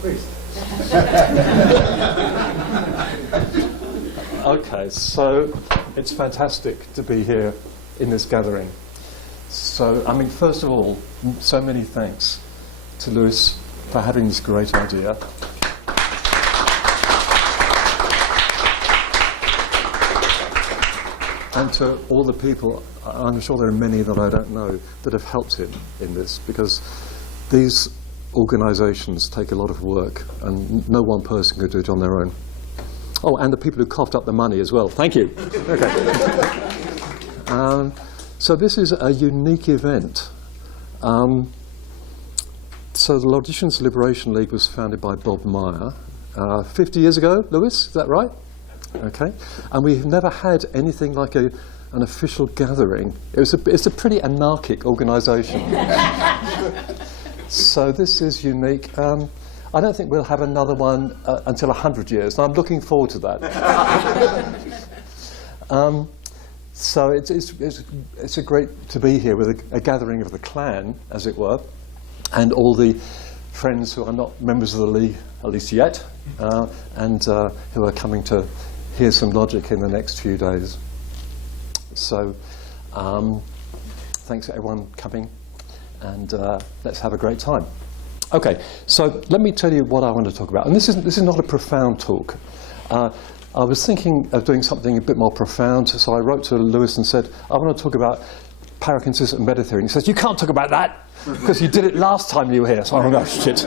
priest. Okay, so it's fantastic to be here in this gathering. So, I mean, first of all, so many thanks to Lewis for having this great idea. And to all the people, I'm sure there are many that I don't know, that have helped him in this, because these organisations take a lot of work, and no one person could do it on their own. Oh, and the people who coughed up the money as well. Thank you. Okay. So this is a unique event. So the Logicians Liberation League was founded by Bob Meyer 50 years ago, Lewis, is that right? Okay. And we've never had anything like an official gathering. It's a pretty anarchic organisation. So this is unique. I don't think we'll have another one until 100 years, and I'm looking forward to that. So it's a great to be here with a gathering of the clan, as it were, and all the friends who are not members of the League, at least yet, and who are coming to hear some logic in the next few days. So thanks to everyone coming, and let's have a great time. Okay, so let me tell you what I want to talk about. And this is not a profound talk. I was thinking of doing something a bit more profound, so I wrote to Lewis and said, I want to talk about paraconsistent meta theory. And he says, you can't talk about that, because you did it last time you were here. So I went, oh, shit.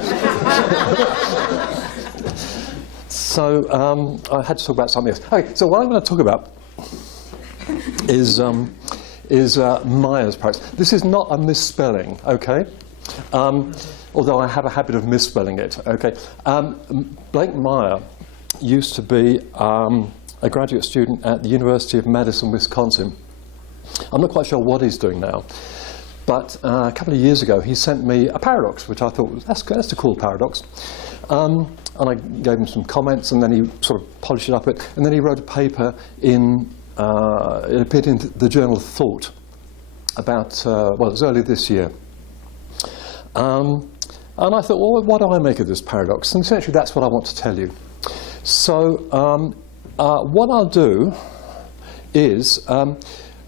So I had to talk about something else. Okay, so what I'm going to talk about is Meyer's paradox. This is not a misspelling, okay? Although I have a habit of misspelling it, okay? Blake Meyer used to be a graduate student at the University of Madison, Wisconsin. I'm not quite sure what he's doing now, but a couple of years ago he sent me a paradox, which I thought was, that's a cool paradox. And I gave him some comments, and then he sort of polished it up a bit, and then he wrote a paper it appeared in the journal Thought about, well, it was early this year. And I thought, well, what do I make of this paradox? And essentially that's what I want to tell you. So what I'll do is,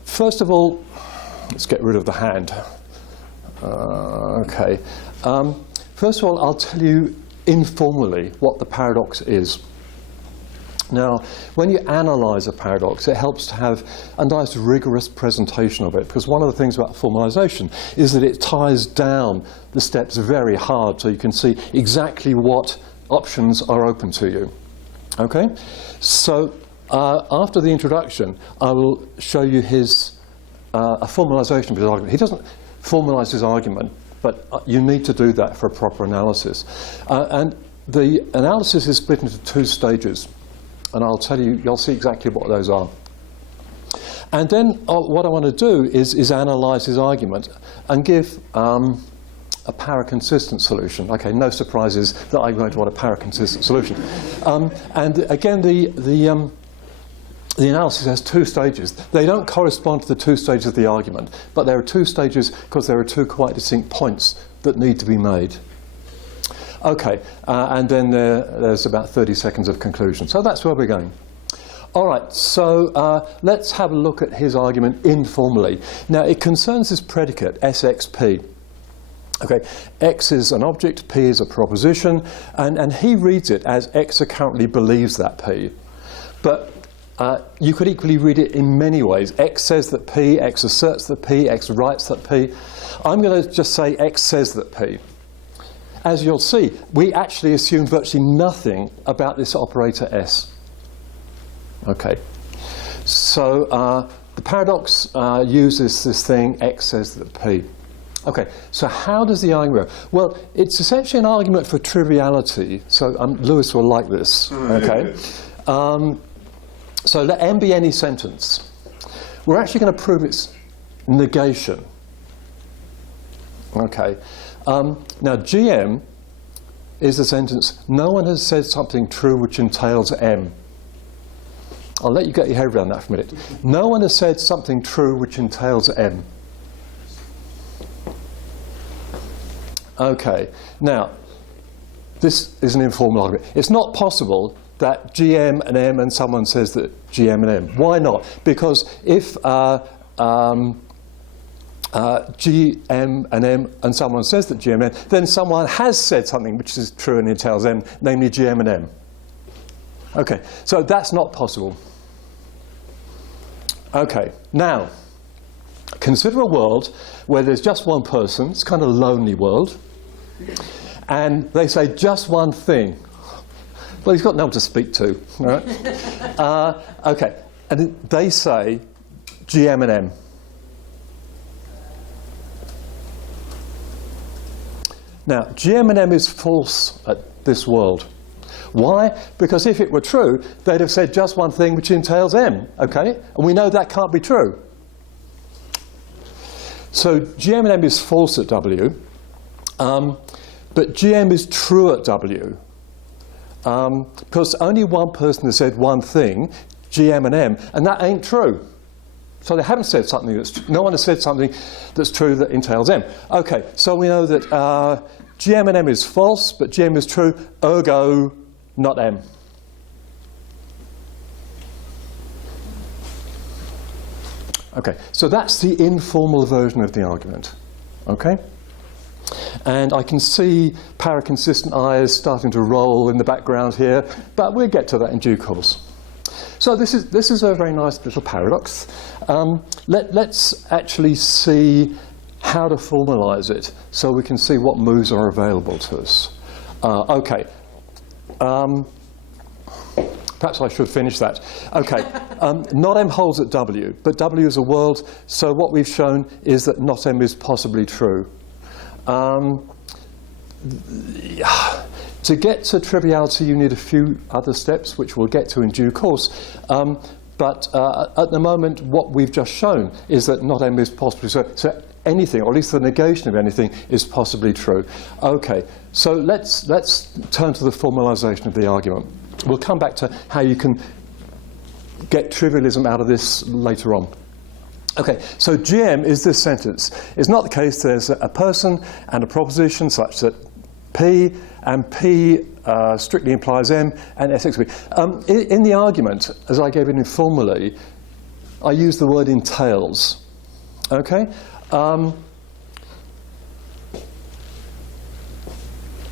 first of all, let's get rid of the hand. Okay. First of all, I'll tell you informally what the paradox is. Now, when you analyse a paradox, it helps to have a nice rigorous presentation of it, because one of the things about formalisation is that it ties down the steps very hard so you can see exactly what options are open to you. Okay? So, after the introduction, I will show you a formalisation of his argument. He doesn't formalise his argument, but you need to do that for a proper analysis. And the analysis is split into two stages. And I'll tell you, you'll see exactly what those are. And then what I want to do is analyse his argument and give a paraconsistent solution. Okay, no surprises that I'm going to want a paraconsistent solution. And again, the analysis has two stages. They don't correspond to the two stages of the argument, but there are two stages because there are two quite distinct points that need to be made. Okay, and then there's about 30 seconds of conclusion. So that's where we're going. All right, so let's have a look at his argument informally. Now, it concerns this predicate, SXP. Okay, X is an object, P is a proposition, and he reads it as X currently believes that P. But you could equally read it in many ways. X says that P, X asserts that P, X writes that P. I'm going to just say X says that P. As you'll see, we actually assume virtually nothing about this operator S. Okay, so the paradox uses this thing, X says that P. Okay, so how does the argument go? Well, it's essentially an argument for triviality, so Lewis will like this, okay? So let M be any sentence. We're actually going to prove its negation. Okay. Now, GM is the sentence, no one has said something true which entails M. I'll let you get your head around that for a minute. No one has said something true which entails M. Okay. Now, this is an informal argument. It's not possible that GM and M and someone says that GM and M. Why not? Because if GM and M and someone says that GM and M, then someone has said something which is true and entails M, namely GM and M. Okay, so that's not possible. Okay, now, consider a world where there's just one person. It's kind of a lonely world. And they say just one thing. Well, he's got no one to speak to, right? Okay, and they say GM and M. Now, GM and M is false at this world. Why? Because if it were true, they'd have said just one thing which entails M, okay? And we know that can't be true. So GM and M is false at W, but GM is true at W. Because only one person has said one thing, GM and M, and that ain't true. So they haven't said something that's no one has said something that's true that entails M. Okay, so we know that GM and M is false, but GM is true, ergo not M. Okay, so that's the informal version of the argument. Okay? And I can see paraconsistent eyes starting to roll in the background here, but we'll get to that in due course. So this is a very nice little paradox. Let's actually see how to formalize it so we can see what moves are available to us. Okay. Perhaps I should finish that. Okay. Not M holds at W, but W is a world, so what we've shown is that not M is possibly true. To get to triviality, you need a few other steps, which we'll get to in due course. But at the moment, what we've just shown is that not M is possibly true. So anything, or at least the negation of anything, is possibly true. Okay, so let's turn to the formalization of the argument. We'll come back to how you can get trivialism out of this later on. Okay, so GM is this sentence. It's not the case there's a person and a proposition such that P and P strictly implies M and SX. In the argument, as I gave it informally, I use the word entails. Okay?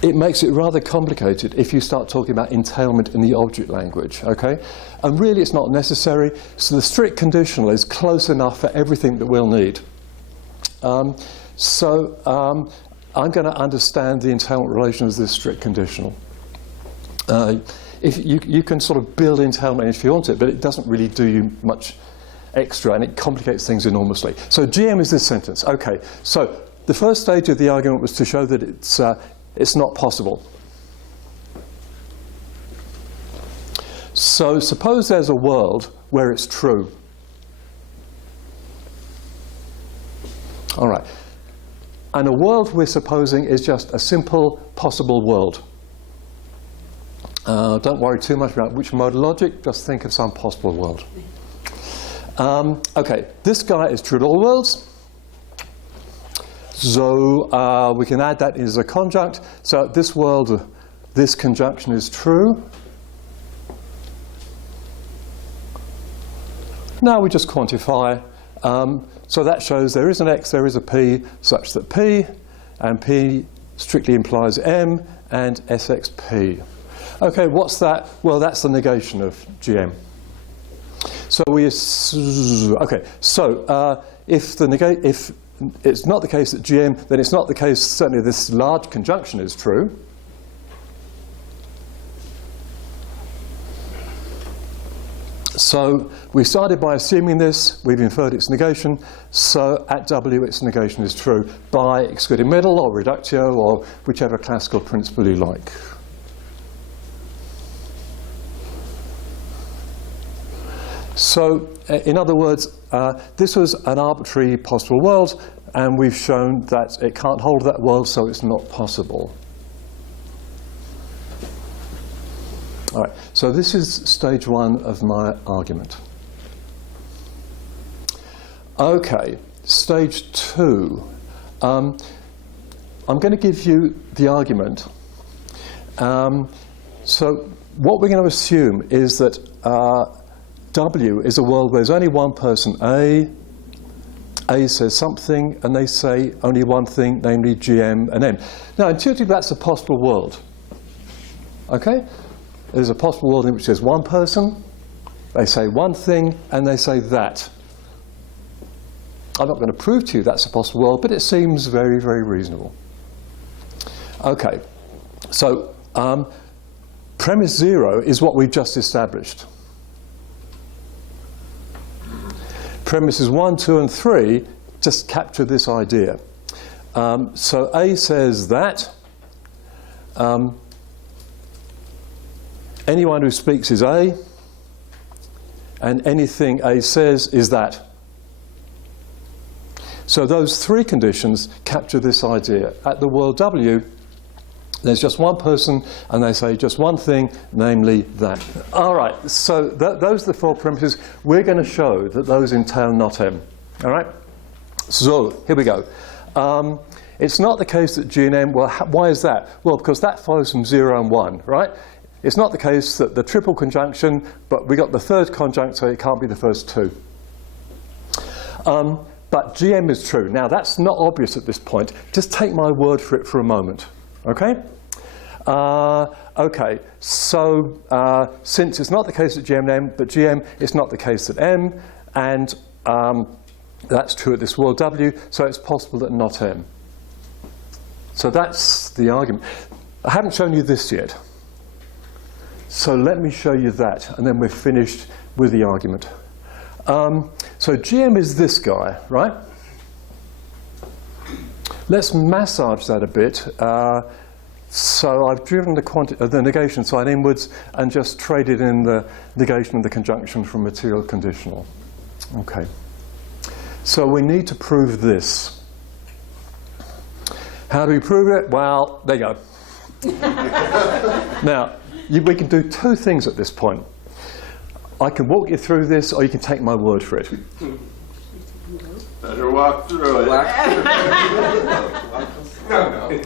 It makes it rather complicated if you start talking about entailment in the object language, okay? And really it's not necessary, so the strict conditional is close enough for everything that we'll need. I'm going to understand the entailment relation as this strict conditional. If you can sort of build entailment if you want it, but it doesn't really do you much extra, and it complicates things enormously. So GM is this sentence. Okay, so the first stage of the argument was to show that it's not possible. So suppose there's a world where it's true. All right. And a world we're supposing is just a simple possible world. Don't worry too much about which mode of logic, just think of some possible world. Okay, this guy is true to all worlds. So we can add that as a conjunct. So this world, this conjunction is true. Now we just quantify. So that shows there is an X, there is a P, such that P and P strictly implies M and SXP. Okay, what's that? Well, that's the negation of GM. So if it's not the case that GM, then it's not the case certainly this large conjunction is true. So we started by assuming this, we've inferred its negation, so at W its negation is true by excluding middle or reductio or whichever classical principle you like. So in other words, this was an arbitrary possible world, and we've shown that it can't hold that world, so it's not possible. All right, so this is stage one of my argument. Okay, stage two. I'm going to give you the argument, So what we're going to assume is that W is a world where there's only one person, A says something, and they say only one thing, namely GM and M. Now, intuitively, that's a possible world. Okay? There's a possible world in which there's one person, they say one thing, and they say that. I'm not going to prove to you that's a possible world, but it seems very, very reasonable. Okay, so premise 0 is what we've just established. Premises 1, 2, and 3 just capture this idea. So A says that. Anyone who speaks is A, and anything A says is that. So those three conditions capture this idea. At the world W, there's just one person, and they say just one thing, namely that. All right, so those are the four premises. We're going to show that those entail not M. All right? So here we go. It's not the case that G and M, well, why is that? Well, because that follows from 0 and 1, right? It's not the case that the triple conjunction, but we got the third conjunct, so it can't be the first two. But GM is true. Now, that's not obvious at this point. Just take my word for it for a moment. Okay? Okay, so since it's not the case that GM and M, but GM, it's not the case that M, and that's true at this world W, so it's possible that not M. So that's the argument. I haven't shown you this yet. So let me show you that, and then we're finished with the argument. So GM is this guy, right? Let's massage that a bit. So I've driven the negation sign inwards and just traded in the negation of the conjunction from material conditional. Okay. So we need to prove this. How do we prove it? Well, there you go. Now, we can do two things at this point. I can walk you through this, or you can take my word for it. Better walk through it. No.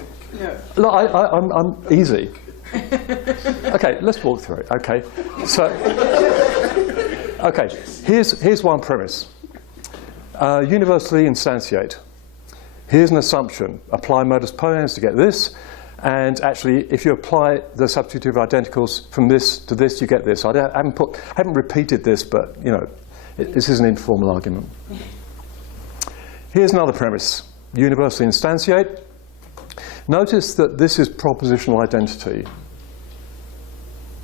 Look, I'm easy. Okay, let's walk through it. Okay, so okay, here's one premise. Universally instantiate. Here's an assumption. Apply modus ponens to get this. And actually, if you apply the substitutive identicals from this to this, you get this. I haven't repeated this, but you know, this is an informal argument. Here's another premise: universally instantiate. Notice that this is propositional identity.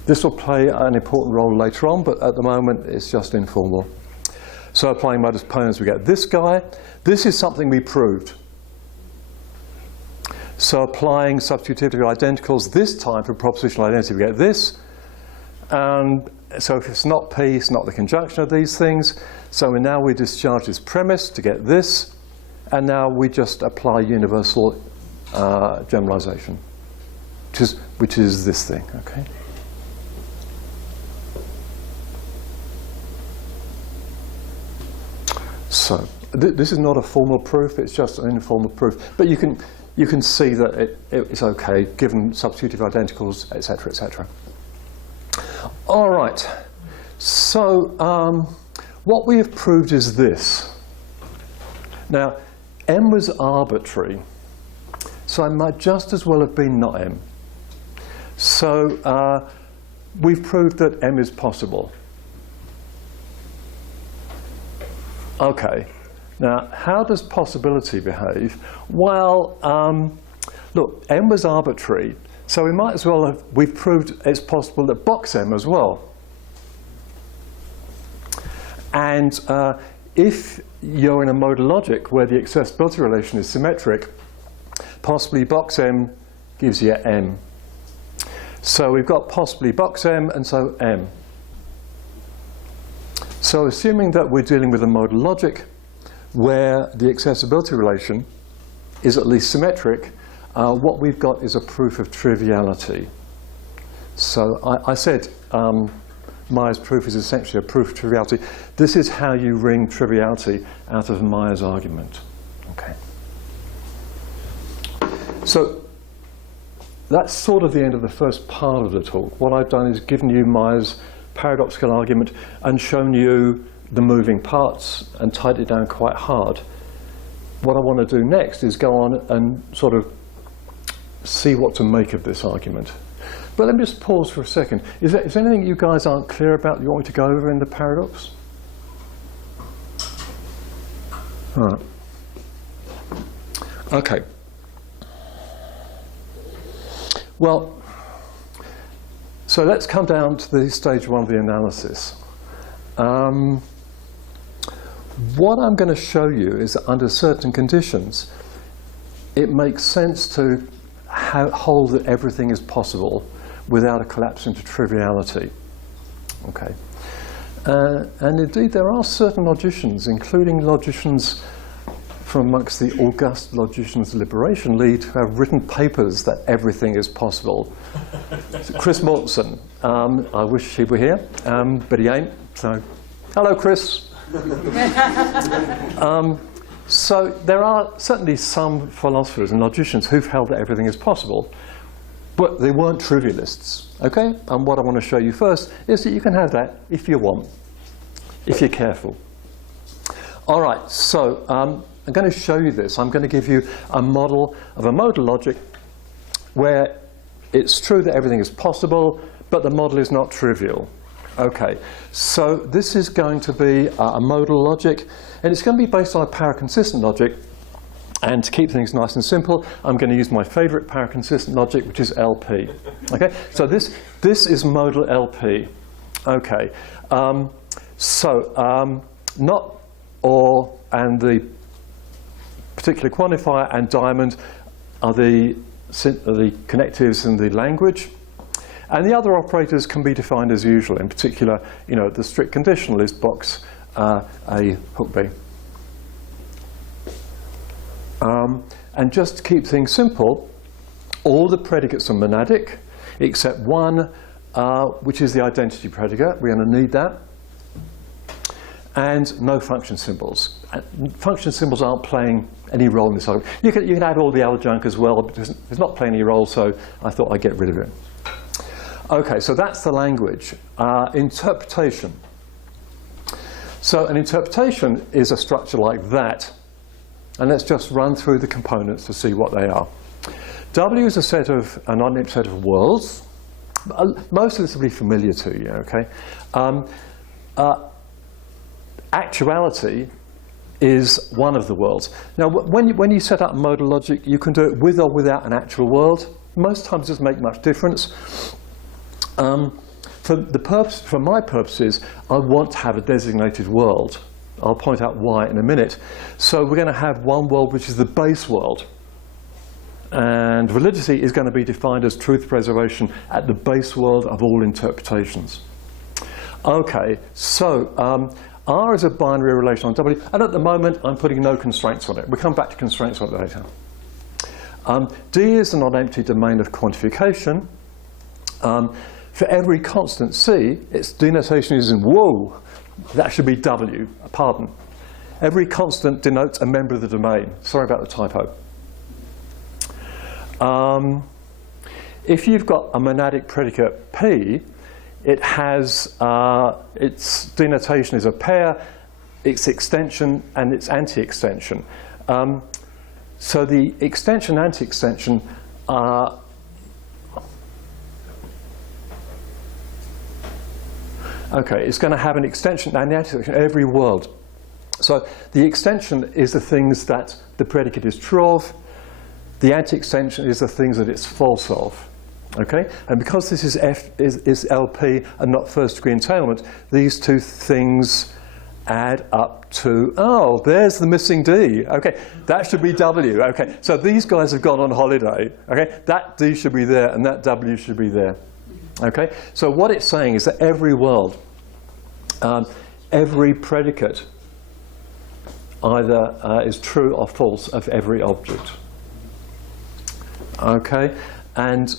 This will play an important role later on, but at the moment it's just informal. So applying modus ponens, we get this guy. This is something we proved. So applying substitutive identicals this time for propositional identity, we get this. And so if it's not P, it's not the conjunction of these things. So now we discharge this premise to get this. And now we just apply universal generalization, which is this thing. Okay. So this is not a formal proof, it's just an informal proof. But you can see that it's okay, given substitutive identicals, etc., etc. All right. So what we have proved is this. Now, M was arbitrary, so I might just as well have been not M. So we've proved that M is possible. Okay. Now, how does possibility behave? Well, look, M was arbitrary, so we might as well have, we've proved it's possible that box M as well. And if you're in a modal logic where the accessibility relation is symmetric, possibly box M gives you M. So we've got possibly box M, and so M. So assuming that we're dealing with a modal logic where the accessibility relation is at least symmetric, what we've got is a proof of triviality. So I said Meyer's proof is essentially a proof of triviality. This is how you wring triviality out of Meyer's argument. Okay. So that's sort of the end of the first part of the talk. What I've done is given you Meyer's paradoxical argument and shown you the moving parts and tied it down quite hard. What I want to do next is go on and sort of see what to make of this argument. But let me just pause for a second. Is there anything you guys aren't clear about you want me to go over in the paradox? All right. Okay. Well, so let's come down to the stage one of the analysis. What I'm going to show you is that under certain conditions, it makes sense to hold that everything is possible without a collapse into triviality. Okay. And indeed, there are certain logicians, including logicians from amongst the august logicians Liberation League, who have written papers that everything is possible. So Chris Mortensen, I wish he were here, but he ain't. So, hello, Chris. So there are certainly some philosophers and logicians who've held that everything is possible, but they weren't trivialists. Okay? And what I want to show you first is that you can have that if you want, if you're careful. All right, so I'm going to show you this. I'm going to give you a model of a modal logic where it's true that everything is possible, but the model is not trivial. Okay, so this is going to be a modal logic, and it's going to be based on a para-consistent logic. And to keep things nice and simple, I'm going to use my favorite para-consistent logic, which is LP. Okay, so this is modal LP. Okay, not or and the particular quantifier and diamond are the connectives in the language. And the other operators can be defined as usual. In particular, you know, the strict conditional is box A, hook B. And just to keep things simple, all the predicates are monadic, except one, which is the identity predicate. We're going to need that. And no function symbols. Function symbols aren't playing any role in this argument. You can add all the other junk as well, but it's not playing any role, so I thought I'd get rid of it. Okay, so that's the language. Interpretation. So an interpretation is a structure like that. And let's just run through the components to see what they are. W is an unnamed set of worlds. Most of this will be familiar to you, okay? Actuality is one of the worlds. Now, when you set up modal logic, you can do it with or without an actual world. Most times it doesn't make much difference. For my purposes, I want to have a designated world. I'll point out why in a minute. So we're going to have one world which is the base world. And validity is going to be defined as truth preservation at the base world of all interpretations. Okay, so R is a binary relation on W, and at the moment I'm putting no constraints on it. We'll come back to constraints on it later. D is a non-empty domain of quantification. For every constant C, its denotation is in whoa. That should be W, pardon. Every constant denotes a member of the domain. Sorry about the typo. If you've got a monadic predicate P, it has its denotation is a pair, its extension, and its anti-extension. So the extension, anti-extension are okay, it's going to have an extension and the anti-extension every world. So the extension is the things that the predicate is true of. The anti-extension is the things that it's false of. Okay, and because this is LP and not first degree entailment, these two things add up to, oh, there's the missing D. Okay, that should be W. Okay, so these guys have gone on holiday. Okay, that D should be there and that W should be there. Okay, so what it's saying is that every world, every predicate either is true or false of every object. Okay, and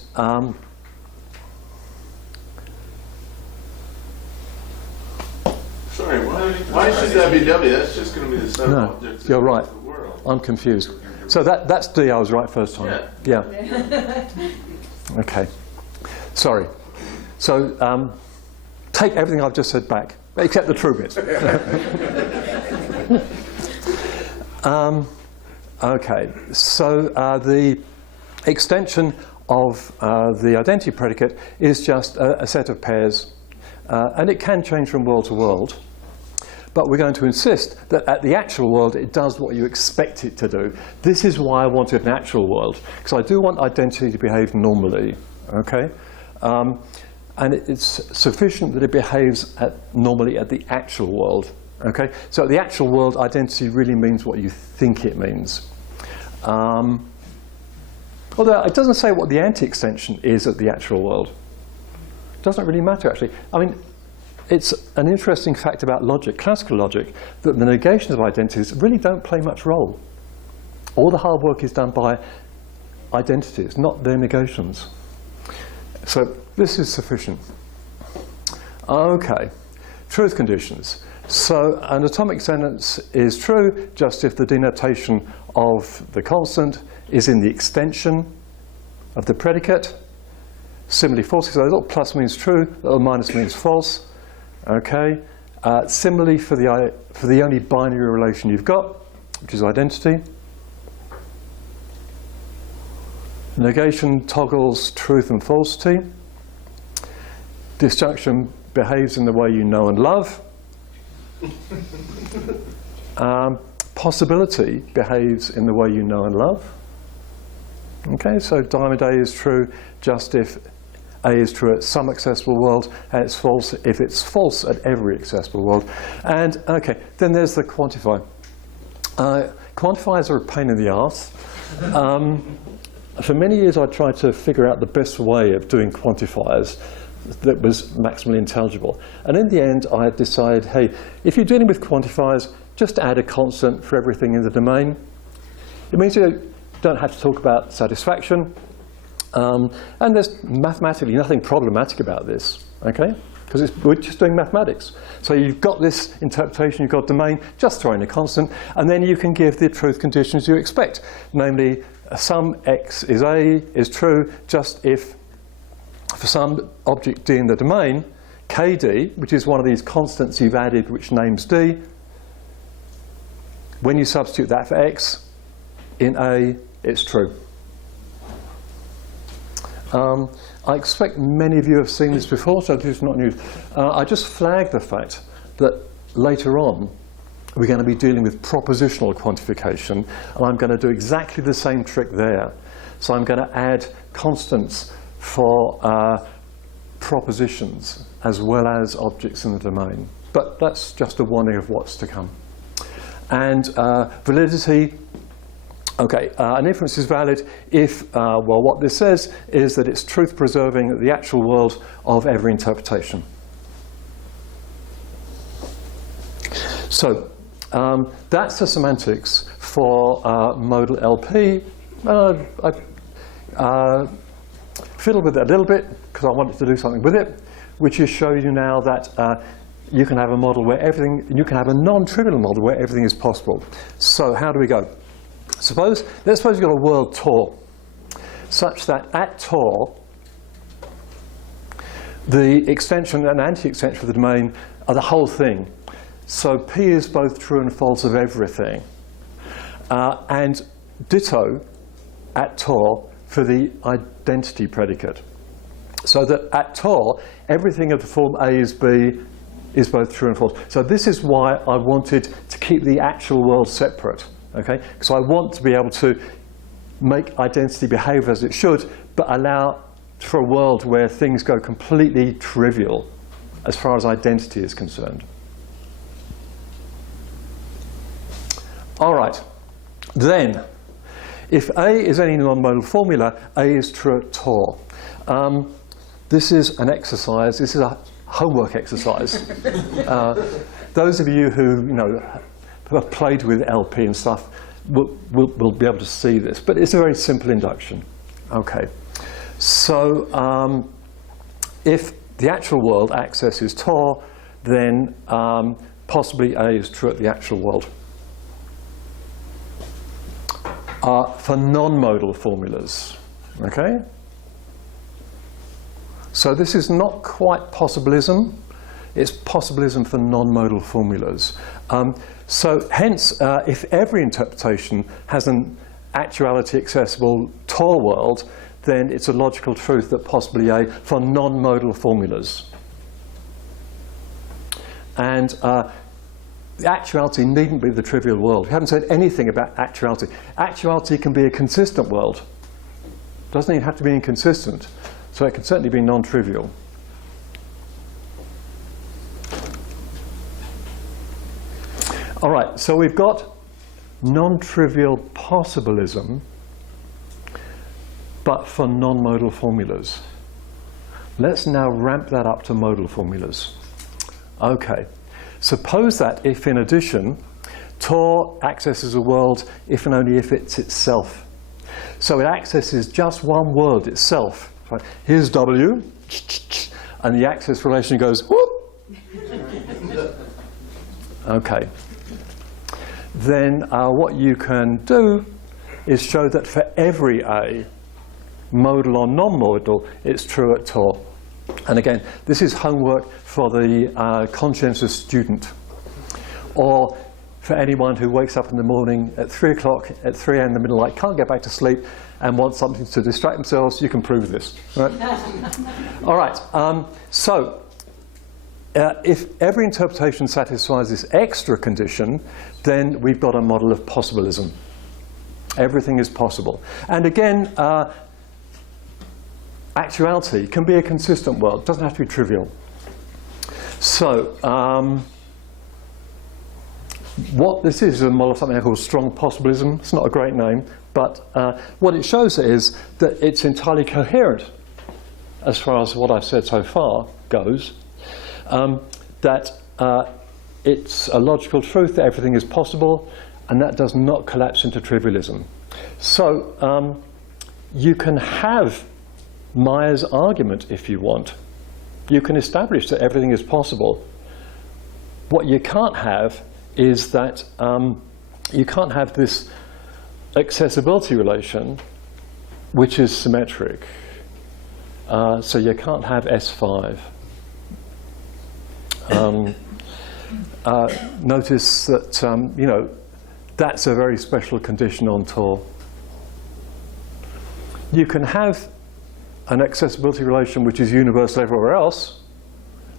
sorry, why should that be W? That's just going to be the set of objects. You're right. The world. I'm confused. So that's D. I was right first time. Yeah. Okay. Sorry. So take everything I've just said back, except the true bit. Okay. So the extension of the identity predicate is just a set of pairs, and it can change from world to world. But we're going to insist that at the actual world it does what you expect it to do. This is why I wanted an actual world, because I do want identity to behave normally, okay? And it's sufficient that it behaves normally at the actual world, okay? So at the actual world, identity really means what you think it means. Although it doesn't say what the anti-extension is at the actual world. It doesn't really matter, actually. I mean, it's an interesting fact about logic, classical logic, that the negations of identities really don't play much role. All the hard work is done by identities, not their negations. So this is sufficient. Okay, truth conditions. So an atomic sentence is true just if the denotation of the constant is in the extension of the predicate. Similarly, false, so a little plus means true, a little minus means false. Okay. Similarly, for the only binary relation you've got, which is identity, negation toggles truth and falsity. Disjunction behaves in the way you know and love. Possibility behaves in the way you know and love. Okay, so diamond A is true just if A is true at some accessible world, and it's false if it's false at every accessible world. And okay, then there's the quantifier. Quantifiers are a pain in the arse. For many years I tried to figure out the best way of doing quantifiers that was maximally intelligible. And in the end I decided, hey, if you're dealing with quantifiers, just add a constant for everything in the domain. It means you don't have to talk about satisfaction. And there's mathematically nothing problematic about this, okay? Because we're just doing mathematics. So you've got this interpretation, you've got domain, just throw in a constant, and then you can give the truth conditions you expect. Namely, some x is A is true just if, for some object D in the domain, kd, which is one of these constants you've added which names D, when you substitute that for x, in A, it's true. I expect many of you have seen this before, so this is not news. I just flagged the fact that later on we're going to be dealing with propositional quantification, and I'm going to do exactly the same trick there. So I'm going to add constants for propositions as well as objects in the domain. But that's just a warning of what's to come. And validity. Okay, an inference is valid if, well, what this says is that it's truth-preserving at the actual world of every interpretation. So that's the semantics for modal LP. I fiddled with it a little bit because I wanted to do something with it, which is show you now that you can have a model where everything, you can have a non-trivial model where everything is possible. So how do we go? Let's suppose you've got a world Tor, such that at Tor, the extension and anti-extension of the domain are the whole thing. So P is both true and false of everything. And ditto at Tor for the identity predicate. So that at Tor, everything of the form A is B is both true and false. So this is why I wanted to keep the actual world separate. Okay? So I want to be able to make identity behave as it should, but allow for a world where things go completely trivial as far as identity is concerned. All right. Then, if A is any non-modal formula, A is true at Tor. This is an exercise. This is a homework exercise. Those of you who have played with LP and stuff will be able to see this, but it's a very simple induction. Okay, so if the actual world access is Tor, then possibly A is true at the actual world. For non-modal formulas, okay? So this is not quite possibilism. It's possibilism for non-modal formulas. So hence, if every interpretation has an actuality accessible Tor world, then it's a logical truth that possibly A for non-modal formulas. And the actuality needn't be the trivial world. We haven't said anything about actuality. Actuality can be a consistent world. It doesn't even have to be inconsistent. So it can certainly be non-trivial. All right, so we've got non-trivial possibilism, but for non-modal formulas. Let's now ramp that up to modal formulas. Okay, suppose that if in addition, Tor accesses a world if and only if it's itself. So it accesses just one world itself. Right? Here's W, and the access relation goes, whoop. Okay. Then what you can do is show that for every A, modal or non-modal, it's true at Tor. And again, this is homework for the conscientious student, or for anyone who wakes up in the morning at 3 o'clock, at 3 a.m. in the middle of the night, can't get back to sleep, and wants something to distract themselves. You can prove this. Right? All right. If every interpretation satisfies this extra condition, then we've got a model of possibilism. Everything is possible. And again, actuality can be a consistent world. It doesn't have to be trivial. So what this is a model of something I call strong possibilism. It's not a great name, but what it shows is that it's entirely coherent as far as what I've said so far goes. That it's a logical truth that everything is possible, and that does not collapse into trivialism. So you can have Meyer's argument if you want. You can establish that everything is possible. What you can't have is that you can't have this accessibility relation which is symmetric. So you can't have S5. Notice that that's a very special condition on Tor. You can have an accessibility relation which is universal everywhere else,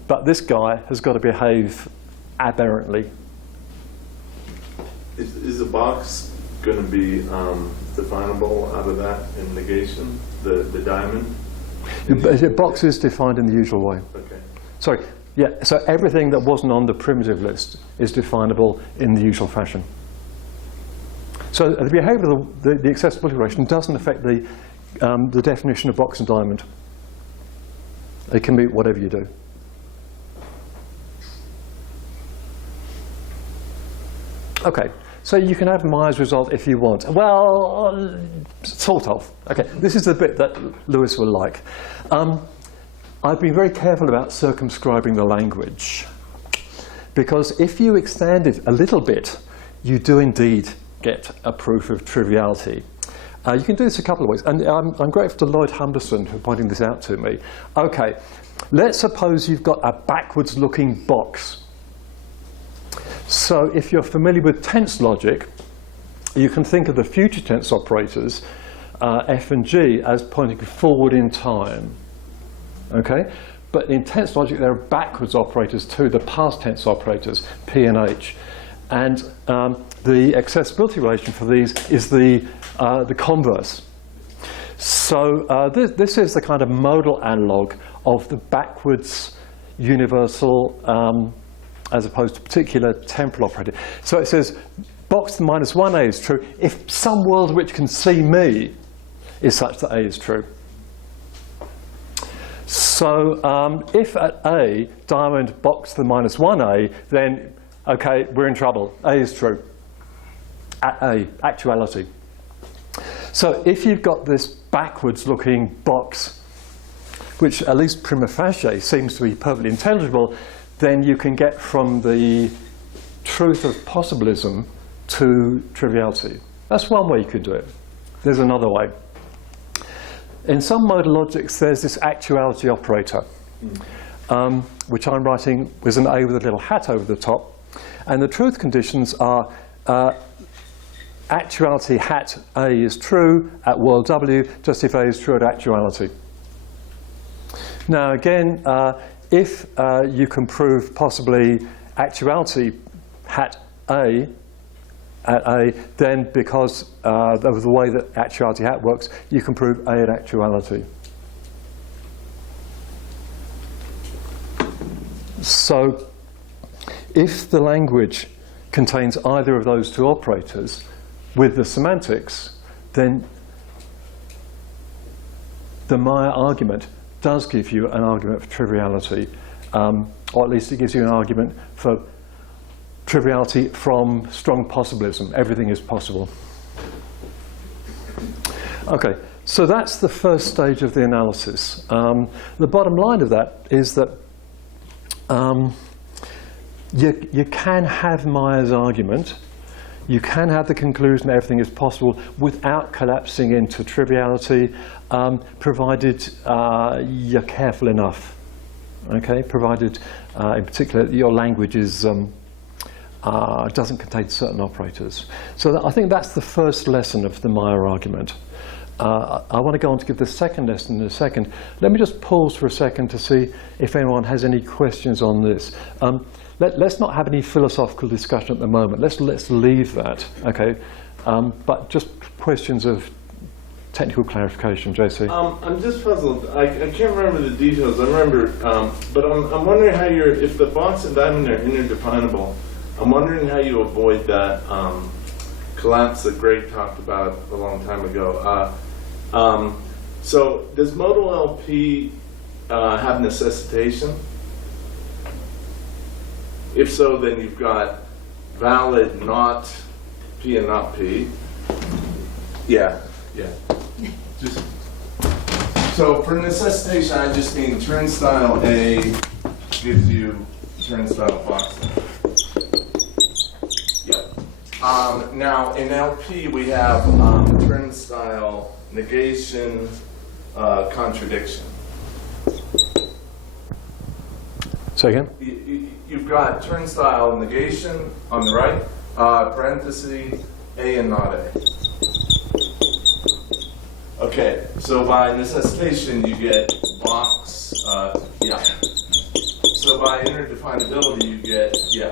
but this guy has got to behave aberrantly. Is the box going to be definable out of that in negation? The diamond? The box is defined in the usual way. Okay. Sorry. Yeah, so everything that wasn't on the primitive list is definable in the usual fashion. So the behavior of the accessibility relation doesn't affect the definition of box and diamond. It can be whatever you do. Okay, so you can have Meyer's result if you want. Well, sort of. Okay, this is the bit that Lewis will like. I've been very careful about circumscribing the language, because if you extend it a little bit, you do indeed get a proof of triviality. You can do this a couple of ways, and I'm grateful to Lloyd Humberson for pointing this out to me. Okay, let's suppose you've got a backwards-looking box. So if you're familiar with tense logic, you can think of the future tense operators, F and G, as pointing forward in time. Okay? But in tense logic, there are backwards operators too, the past tense operators, P and H. And the accessibility relation for these is the converse. So this is the kind of modal analog of the backwards universal as opposed to particular temporal operator. So it says box minus 1A is true if some world which can see me is such that A is true. So if at A, diamond box the minus 1A, then, okay, we're in trouble. A is true. At A, actuality. So if you've got this backwards-looking box, which at least prima facie seems to be perfectly intelligible, then you can get from the truth of possibilism to triviality. That's one way you could do it. There's another way. in some modal logics, there's this actuality operator, which I'm writing with an A with a little hat over the top. And the truth conditions are actuality hat A is true at world W, just if A is true at actuality. Now again, if you can prove possibly actuality hat A at A, then because of the way that actuality hat works, you can prove A at actuality. So if the language contains either of those two operators with the semantics, then the Maya argument does give you an argument for triviality, or at least it gives you an argument for triviality from strong possibilism. Everything is possible. Okay, so that's the first stage of the analysis. The bottom line of that is that you can have Maya's argument, you can have the conclusion that everything is possible without collapsing into triviality, provided you're careful enough. Okay, provided in particular your language is doesn't contain certain operators. So I think that's the first lesson of the Maya argument. I want to go on to give the second lesson in a second. Let me just pause for a second to see if anyone has any questions on this. Let's not have any philosophical discussion at the moment. Let's leave that, okay? But just questions of technical clarification, JC. I'm just puzzled. I can't remember the details. I remember, but I'm wondering how if the box and diamond are interdefinable, I'm wondering how you avoid that collapse that Greg talked about a long time ago. So does modal LP have necessitation? If so, then you've got valid not P and not P. Yeah. Just so for necessitation, I just mean turnstile A gives you turnstile box. Now in LP we have turnstile negation contradiction. Say again? You've got turnstile negation on the right, parenthesis A and not A. Okay, so by necessitation you get box, yeah. So by interdefinability you get, yeah.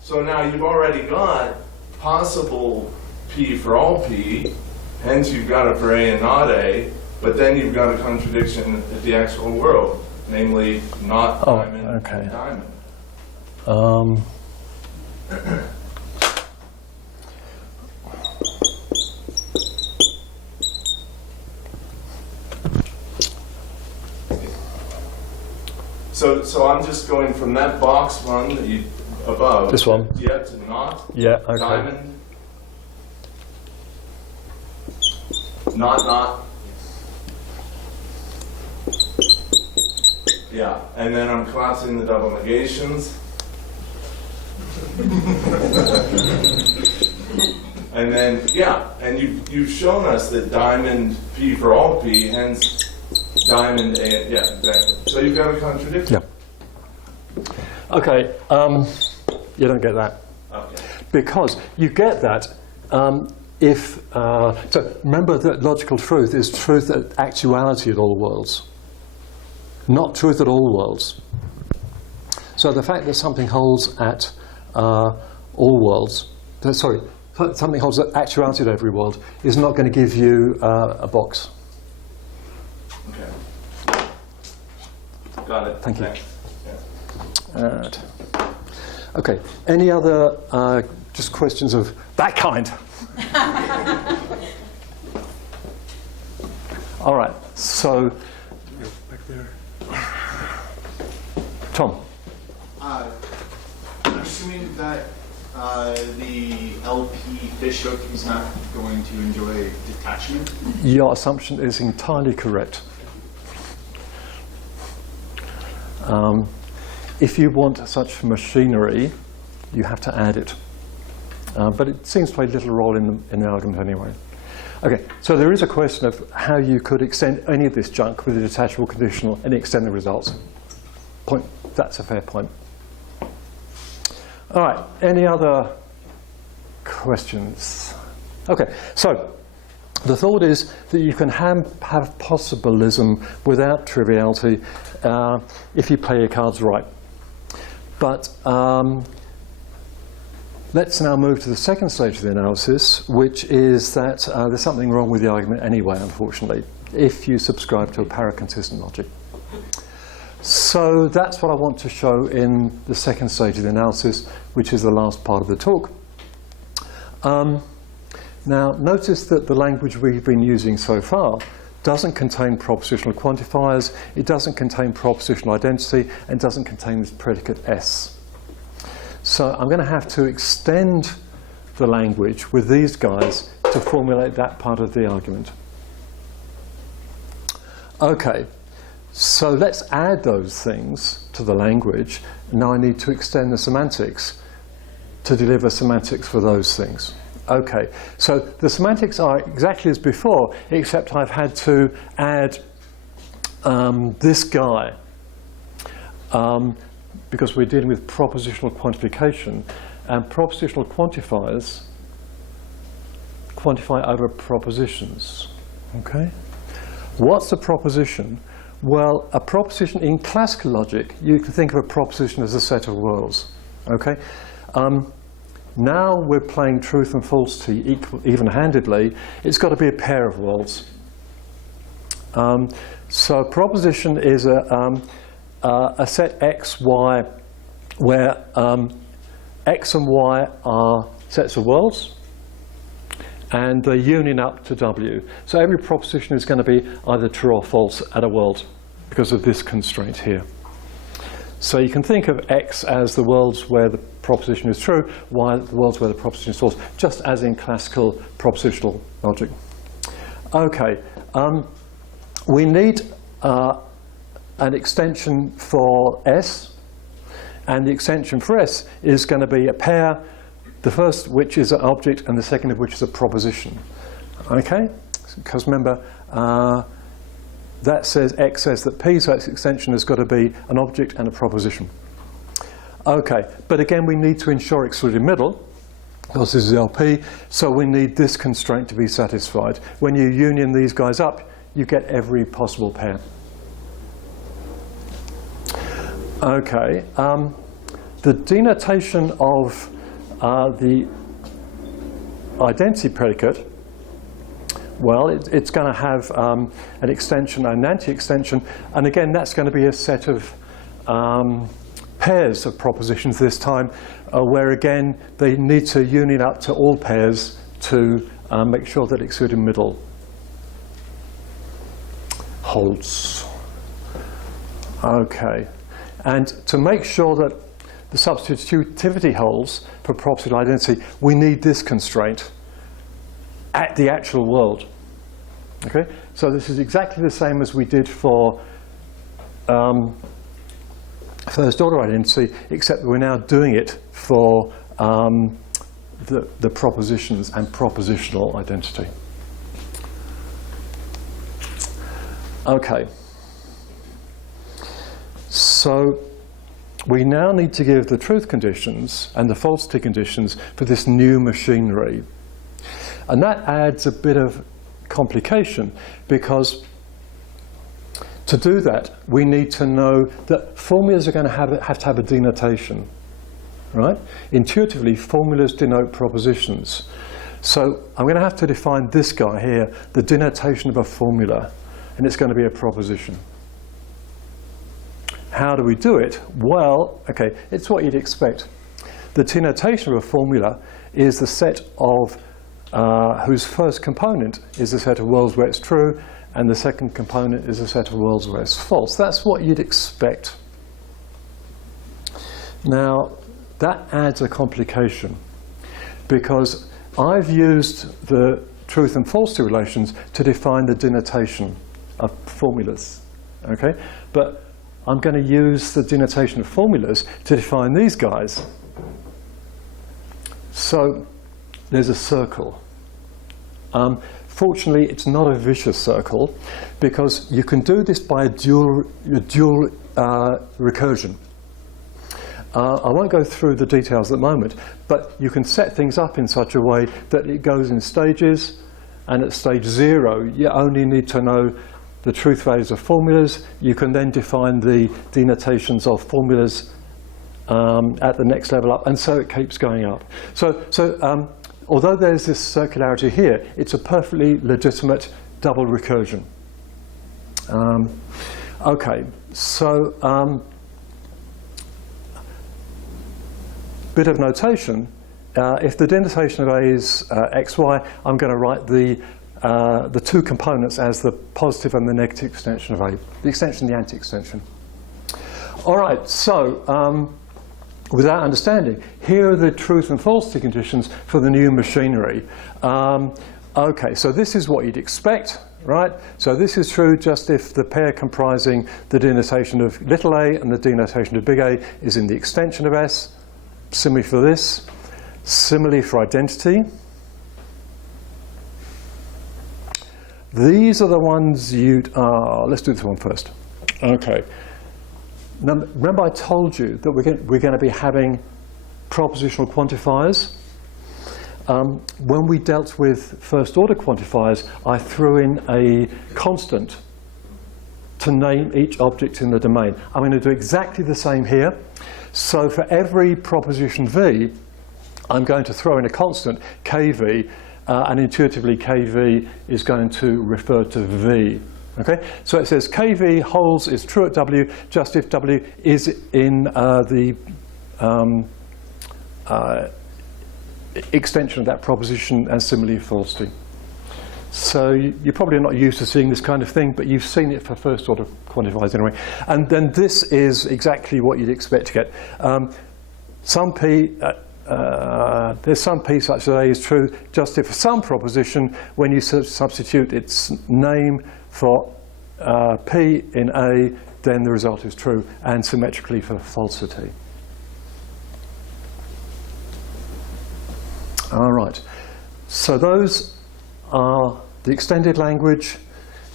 So now you've already got possible P for all P, hence you've got it for A and not A, but then you've got a contradiction at the actual world, namely not diamond and diamond. So I'm just going from that box one that you above. This one. Yeah, to not. Yeah. Okay. Diamond. Not. Yeah, and then I'm collapsing the double negations. And then, yeah, and you've shown us that diamond P for all P, hence diamond A, yeah, exactly. So you've got a contradiction. Yeah. Okay, you don't get that. Okay. Because you get that if, so remember that logical truth is truth at actuality at all worlds, not truth at all worlds. So the fact that something holds at all worlds, something holds at actuality at every world is not going to give you a box. Okay. Got it. Thank you. Yeah. Right. Okay. Any other just questions of that kind? All right. So, back there. Tom. I'm assuming that the LP fish hook is not going to enjoy detachment. Your assumption is entirely correct. If you want such machinery, you have to add it. But it seems to play little role in the argument anyway. Okay, so there is a question of how you could extend any of this junk with a detachable conditional and extend the results. Point. That's a fair point. All right, any other questions? Okay, so the thought is that you can have possibilism without triviality if you play your cards right. But let's now move to the second stage of the analysis, which is that there's something wrong with the argument anyway, unfortunately, if you subscribe to a paraconsistent logic. So that's what I want to show in the second stage of the analysis, which is the last part of the talk. Now, notice that the language we've been using so far doesn't contain propositional quantifiers, it doesn't contain propositional identity, and doesn't contain this predicate S. So I'm going to have to extend the language with these guys to formulate that part of the argument. Okay, so let's add those things to the language. Now I need to extend the semantics to deliver semantics for those things. Okay, so the semantics are exactly as before, except I've had to add this guy because we're dealing with propositional quantification, and propositional quantifiers quantify over propositions. Okay, what's a proposition? Well, a proposition in classical logic, you can think of a proposition as a set of worlds. Okay. Now we're playing truth and falsity even-handedly. It's got to be a pair of worlds. So a proposition is a set X, Y, where X and Y are sets of worlds, and they're union up to W. So every proposition is going to be either true or false at a world because of this constraint here. So you can think of X as the worlds where the proposition is true, Y the worlds where the proposition is false, just as in classical propositional logic. Okay, we need an extension for S, and the extension for S is going to be a pair, the first which is an object and the second of which is a proposition. Okay, because remember, that says X says that P, so its extension has got to be an object and a proposition. Okay, but again we need to ensure excluded middle, because this is LP, so we need this constraint to be satisfied. When you union these guys up, you get every possible pair. Okay, the denotation of the identity predicate, well, it's going to have an extension and an anti-extension, and again that's going to be a set of pairs of propositions this time, where again they need to union up to all pairs to make sure that excluded middle holds. Okay, and to make sure that the substitutivity holds for propositional identity, we need this constraint at the actual world. Okay, so this is exactly the same as we did for first order identity, except that we're now doing it for the propositions and propositional identity. Okay, so we now need to give the truth conditions and the falsity conditions for this new machinery. And that adds a bit of complication, because to do that we need to know that formulas are going to have to have a denotation, right? Intuitively, formulas denote propositions. So I'm going to have to define this guy here, the denotation of a formula, and it's going to be a proposition. How do we do it? Well, okay, it's what you'd expect. The denotation of a formula is the set of whose first component is a set of worlds where it's true, and the second component is a set of worlds where it's false. That's what you'd expect. Now, that adds a complication, because I've used the truth and falsity relations to define the denotation of formulas. Okay? But I'm going to use the denotation of formulas to define these guys. So there's a circle. Fortunately, it's not a vicious circle, because you can do this by a dual recursion. I won't go through the details at the moment, but you can set things up in such a way that it goes in stages, and at stage 0 you only need to know the truth values of formulas. You can then define the denotations of formulas at the next level up, and so it keeps going up. So although there's this circularity here, it's a perfectly legitimate double recursion. Okay, so bit of notation. If the denotation of A is xy, I'm going to write the two components as the positive and the negative extension of A. The extension, the anti-extension. All right, so with that understanding, here are the truth and falsity conditions for the new machinery. Okay, so this is what you'd expect, right? So this is true just if the pair comprising the denotation of little a and the denotation of big A is in the extension of S. Similarly for this. Similarly for identity. These are the ones you'd... let's do this one first. Okay. Now, remember I told you that we're going to be having propositional quantifiers. When we dealt with first order quantifiers, I threw in a constant to name each object in the domain. I'm going to do exactly the same here. So for every proposition V, I'm going to throw in a constant, kV, and intuitively kV is going to refer to V. Okay? So it says kV holds is true at W just if W is in the extension of that proposition, and similarly falsity. So you're probably not used to seeing this kind of thing, but you've seen it for first order quantifiers anyway. And then this is exactly what you'd expect to get. Some P, there's some P such that A is true just if for some proposition, when you substitute its name for P in A, then the result is true, and symmetrically for falsity. All right, so those are the extended language,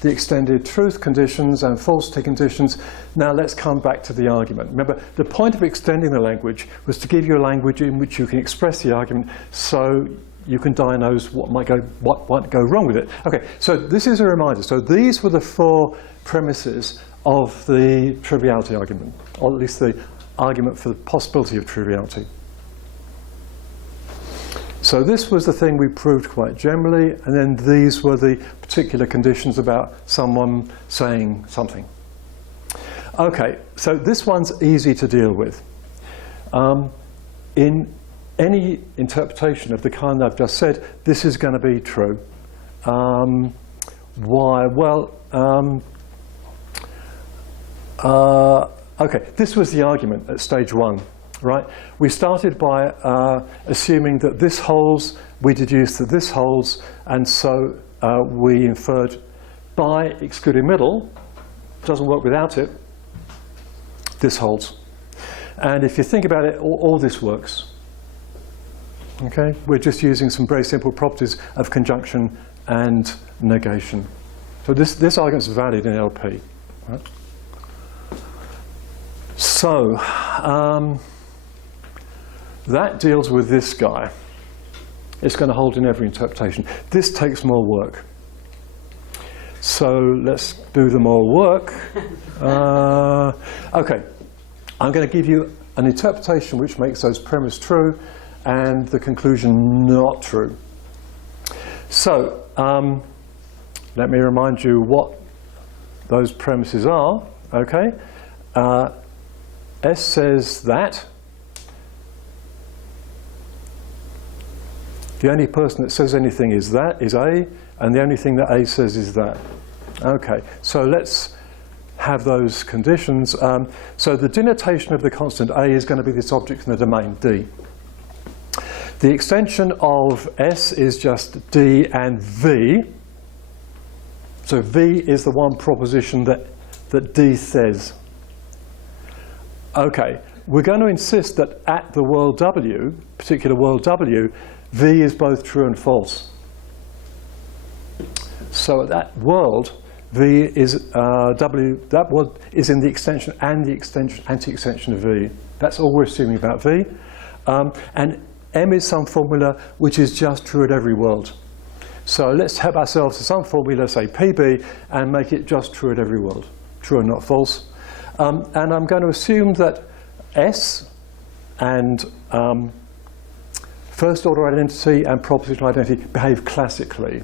the extended truth conditions and falsity conditions. Now let's come back to the argument. Remember, the point of extending the language was to give you a language in which you can express the argument so you can diagnose what might go wrong with it. Okay, so this is a reminder. So these were the 4 premises of the triviality argument, or at least the argument for the possibility of triviality. So this was the thing we proved quite generally, and then these were the particular conditions about someone saying something. Okay, so this one's easy to deal with. In any interpretation of the kind I've just said, this is going to be true. Why? Well, okay, this was the argument at stage 1. Right? We started by assuming that this holds, we deduced that this holds, and so we inferred by excluding middle, doesn't work without it, this holds. And if you think about it, all this works. Okay? We're just using some very simple properties of conjunction and negation. So this argument is valid in LP. Right? So, that deals with this guy. It's going to hold in every interpretation. This takes more work. So let's do the more work. Okay, I'm going to give you an interpretation which makes those premises true and the conclusion not true. So let me remind you what those premises are. Okay, S says that the only person that says anything is A, and the only thing that A says is that. Okay, so let's have those conditions. So the denotation of the constant A is going to be this object in the domain, D. The extension of S is just D and V. So V is the one proposition that D says. Okay, we're going to insist that at the world W, particular world W, V is both true and false. So at that world, V is W, that world is in the extension and the extension, anti-extension of V. That's all we're assuming about V. And M is some formula which is just true at every world. So let's help ourselves to some formula, say PB, and make it just true at every world. True and not false. And I'm going to assume that S and first order identity and propositional identity behave classically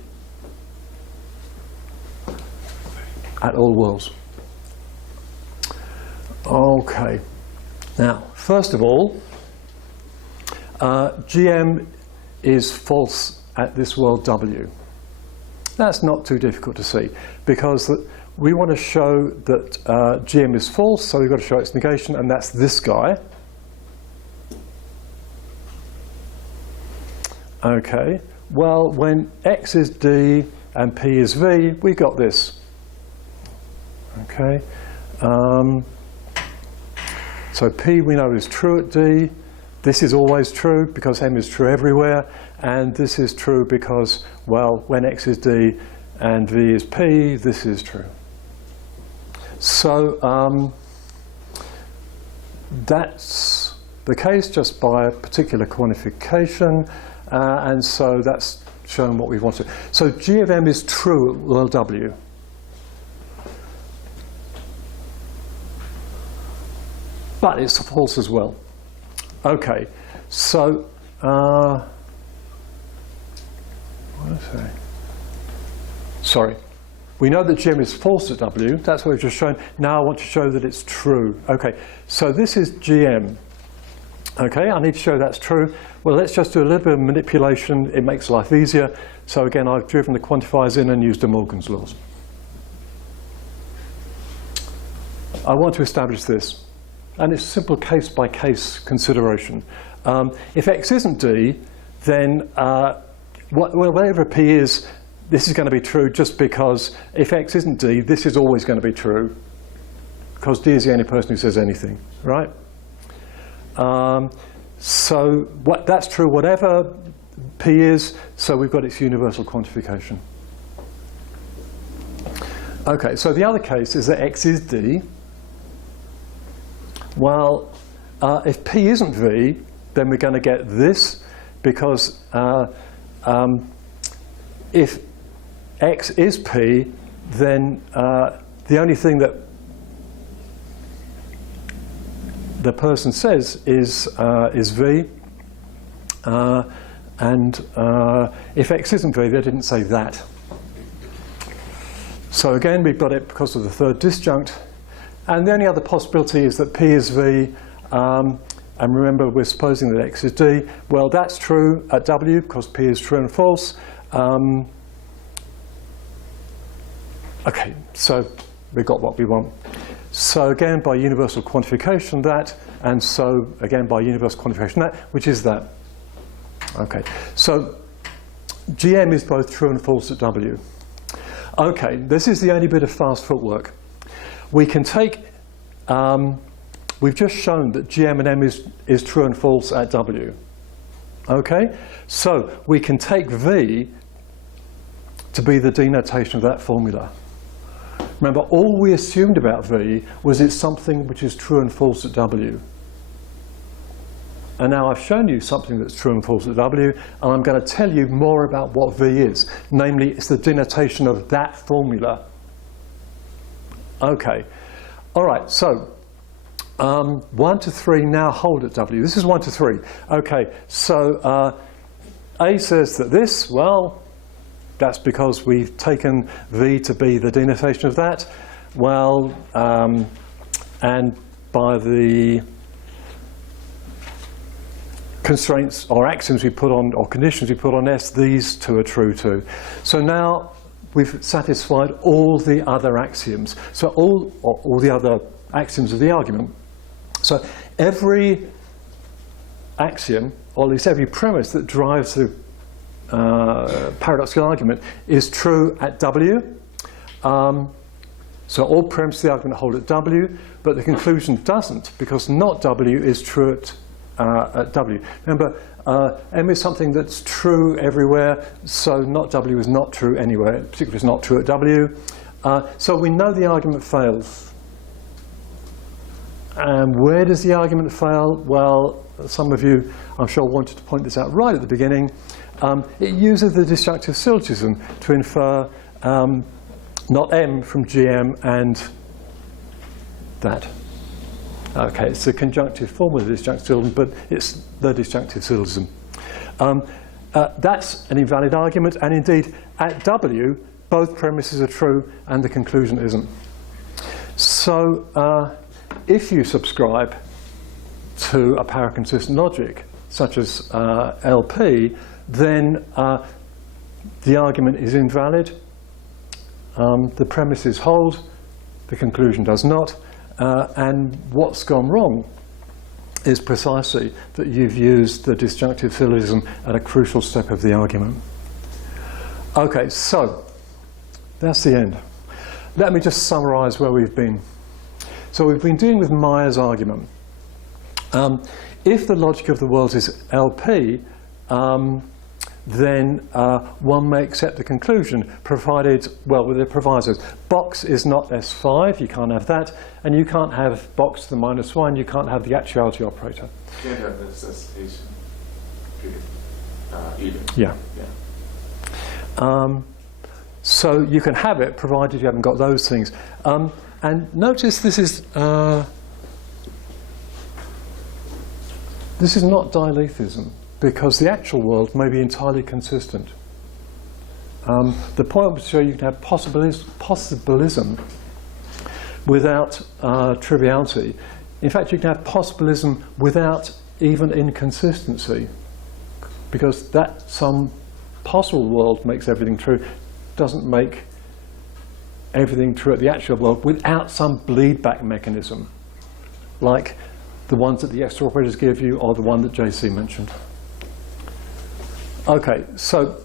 at all worlds. Okay. Now, first of all, GM is false at this world W. That's not too difficult to see, because we want to show that GM is false, so we've got to show its negation, and that's this guy. Okay, well, when X is D and P is V, we got this. Okay, so P we know is true at D. This is always true because M is true everywhere, and this is true because, well, when X is D and V is P, this is true. So that's the case just by a particular quantification, and so that's shown what we want to. So G of M is true at world W. But it's false as well. Okay, so what did I say? Sorry. We know that GM is false at W. That's what we've just shown. Now I want to show that it's true. Okay, so this is GM. Okay, I need to show that's true. Well, let's just do a little bit of manipulation. It makes life easier. So again, I've driven the quantifiers in and used De Morgan's laws. I want to establish this. And it's simple case-by-case consideration. If X isn't D, then whatever P is, this is going to be true just because if X isn't D, this is always going to be true, because D is the only person who says anything, right? So that's true whatever P is, so we've got its universal quantification. Okay, so the other case is that X is D. Well, if P isn't V, then we're going to get this, because if X is P, then the only thing that the person says is V, and if X isn't V, they didn't say that. So again, we've got it because of the third disjunct. And the only other possibility is that P is V, and remember we're supposing that X is D. Well, that's true at W because P is true and false. Okay, so we got what we want. So again, by universal quantification that, and so again by universal quantification that, which is that. Okay, so GM is both true and false at W. Okay, this is the only bit of fast footwork. We can take, we've just shown that GM and M is true and false at W. Okay, so we can take V to be the denotation of that formula. Remember, all we assumed about V was it's something which is true and false at W. And now I've shown you something that's true and false at W, and I'm going to tell you more about what V is. Namely, it's the denotation of that formula. Okay, all right, so 1 to 3 now hold at W. This is 1 to 3. Okay, so A says that this, well, that's because we've taken V to be the denotation of that. Well, and by the constraints or axioms we put on, or conditions we put on S, these two are true too. So now we've satisfied all the other axioms. So all the other axioms of the argument. So every axiom, or at least every premise that drives the paradoxical argument is true at W. So all premises of the argument hold at W, but the conclusion doesn't, because not W is true at W. Remember, M is something that's true everywhere, so not W is not true anywhere, particularly it's not true at W. So we know the argument fails. And where does the argument fail? Well, some of you, I'm sure, wanted to point this out right at the beginning. It uses the disjunctive syllogism to infer not M from GM and that. Okay, it's the conjunctive form of the disjunctive syllogism, but it's the disjunctive syllogism. That's an invalid argument, and indeed, at W, both premises are true and the conclusion isn't. So, if you subscribe to a paraconsistent logic, such as LP, then the argument is invalid, the premises hold, the conclusion does not, and what's gone wrong is precisely that you've used the disjunctive syllogism at a crucial step of the argument. Okay, so that's the end. Let me just summarize where we've been. So we've been dealing with Meyer's argument. If the logic of the world is LP, then one may accept the conclusion, provided, well, with the provisos. Box is not S5, you can't have that, and you can't have box to the -1, you can't have the actuality operator. You can't have necessitation, period, either. Yeah. Yeah. So you can have it, provided you haven't got those things. And notice this is not dilethism, because the actual world may be entirely consistent. The point was to show you can have possibilism without triviality. In fact, you can have possibilism without even inconsistency, because that some possible world makes everything true doesn't make everything true at the actual world without some bleed-back mechanism, like the ones that the extra operators give you, or the one that JC mentioned. Okay, so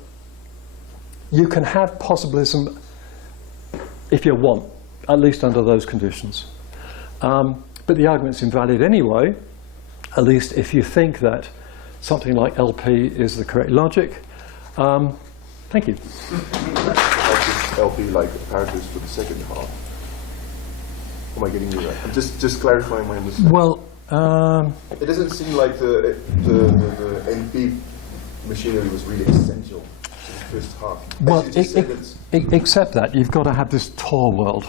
you can have possibilism if you want, at least under those conditions. But the argument's invalid anyway, at least if you think that something like LP is the correct logic. Thank you. LP like apparatus for the second half. Am I getting you right? I'm just clarifying my understanding. Well, it doesn't seem like the NP machinery was really essential to the first half. well, You just said it's- except that you've got to have this Tor world,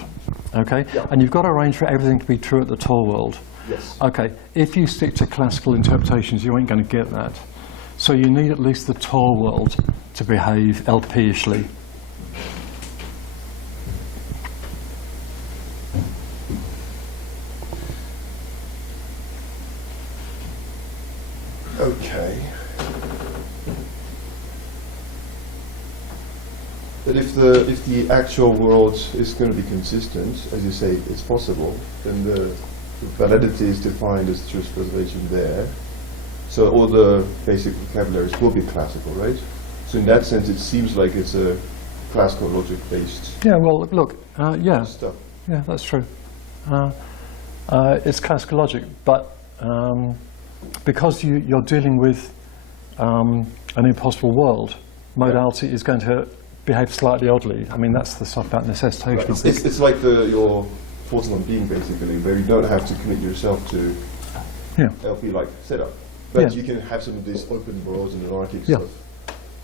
okay? Yeah. And you've got to arrange for everything to be true at the Tor world. Yes. Okay, if you stick to classical interpretations, you ain't going to get that. So you need at least the Tor world to behave LP-ishly. Okay. But if the actual world is going to be consistent, as you say, it's possible, then the validity is defined as truth preservation there. So all the basic vocabularies will be classical, right? So in that sense, it seems like it's a classical logic-based Yeah, well, look, yeah, stuff. yeah, that's true. It's classical logic, but because you're dealing with an impossible world, modality is going to behave slightly oddly. I mean, that's the stuff about necessitation. Right. It's like your Fortran being, basically, where you don't have to commit yourself to Yeah. LP-like setup. But Yeah. you can have some of these open worlds and anarchic Yeah. stuff.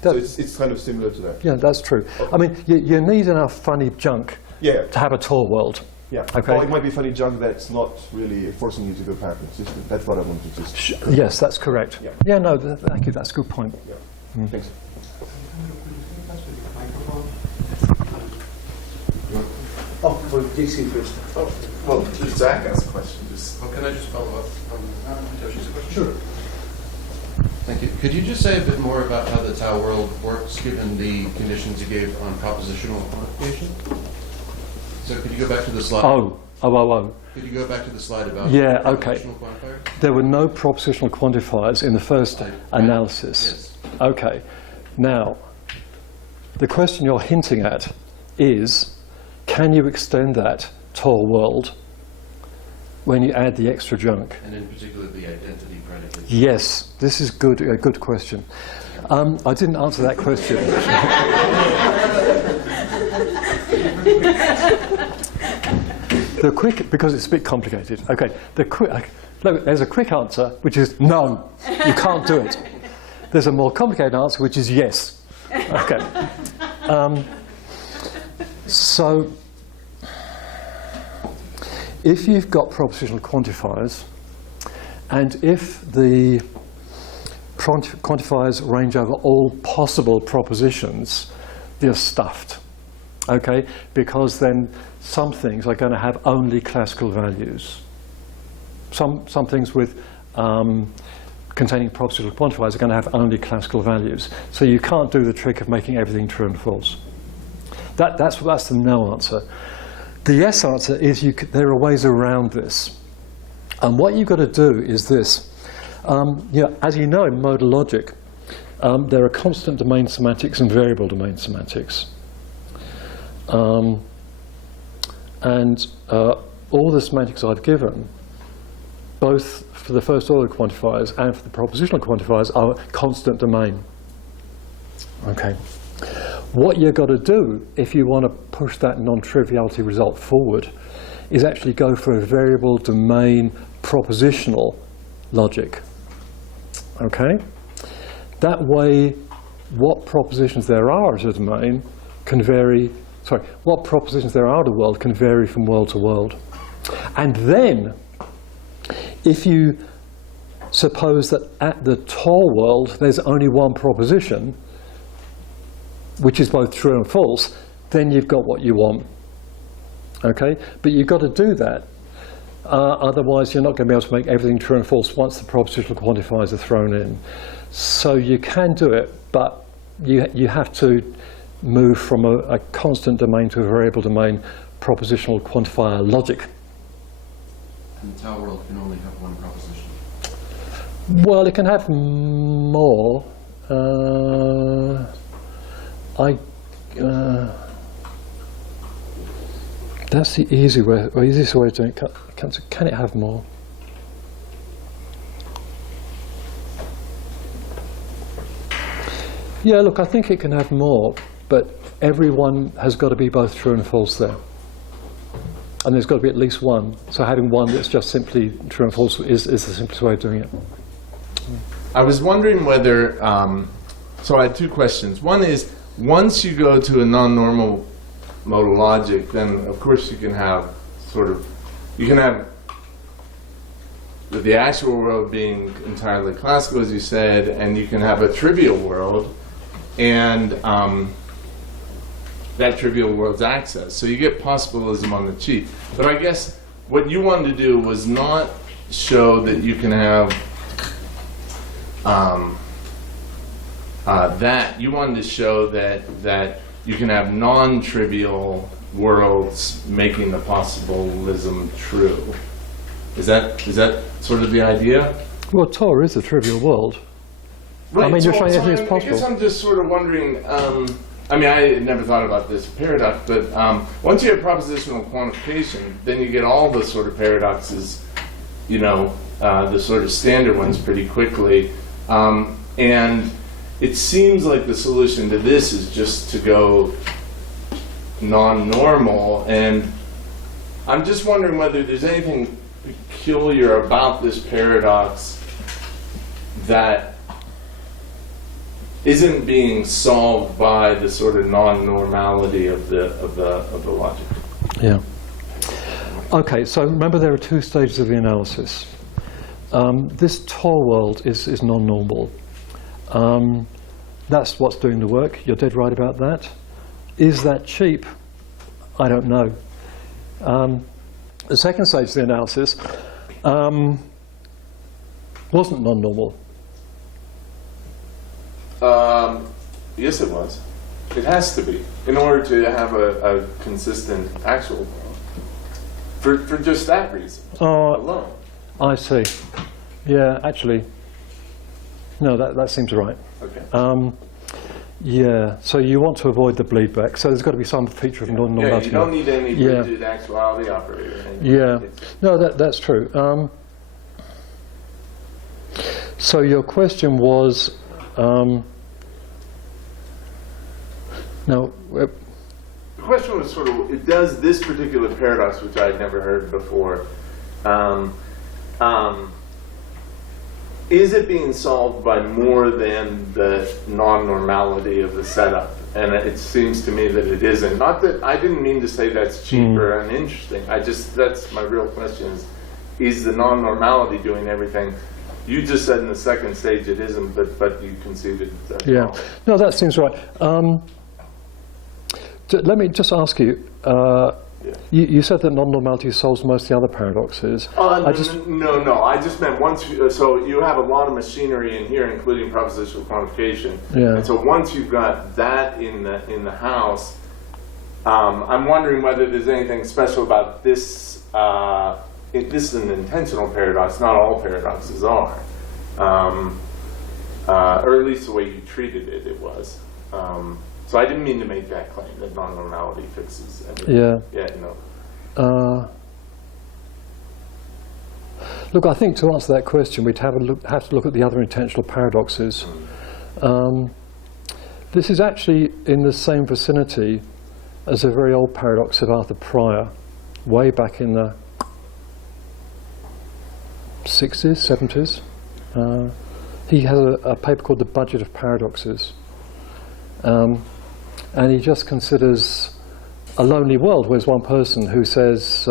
That- So it's kind of similar to that. Yeah, that's true. I mean, you need enough funny junk Yeah. to have a Tor world. Yeah. Okay. Well, it might be funny junk that's not really forcing you to go paraconsistent. That's what I wanted to just. Yes, that's correct. Yeah. Yeah, no, thank you, that's a good point. Yeah. Thanks. Oh, for JC first. Oh, well, just Zach asked a question. Just Well, can I just follow up on Toshi's question? Sure. Thank you. Could you just say a bit more about how the Tau world works, given the conditions you gave on propositional quantification? So could you go back to the slide? Oh. Could you go back to the slide about Yeah, okay. propositional quantifiers? There were no propositional quantifiers in the first analysis. Yes. Okay. Now, the question you're hinting at is, can you extend that Tor world when you add the extra junk. And in particular, the identity predicates. Yes, this is good. A good question. I didn't answer that question. The quick, because it's a bit complicated. Okay, look, there's a quick answer, which is no, you can't do it. There's a more complicated answer, which is yes. Okay. So, if you've got propositional quantifiers, and if the quantifiers range over all possible propositions, they're stuffed. Okay? Because then some things are going to have only classical values. Some things with containing propositional quantifiers are going to have only classical values. So you can't do the trick of making everything true and false. That's the no answer. The yes answer is there are ways around this. And what you've got to do is this. As you know, in modal logic, there are constant domain semantics and variable domain semantics. All the semantics I've given, both for the first order quantifiers and for the propositional quantifiers, are constant domain. Okay. What you've got to do, if you want to push that non-triviality result forward, is actually go for a variable domain propositional logic. Okay? That way, what propositions there are as a domain can vary, what propositions there are to the world can vary from world to world. And then, if you suppose that at the Tor world there's only one proposition, which is both true and false, then you've got what you want. Okay? But you've got to do that. Otherwise, you're not going to be able to make everything true and false once the propositional quantifiers are thrown in. So you can do it, but you have to move from a constant domain to a variable domain propositional quantifier logic. And the Tau world can only have one proposition. Well, it can have more. That's the easy way, or easiest way of doing it. Can it have more? Yeah, look, I think it can have more, but everyone has got to be both true and false there. And there's got to be at least one. So having one that's just simply true and false is the simplest way of doing it. I was wondering whether, so I had two questions. One is, once you go to a non-normal modal logic, then of course you can have the actual world being entirely classical, as you said, and you can have a trivial world, and that trivial world's access. So you get possibilism on the cheap. But I guess what you wanted to do was not show that you can have that. You wanted to show that you can have non-trivial worlds making the possibilism true. Is that sort of the idea? Well, Tor is a trivial world. Right. I mean, you're showing everything is I possible. guess I'm just sort of wondering, I mean, I had never thought about this paradox, but once you have propositional quantification, then you get all the sort of paradoxes, the sort of standard ones pretty quickly. And it seems like the solution to this is just to go non-normal, and I'm just wondering whether there's anything peculiar about this paradox that isn't being solved by the sort of non-normality of the logic. Yeah. Okay, so remember there are two stages of the analysis. This Tor world is non-normal. That's what's doing the work. You're dead right about that. Is that cheap? I don't know. The second stage of the analysis wasn't non-normal. Yes, it was. It has to be, in order to have a consistent actual world. For just that reason alone. I see. Yeah, actually, no, that seems right. Okay. Yeah, so you want to avoid the bleed back. So there's got to be some feature of Yeah, non-normality. you don't need any Yeah. rigid actuality operator. Yeah, It's- no, that's true. So your question was, now, The question was sort of, it does this particular paradox, which I'd never heard before, is it being solved by more than the non-normality of the setup? And it seems to me that it isn't. Not that, I didn't mean to say that's cheap or uninteresting. That's my real question is the non-normality doing everything? You just said in the second stage it isn't, but you conceded that. yeah, no, that seems right. Let me just ask you, you said that non-normality solves most of the other paradoxes. No, I just meant once, so you have a lot of machinery in here, including propositional quantification. Yeah. And so once you've got that in the house, I'm wondering whether there's anything special about this. This is an intentional paradox, not all paradoxes are. Or at least the way you treated it, it was. So I didn't mean to make that claim, that non-normality fixes everything. Yeah. Yeah, no. Look, I think to answer that question, we'd have to look at the other intentional paradoxes. This is actually in the same vicinity as a very old paradox of Arthur Pryor, way back in the 60s, 70s. He has a paper called The Budget of Paradoxes. And he just considers a lonely world where there's one person who says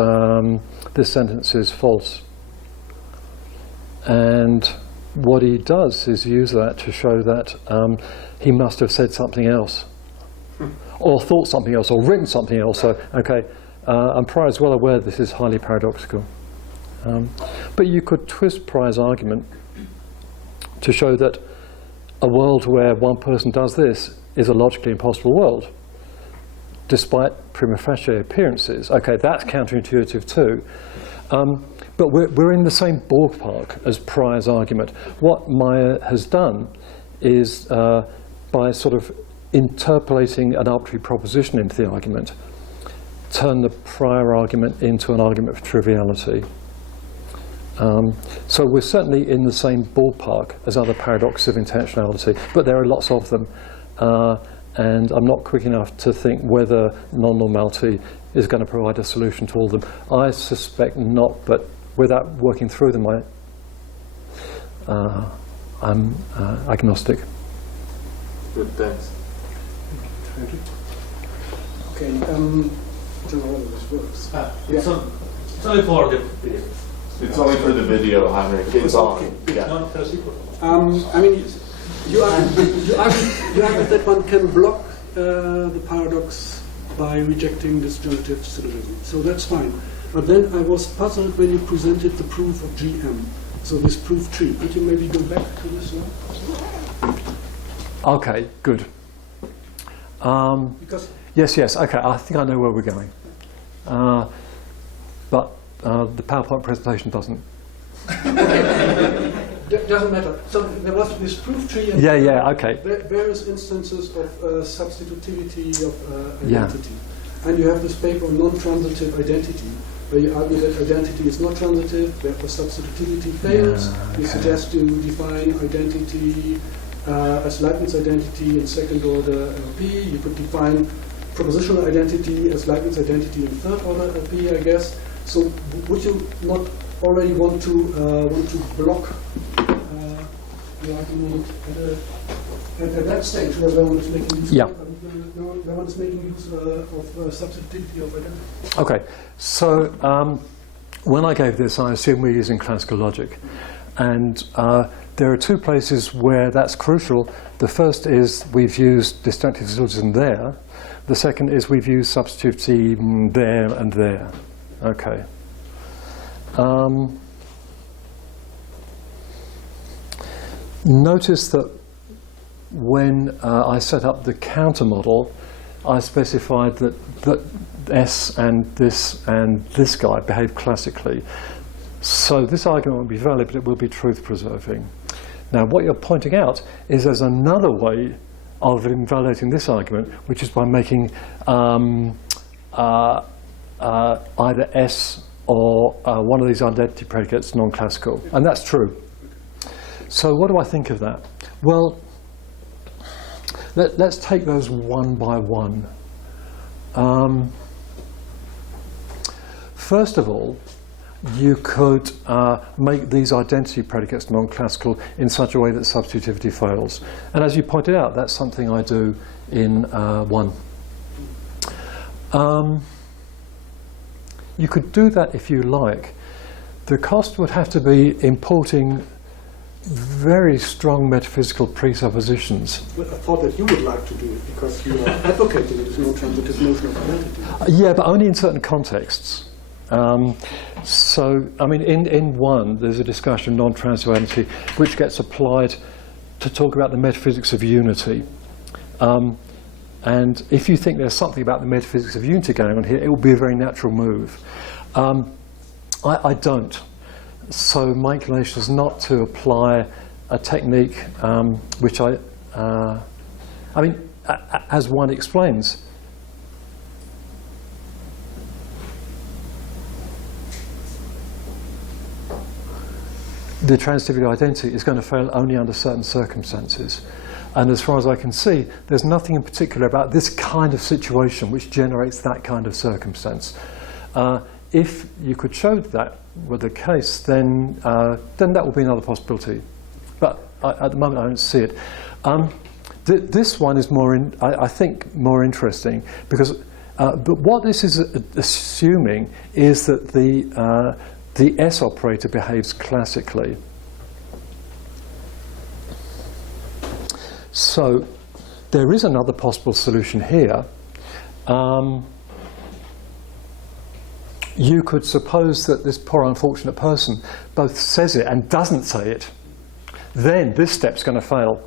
this sentence is false. And what he does is use that to show that he must have said something else, or thought something else, or written something else. So, okay, and Pryor is well aware this is highly paradoxical. But you could twist Pryor's argument to show that a world where one person does this is a logically impossible world, despite prima facie appearances. Okay, that's counterintuitive too. But we're in the same ballpark as Pryor's argument. What Meyer has done is, by sort of interpolating an arbitrary proposition into the argument, turn the Pryor argument into an argument for triviality. So we're certainly in the same ballpark as other paradoxes of intentionality, but there are lots of them. And I'm not quick enough to think whether non-normality is going to provide a solution to all of them. I suspect not, but without working through them, I'm agnostic. Good, thanks. Okay, I don't know whether this works. It's only for the video. It's only for the video, Heinrich. It's on. Yeah. Not possible. I mean, you argue that one can block the paradox by rejecting disjunctive syllogism. So that's fine. But then I was puzzled when you presented the proof of GM. So this proof tree. Could you maybe go back to this one? Okay, good. Because Yes, okay, I think I know where we're going. But the PowerPoint presentation doesn't. doesn't matter. So there was this proof tree and Okay. various instances of substitutivity of Yeah. identity. And you have this paper on non-transitive identity, where you argue that identity is not transitive, therefore substitutivity fails. You suggest to define identity as Leibniz identity in second order LP. You could define propositional identity as Leibniz identity in third order LP, I guess. So would you not already want to block the argument at that stage where one is making use where one is making use of substitutivity of identity? Okay, so when I gave this, I assume we're using classical logic. And there are two places where that's crucial. The first is we've used disjunctive syllogism there. The second is we've used substitutivity there and there. Okay. Notice that when I set up the counter model, I specified that S and this guy behave classically. So this argument will be valid, but it will be truth preserving. Now what you're pointing out is there's another way of invalidating this argument, which is by making either S or one of these identity predicates non-classical. And that's true. So what do I think of that? Well, let's take those one by one. First of all, you could make these identity predicates non-classical in such a way that substitutivity fails. And as you pointed out, that's something I do in 1. You could do that if you like. The cost would have to be importing very strong metaphysical presuppositions. But I thought that you would like to do it because you are advocating this non-transitive notion of identity. Yeah, but only in certain contexts. So, I mean, in 1, there's a discussion of non-transitive identity which gets applied to talk about the metaphysics of unity. And if you think there's something about the metaphysics of unity going on here, it will be a very natural move. I don't. So my inclination is not to apply a technique which I mean, as one explains, the transitivity identity is going to fail only under certain circumstances. And as far as I can see, there's nothing in particular about this kind of situation which generates that kind of circumstance. If you could show that were the case, then that would be another possibility. But at the moment, I don't see it. This one is more, I think, more interesting because but what this is assuming is that the S operator behaves classically. So there is another possible solution here. You could suppose that this poor unfortunate person both says it and doesn't say it. Then this step's going to fail.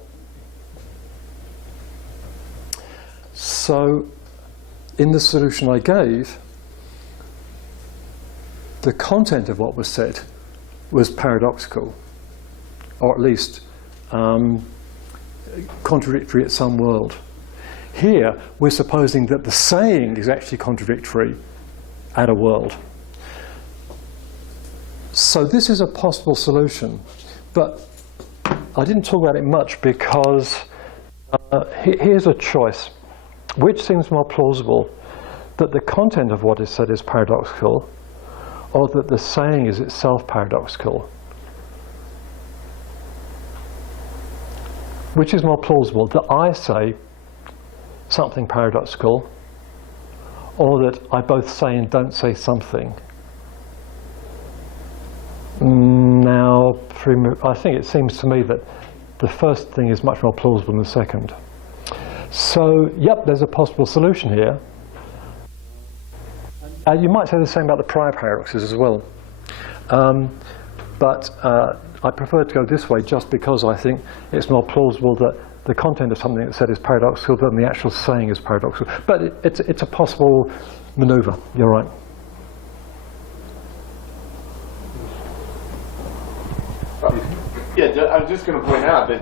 So in the solution I gave, the content of what was said was paradoxical, or at least contradictory at some world. Here, we're supposing that the saying is actually contradictory at a world. So this is a possible solution, but I didn't talk about it much because here's a choice. Which seems more plausible, that the content of what is said is paradoxical, or that the saying is itself paradoxical? Which is more plausible, that I say something paradoxical, or that I both say and don't say something? Now, I think it seems to me that the first thing is much more plausible than the second. So, yep, there's a possible solution here. You might say the same about the prior paradoxes as well. But I prefer to go this way just because I think it's more plausible that the content of something that's said is paradoxical than the actual saying is paradoxical. But it's a possible maneuver, you're right. Yeah, I was just going to point out that.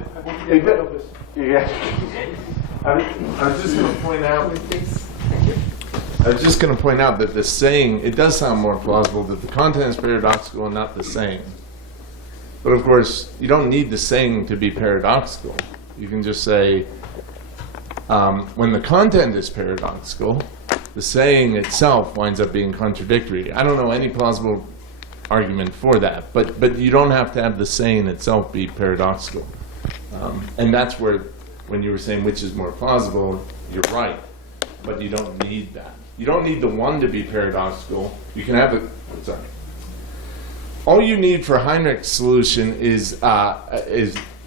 Yeah. I was just going to point out. I was just going to point out that the saying, it does sound more plausible that the content is paradoxical and not the saying. But of course, you don't need the saying to be paradoxical. You can just say, when the content is paradoxical, the saying itself winds up being contradictory. I don't know any plausible argument for that, but you don't have to have the saying itself be paradoxical. And that's where, when you were saying which is more plausible, you're right. But you don't need that. You don't need the one to be paradoxical. You can have the, sorry. All you need for Heinrich's solution is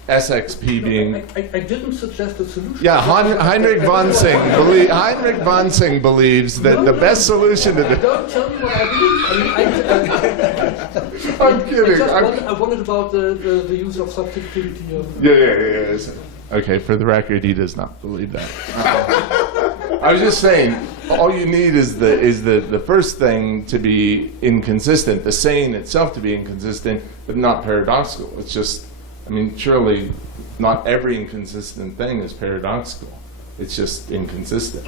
SXP being. I didn't suggest a solution. Yeah, Heinrich von Sing believes that the best solution to the. Don't tell me what I believe. I'm kidding. I wondered about the use of substitutivity. Yeah. Okay, for the record, he does not believe that. I was just saying, all you need is the first thing to be inconsistent, the saying itself to be inconsistent, but not paradoxical. It's just, I mean, surely not every inconsistent thing is paradoxical. It's just inconsistent.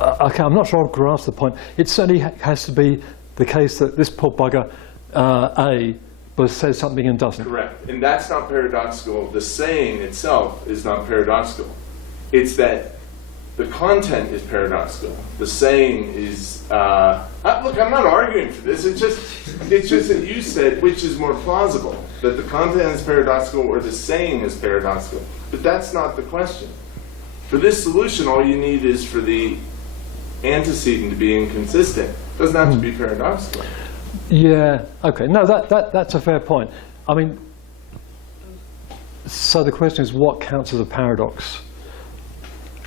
Okay, I'm not sure I've grasped the point. It certainly has to be the case that this poor bugger, A, says something and doesn't. Correct. And that's not paradoxical. The saying itself is not paradoxical. It's that the content is paradoxical. The saying is, look, I'm not arguing for this. It's just that you said which is more plausible, that the content is paradoxical or the saying is paradoxical. But that's not the question. For this solution, all you need is for the antecedent to be inconsistent. It doesn't have to be paradoxical. Yeah, okay. No, that's a fair point. I mean, so the question is, what counts as a paradox?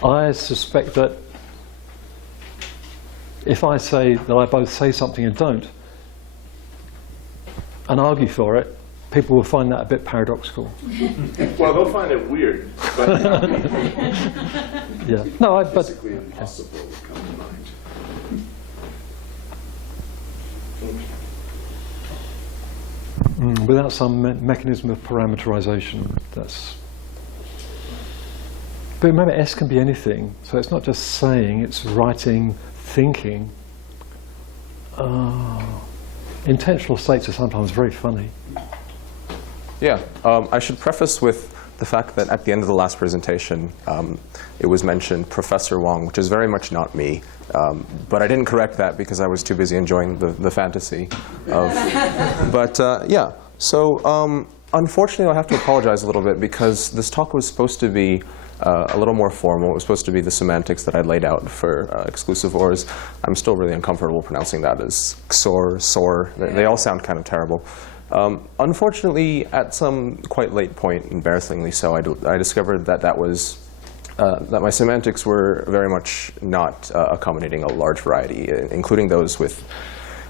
I suspect that if I say that I both say something and don't, and argue for it, people will find that a bit paradoxical. Well, they'll find it weird, but Yeah. No, but physically impossible would come to mind. without some mechanism of parameterization, that's. But remember, S can be anything, so it's not just saying, it's writing, thinking. Intentional states are sometimes very funny. Yeah, I should preface with the fact that at the end of the last presentation, it was mentioned Professor Wong, which is very much not me. But I didn't correct that because I was too busy enjoying the fantasy of. But yeah, so unfortunately, I have to apologize a little bit because this talk was supposed to be a little more formal. It was supposed to be the semantics that I laid out for exclusive ORs. I'm still really uncomfortable pronouncing that as XOR, SOR. They all sound kind of terrible. Unfortunately, at some quite late point, embarrassingly so, I discovered that that my semantics were very much not accommodating a large variety, including those with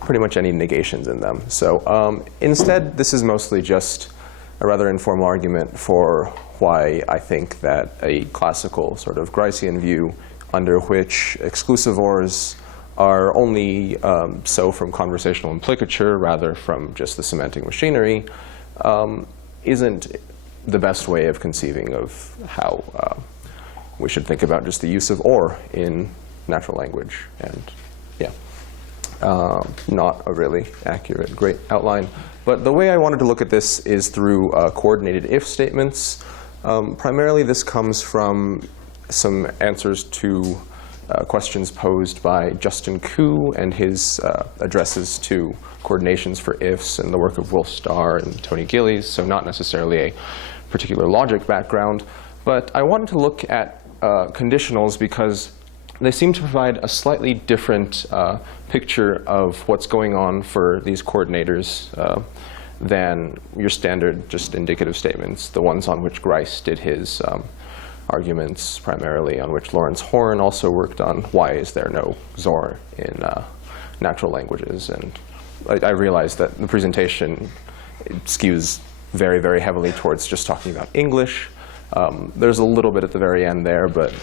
pretty much any negations in them. So instead, this is mostly just a rather informal argument for why I think that a classical sort of Gricean view under which exclusive ORs are only so from conversational implicature rather from just the semantic machinery isn't the best way of conceiving of how we should think about just the use of OR in natural language. And yeah, not a really accurate, great outline. But the way I wanted to look at this is through coordinated if statements. Primarily this comes from some answers to questions posed by Justin Koo and his addresses to coordinations for ifs and the work of Wolf Starr and Tony Gillies, so not necessarily a particular logic background. But I wanted to look at conditionals because they seem to provide a slightly different picture of what's going on for these coordinators than your standard just indicative statements, the ones on which Grice did his arguments primarily, on which Lawrence Horn also worked on why is there no XOR in natural languages. And I realized that the presentation skews very, very heavily towards just talking about English. There's a little bit at the very end there, but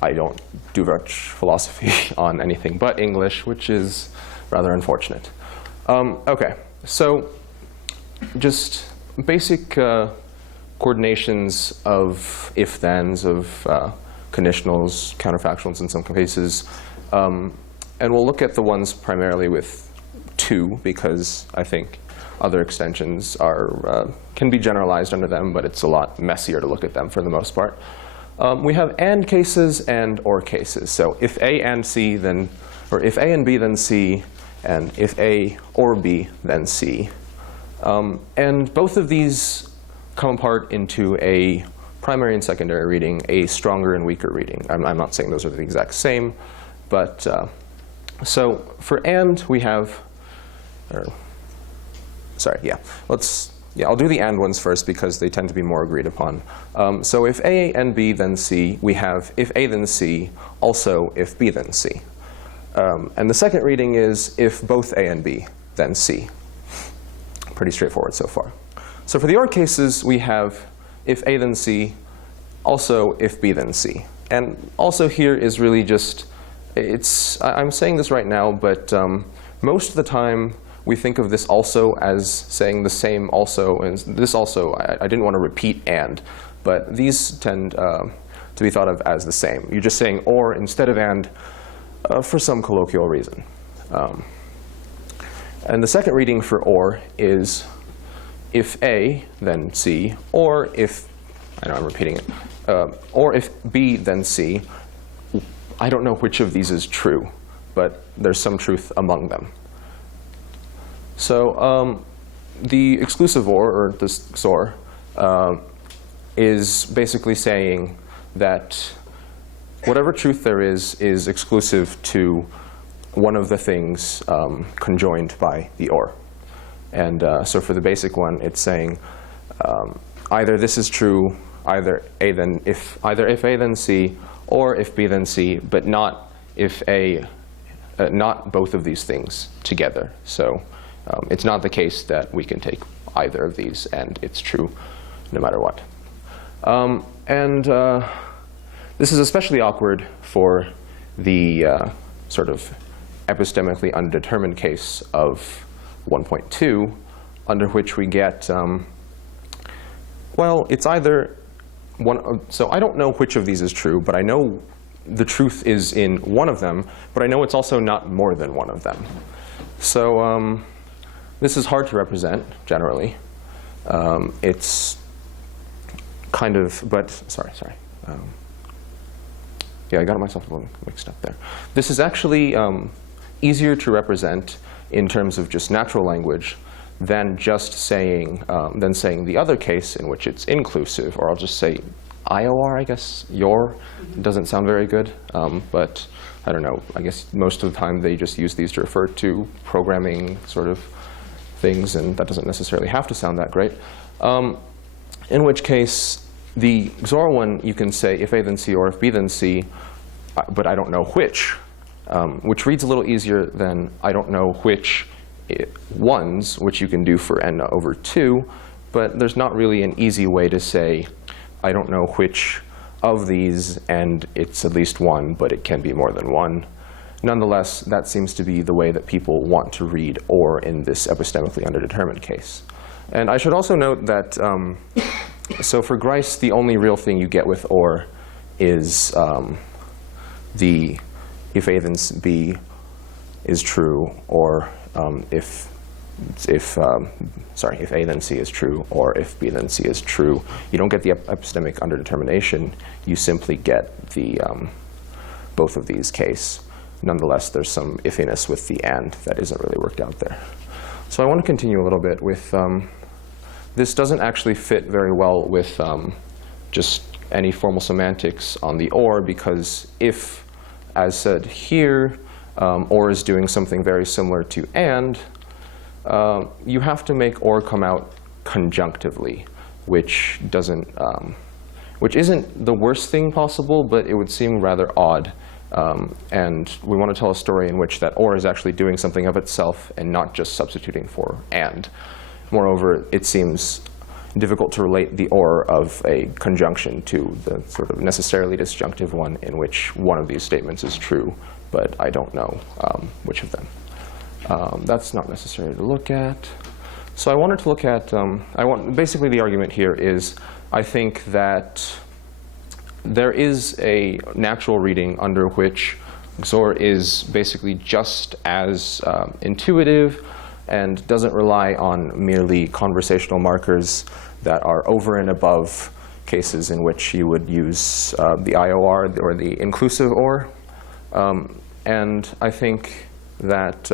I don't do much philosophy on anything but English, which is rather unfortunate. OK, so just basic coordinations of if-thens, of conditionals, counterfactuals in some cases. And we'll look at the ones primarily with to, because I think other extensions can be generalized under them, but it's a lot messier to look at them for the most part. We have and cases and or cases. So if A and C, then, or if A and B, then C, and if A or B, then C. And both of these come apart into a primary and secondary reading, a stronger and weaker reading. I'm not saying those are the exact same, but so for and we have, I'll do the and ones first because they tend to be more agreed upon. So if A and B, then C, we have if A, then C, also if B, then C. And the second reading is if both A and B, then C. Pretty straightforward so far. So for the OR cases, we have if A, then C, also if B, then C. And also here is really just, I'm saying this right now, but most of the time, we think of this also as saying the same also, and this also, I didn't want to repeat and, but these tend to be thought of as the same. You're just saying or instead of and for some colloquial reason. And the second reading for or is if A, then C, or if, I know I'm repeating it, or if B, then C. I don't know which of these is true, but there's some truth among them. So the exclusive or the XOR, is basically saying that whatever truth there is exclusive to one of the things conjoined by the or. And so for the basic one, it's saying either this is true, either A then either if A then C, or if B then C, but not if A, not both of these things together. So it's not the case that we can take either of these and it's true no matter what. This is especially awkward for the sort of epistemically undetermined case of 1.2, under which we get, well, it's either one, so I don't know which of these is true, but I know the truth is in one of them, but I know it's also not more than one of them. So this is hard to represent, generally. It's kind of, but, sorry. Yeah, I got myself a little mixed up there. This is actually easier to represent in terms of just natural language than just saying, saying the other case in which it's inclusive, or I'll just say IOR, I guess, your. It doesn't sound very good, but I don't know. I guess most of the time they just use these to refer to programming sort of things, and that doesn't necessarily have to sound that great. In which case, the XOR one, you can say if A then C or if B then C, but I don't know which reads a little easier than I don't know which ones, which you can do for n over 2, but there's not really an easy way to say I don't know which of these, and it's at least one, but it can be more than one. Nonetheless, that seems to be the way that people want to read or in this epistemically underdetermined case. And I should also note that, so for Grice, the only real thing you get with or is the if A then B is true, or if A then C is true, or if B then C is true. You don't get the epistemic underdetermination. You simply get the both of these case. Nonetheless, there's some iffiness with the and that isn't really worked out there. So I want to continue a little bit with, this doesn't actually fit very well with just any formal semantics on the or, because if, as said here, or is doing something very similar to and, you have to make or come out conjunctively, which doesn't, which isn't the worst thing possible, but it would seem rather odd. And we want to tell a story in which that or is actually doing something of itself and not just substituting for and. Moreover, it seems difficult to relate the or of a conjunction to the sort of necessarily disjunctive one in which one of these statements is true, but I don't know which of them. That's not necessary to look at. So I wanted to look at, basically the argument here is, I think that there is a natural reading under which XOR is basically just as intuitive and doesn't rely on merely conversational markers that are over and above cases in which you would use the IOR or the inclusive or. And I think that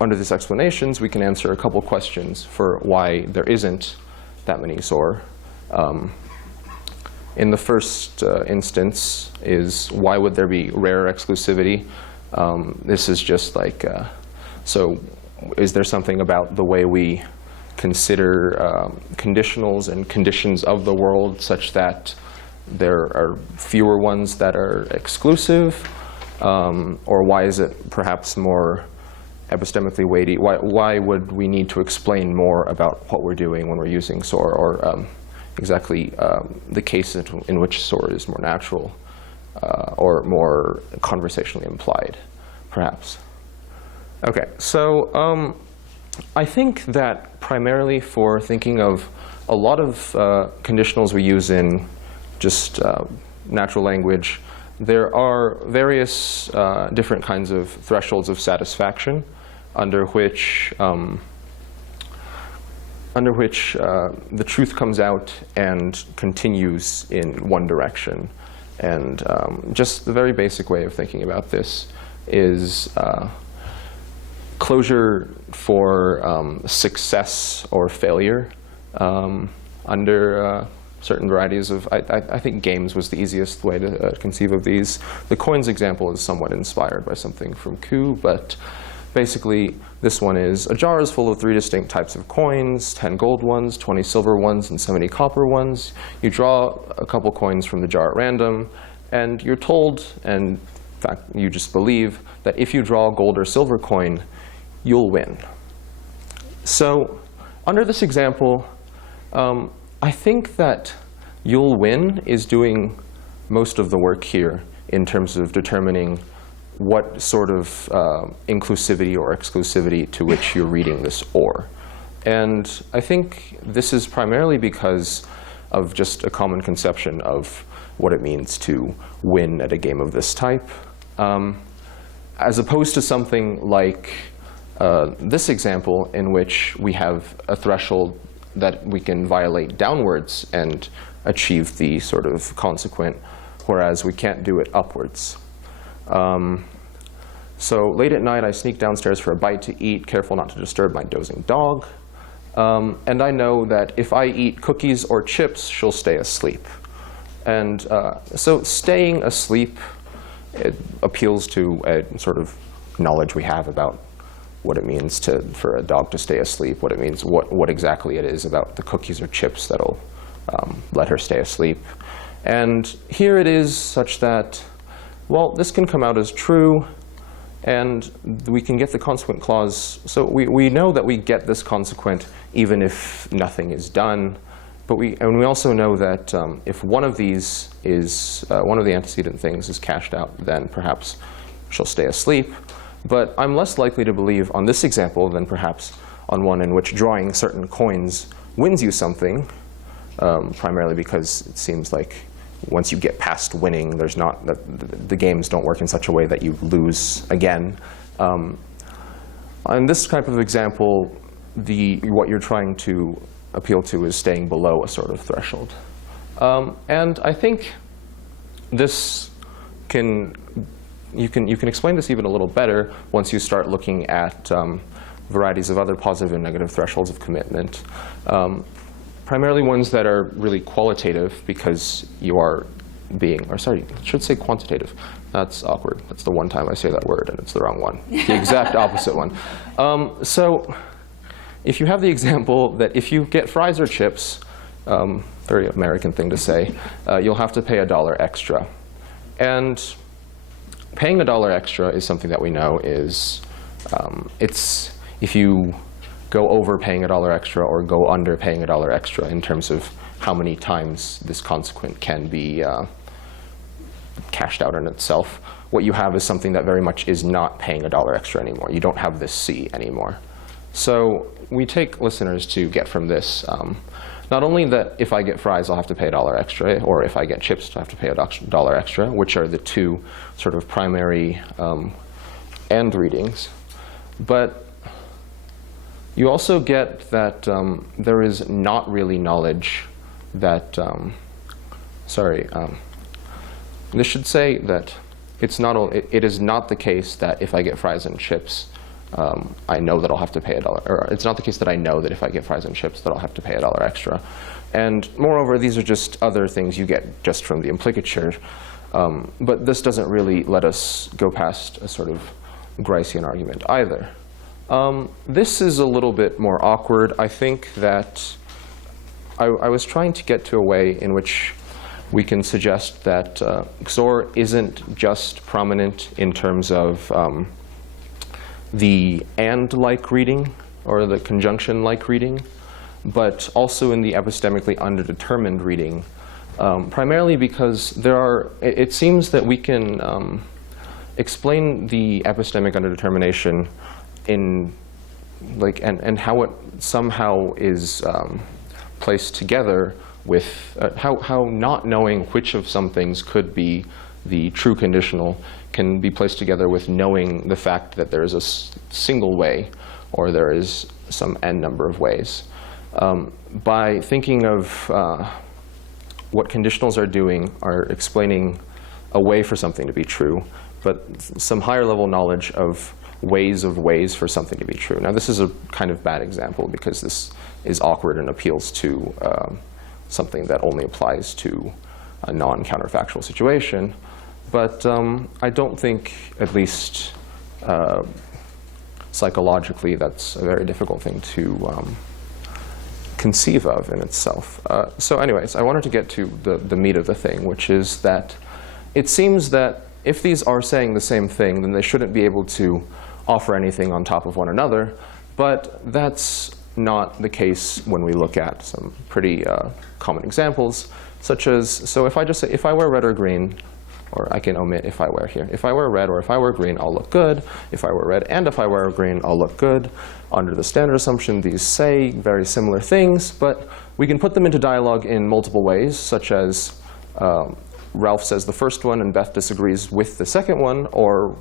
under these explanations, we can answer a couple questions for why there isn't that many XOR. In the first instance is why would there be rare exclusivity? This is just like, so is there something about the way we consider conditionals and conditions of the world such that there are fewer ones that are exclusive? Or why is it perhaps more epistemically weighty? Why would we need to explain more about what we're doing when we're using XOR, or exactly the case in which XOR is more natural or more conversationally implied, perhaps? Okay, so I think that primarily for thinking of a lot of conditionals we use in just natural language, there are various different kinds of thresholds of satisfaction under which the truth comes out and continues in one direction. And just the very basic way of thinking about this is closure for success or failure under certain varieties of, I think games was the easiest way to conceive of these. The coins example is somewhat inspired by something from Q, but basically this one is, a jar is full of 3 distinct types of coins, 10 gold ones, 20 silver ones, and 70 copper ones. You draw a couple coins from the jar at random, and you're told, and in fact you just believe, that if you draw a gold or silver coin, you'll win. So under this example, I think that you'll win is doing most of the work here in terms of determining what sort of inclusivity or exclusivity to which you're reading this or. And I think this is primarily because of just a common conception of what it means to win at a game of this type, as opposed to something like this example in which we have a threshold that we can violate downwards and achieve the sort of consequent, whereas we can't do it upwards. So late at night, I sneak downstairs for a bite to eat, careful not to disturb my dozing dog. And I know that if I eat cookies or chips, she'll stay asleep. And so staying asleep, it appeals to a sort of knowledge we have about what it means for a dog to stay asleep, what it means, what exactly it is about the cookies or chips that'll let her stay asleep. And here it is such that, well, this can come out as true, and we can get the consequent clause. So we know that we get this consequent even if nothing is done. But we also know that if one of these is, one of the antecedent things is cashed out, then perhaps she'll stay asleep. But I'm less likely to believe on this example than perhaps on one in which drawing certain coins wins you something, primarily because it seems like once you get past winning, there's not, the games don't work in such a way that you lose again. On this type of example, what you're trying to appeal to is staying below a sort of threshold. And I think this you can explain this even a little better once you start looking at varieties of other positive and negative thresholds of commitment. Primarily ones that are really qualitative because you are being, or sorry, I should say quantitative. That's awkward. That's the one time I say that word and it's the wrong one. The exact opposite one. So if you have the example that if you get fries or chips, very American thing to say, you'll have to pay $1 extra. And paying $1 extra is something that we know is, it's if you go over paying $1 extra or go under paying $1 extra in terms of how many times this consequent can be cashed out in itself, what you have is something that very much is not paying $1 extra anymore. You don't have this C anymore. So we take listeners to get from this not only that if I get fries, I'll have to pay $1 extra, or if I get chips, I'll have to pay $1 extra, which are the two sort of primary end readings. But you also get that there is not really knowledge that, this should say that it is not the case that if I get fries and chips, I know that I'll have to pay $1, or it's not the case that I know that if I get fries and chips that I'll have to pay $1 extra. And moreover, these are just other things you get just from the implicature. But this doesn't really let us go past a sort of Gricean argument either. This is a little bit more awkward. I think that I was trying to get to a way in which we can suggest that XOR isn't just prominent in terms of the and-like reading or the conjunction-like reading, but also in the epistemically underdetermined reading, primarily because it seems that we can explain the epistemic underdetermination in like and how it somehow is placed together with how not knowing which of some things could be the true conditional can be placed together with knowing the fact that there is a single way, or there is some n number of ways. By thinking of what conditionals are doing, are explaining a way for something to be true, but some higher level knowledge of ways for something to be true. Now this is a kind of bad example because this is awkward and appeals to something that only applies to a non-counterfactual situation. But I don't think, at least psychologically, that's a very difficult thing to conceive of in itself. So anyways, I wanted to get to the meat of the thing, which is that it seems that if these are saying the same thing, then they shouldn't be able to offer anything on top of one another. But that's not the case when we look at some pretty common examples, such as, so if I just say, if I wear red or green, or I can omit if I wear here. If I wear red or if I wear green, I'll look good. If I wear red and if I wear green, I'll look good. Under the standard assumption, these say very similar things, but we can put them into dialogue in multiple ways, such as Ralph says the first one and Beth disagrees with the second one, or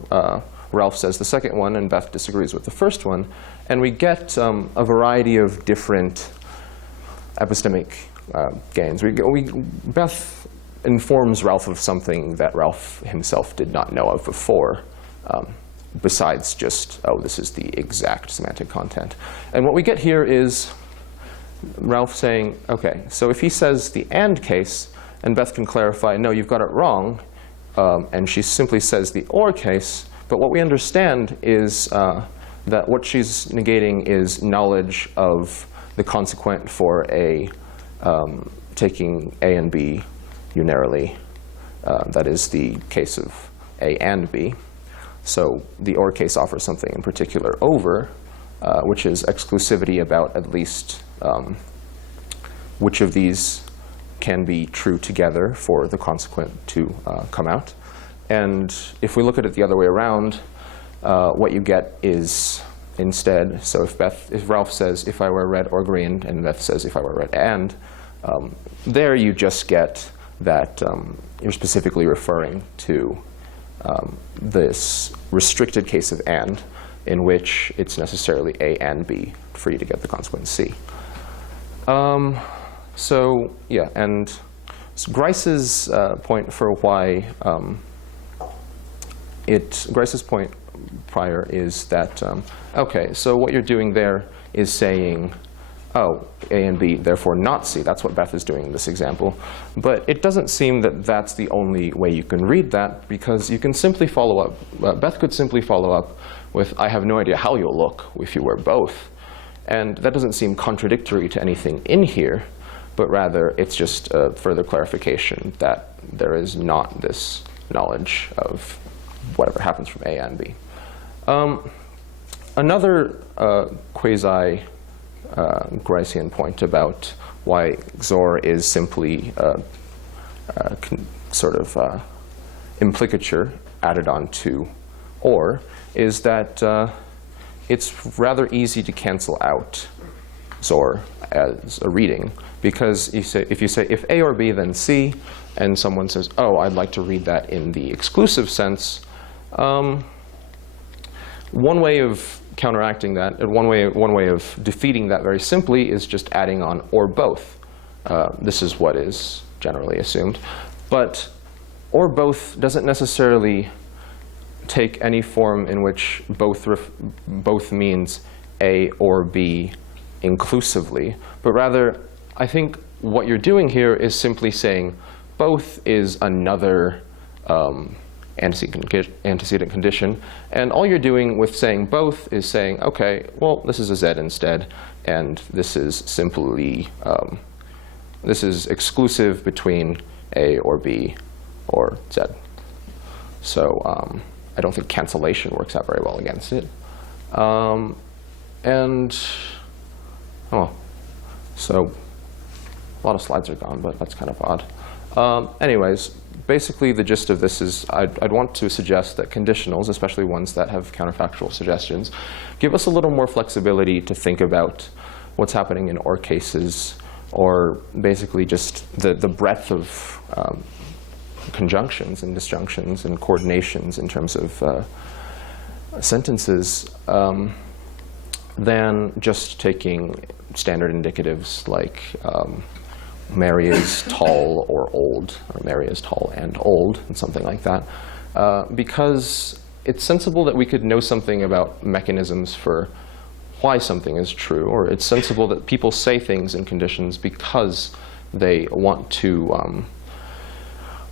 Ralph says the second one and Beth disagrees with the first one. And we get a variety of different epistemic gains. Beth informs Ralph of something that Ralph himself did not know of before, besides just, oh, this is the exact semantic content. And what we get here is Ralph saying, OK, so if he says the and case, and Beth can clarify, no, you've got it wrong, and she simply says the or case, but what we understand is that what she's negating is knowledge of the consequent for A, taking A and B unarily. That is the case of A and B. So the OR case offers something in particular over, which is exclusivity about at least which of these can be true together for the consequent to come out. And if we look at it the other way around, what you get is instead, so if Ralph says if I wear red or green, and Beth says if I wear red and, there you just get that you're specifically referring to this restricted case of and, in which it's necessarily A and B for you to get the consequent C. So yeah, and so Grice's point for why Grice's point prior is that, OK, so what you're doing there is saying, oh, A and B, therefore not C. That's what Beth is doing in this example. But it doesn't seem that that's the only way you can read that, because you can simply follow up. Beth could simply follow up with, I have no idea how you'll look if you wear both. And that doesn't seem contradictory to anything in here, but rather it's just a further clarification that there is not this knowledge of whatever happens from A and B. Another quasi Gricean point about why XOR is simply sort of implicature added on to OR is that it's rather easy to cancel out XOR as a reading, because if you say if A or B then C, and someone says, oh, I'd like to read that in the exclusive sense, one way of counteracting that, and one way of defeating that very simply is just adding on or both. This is what is generally assumed. But or both doesn't necessarily take any form in which both means A or B inclusively, but rather I think what you're doing here is simply saying both is another antecedent condition, and all you're doing with saying both is saying, okay, well, this is a Z instead, and this is simply, this is exclusive between A or B or Z. So I don't think cancellation works out very well against it. So a lot of slides are gone, but that's kind of odd. Anyways, basically the gist of this is I'd want to suggest that conditionals, especially ones that have counterfactual suggestions, give us a little more flexibility to think about what's happening in OR cases, or basically just the breadth of conjunctions and disjunctions and coordinations in terms of sentences, than just taking standard indicatives like Mary is tall or old, or Mary is tall and old, and something like that. Because it's sensible that we could know something about mechanisms for why something is true, or it's sensible that people say things in conditions because they want to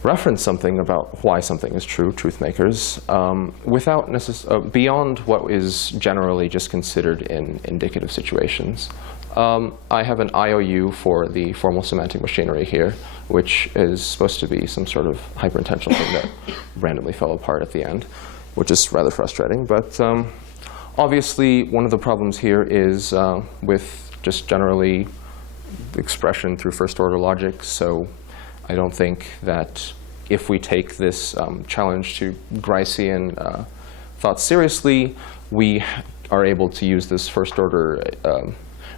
reference something about why something is true, truth makers, without beyond what is generally just considered in indicative situations. I have an IOU for the formal semantic machinery here, which is supposed to be some sort of hyperintentional thing that randomly fell apart at the end, which is rather frustrating. But obviously, one of the problems here is with just generally expression through first-order logic. So I don't think that if we take this challenge to Gricean thought seriously, we are able to use this first-order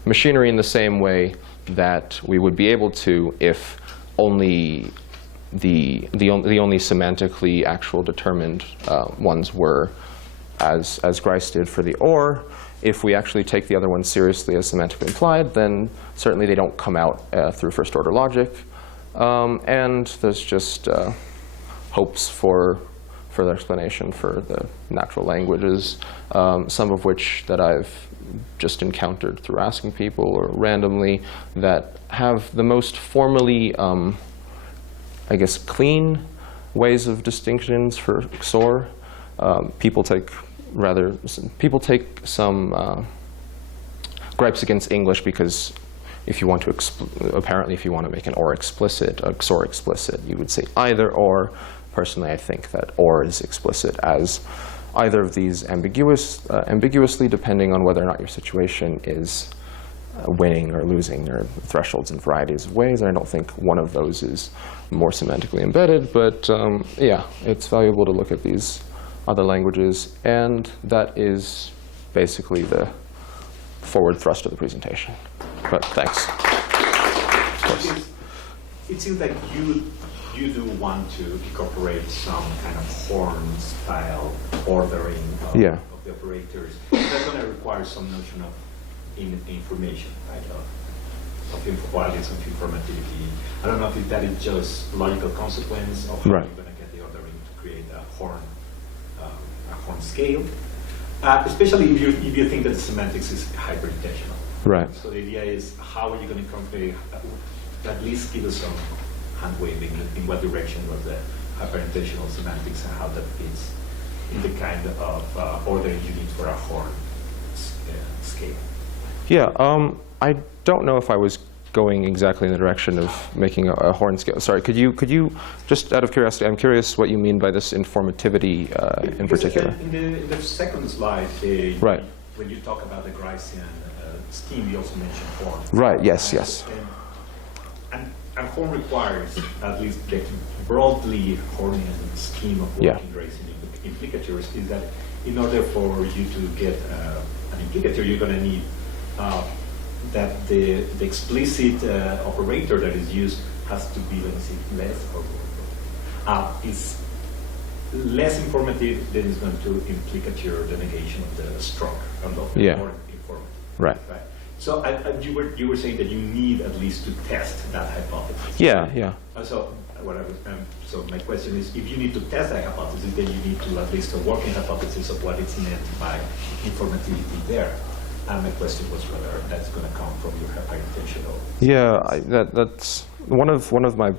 machinery in the same way that we would be able to if only the only semantically actual determined ones were as Grice did for the OR. If we actually take the other ones seriously as semantically implied, then certainly they don't come out through first-order logic. And there's just hopes for further explanation for the natural languages, some of which that I've just encountered through asking people or randomly, that have the most formally, I guess, clean ways of distinctions for XOR. People take some gripes against English because if you want to apparently if you want to make an OR explicit, a XOR explicit, you would say either or. Personally, I think that OR is explicit as either of these ambiguously, depending on whether or not your situation is winning or losing. There are thresholds in varieties of ways, and I don't think one of those is more semantically embedded. But yeah, it's valuable to look at these other languages, and that is basically the forward thrust of the presentation. But thanks. Of course. It seems like you do want to incorporate some kind of horn-style ordering of the operators. That's going to require some notion of information, right? Of qualities, of informativity. I don't know if that is just logical consequence of how you're going to get the ordering to create a horn scale. Especially if you think that the semantics is hyperintentional. Right. So the idea is, how are you going to convey, at least give us some hand waving in what direction was the hyperintentional semantics and how that fits in the kind of ordering you need for a horn scale. Yeah, I don't know if I was going exactly in the direction of making a horn scale. Sorry, could you just out of curiosity, I'm curious what you mean by this informativity in particular. In the second slide, when you talk about the Gricean scheme, you also mentioned horn. Right, yes. And horn requires at least the broadly Hornian scheme of working Gricean implicatures is that in order for you to get an implicature, you're going to need that the explicit operator that is used has to be, let me see, is less informative than is going to implicature the negation of the stroke and more informative. Right. So you were saying that you need at least to test that hypothesis. Yeah. So my question is, if you need to test that hypothesis, then you need to at least a working hypothesis of what it's meant by informativity there. And my question was whether that's going to come from your hyperintentional. Yeah, that's one of my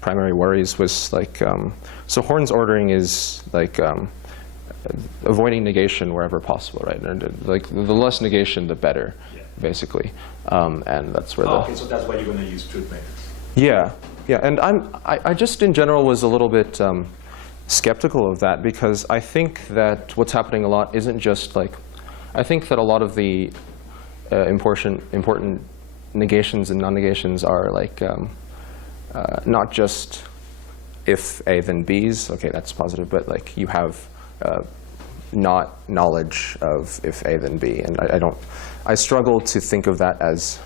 primary worries was like, so Horn's ordering is like avoiding negation wherever possible, right? And like the less negation, the better, basically. And that's where okay, so that's why you're going to use truth makers. Yeah, and I just in general was a little bit skeptical of that, because I think that what's happening a lot isn't just like, I think that a lot of the important negations and non-negations are like not just if A then B's, okay, that's positive, but like you have not knowledge of if A then B, and I struggle to think of that as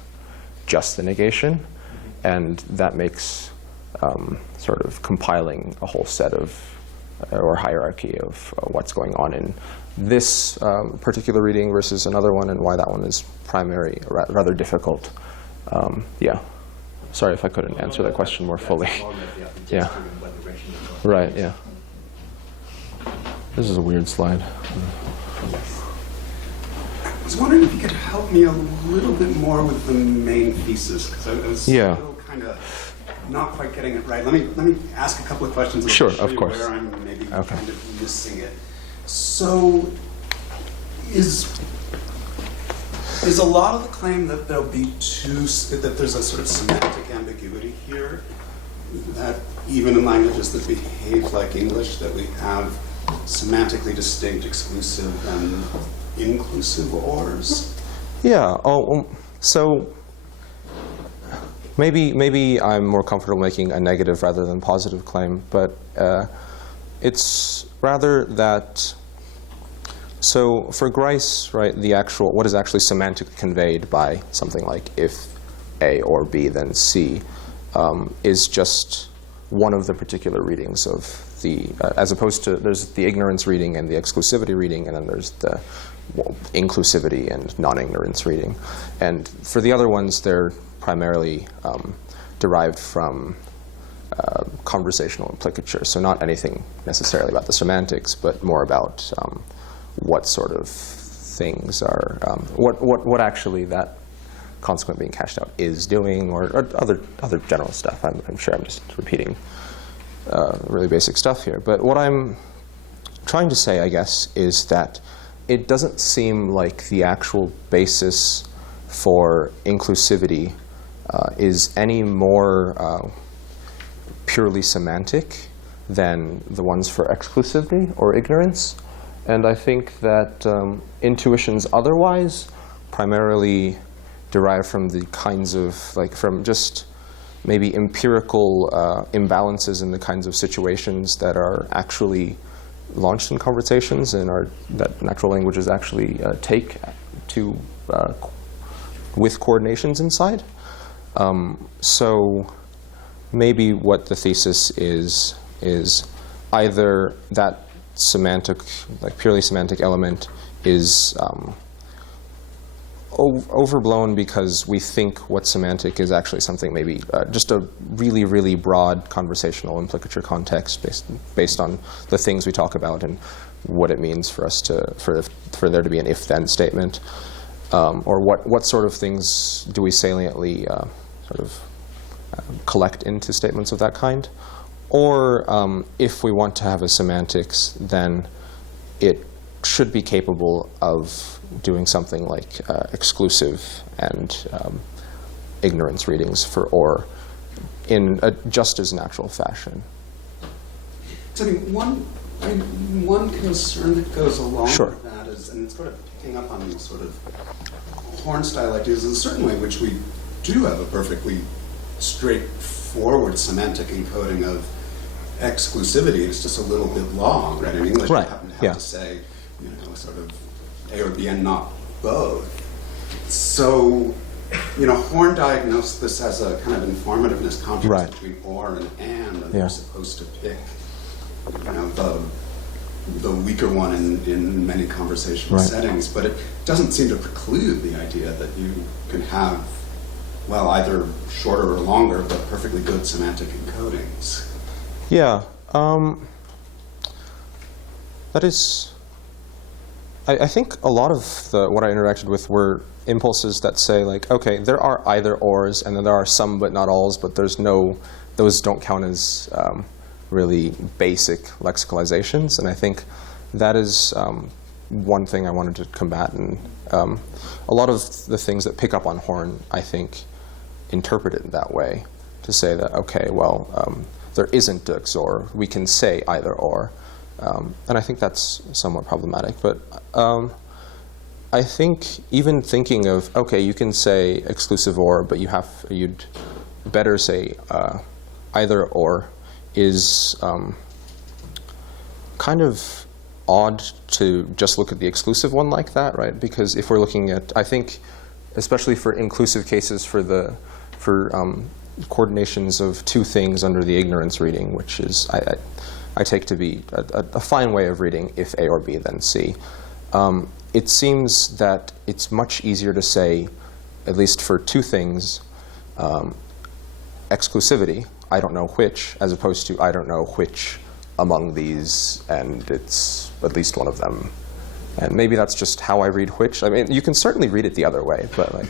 just the negation, and that makes sort of compiling a whole set of, or hierarchy of what's going on in this particular reading versus another one, and why that one is primary, rather difficult. Yeah. Sorry if I couldn't answer that question more fully. Yeah. Right, yeah. This is a weird slide. I was wondering if you could help me a little bit more with the main thesis, because I was still kind of not quite getting it right. Let me ask a couple of questions. And sure, show of you course. Where I'm maybe kind of missing it. So, is a lot of the claim that there'll be that there's a sort of semantic ambiguity here, that even in languages that behave like English, that we have semantically distinct exclusive and inclusive ors? Yeah. So maybe I'm more comfortable making a negative rather than positive claim, but it's rather that. So for Grice, right, what is actually semantically conveyed by something like if A or B then C is just one of the particular readings of the, as opposed to, there's the ignorance reading and the exclusivity reading, and then there's the inclusivity and non-ignorance reading. And for the other ones, they're primarily derived from conversational implicature. So not anything necessarily about the semantics, but more about what sort of things are, what actually that consequent being cashed out is doing, or other general stuff. I'm sure I'm just repeating really basic stuff here. But what I'm trying to say, I guess, is that it doesn't seem like the actual basis for inclusivity is any more purely semantic than the ones for exclusivity or ignorance. And I think that intuitions otherwise primarily derive from the kinds of, from just maybe empirical imbalances in the kinds of situations that are actually launched in conversations and that natural languages actually take to with coordinations inside. So maybe what the thesis is either that semantic, purely semantic element is overblown because we think what's semantic is actually something maybe just a really, really broad conversational implicature context based on the things we talk about and what it means for us to for there to be an if-then statement, or what sort of things do we saliently sort of collect into statements of that kind. Or if we want to have a semantics, then it should be capable of doing something like exclusive and ignorance readings for or in a just as natural fashion. So one concern that goes along Sure. with that is, and it's sort of picking up on these sort of Horn-style ideas, in a certain way in which we do have a perfectly straightforward semantic encoding of exclusivity. It's just a little bit long, right? In English, Right. you happen to have Yeah. to say, sort of A or B and not both. So, Horn diagnosed this as a kind of informativeness contrast Right. between or and Yeah. they're supposed to pick, the weaker one in many conversational Right. settings. But it doesn't seem to preclude the idea that you can have, well, either shorter or longer, but perfectly good semantic encodings. Yeah, that is. I think a lot of what I interacted with were impulses that say, okay, there are either ors, and then there are some but not alls, but those don't count as really basic lexicalizations. And I think that is one thing I wanted to combat. And a lot of the things that pick up on Horn, I think, interpret it that way, to say that, okay, well, there isn't a XOR. We can say either or. And I think that's somewhat problematic. But I think even thinking of, okay, you can say exclusive or, but you'd better say either or is kind of odd to just look at the exclusive one like that, right? Because if we're looking at, I think, especially for inclusive cases for coordinations of two things under the ignorance reading, which is I take to be a fine way of reading if A or B then C. It seems that it's much easier to say, at least for two things, exclusivity, I don't know which, as opposed to I don't know which among these, and it's at least one of them. And maybe that's just how I read which. I mean, you can certainly read it the other way, but like,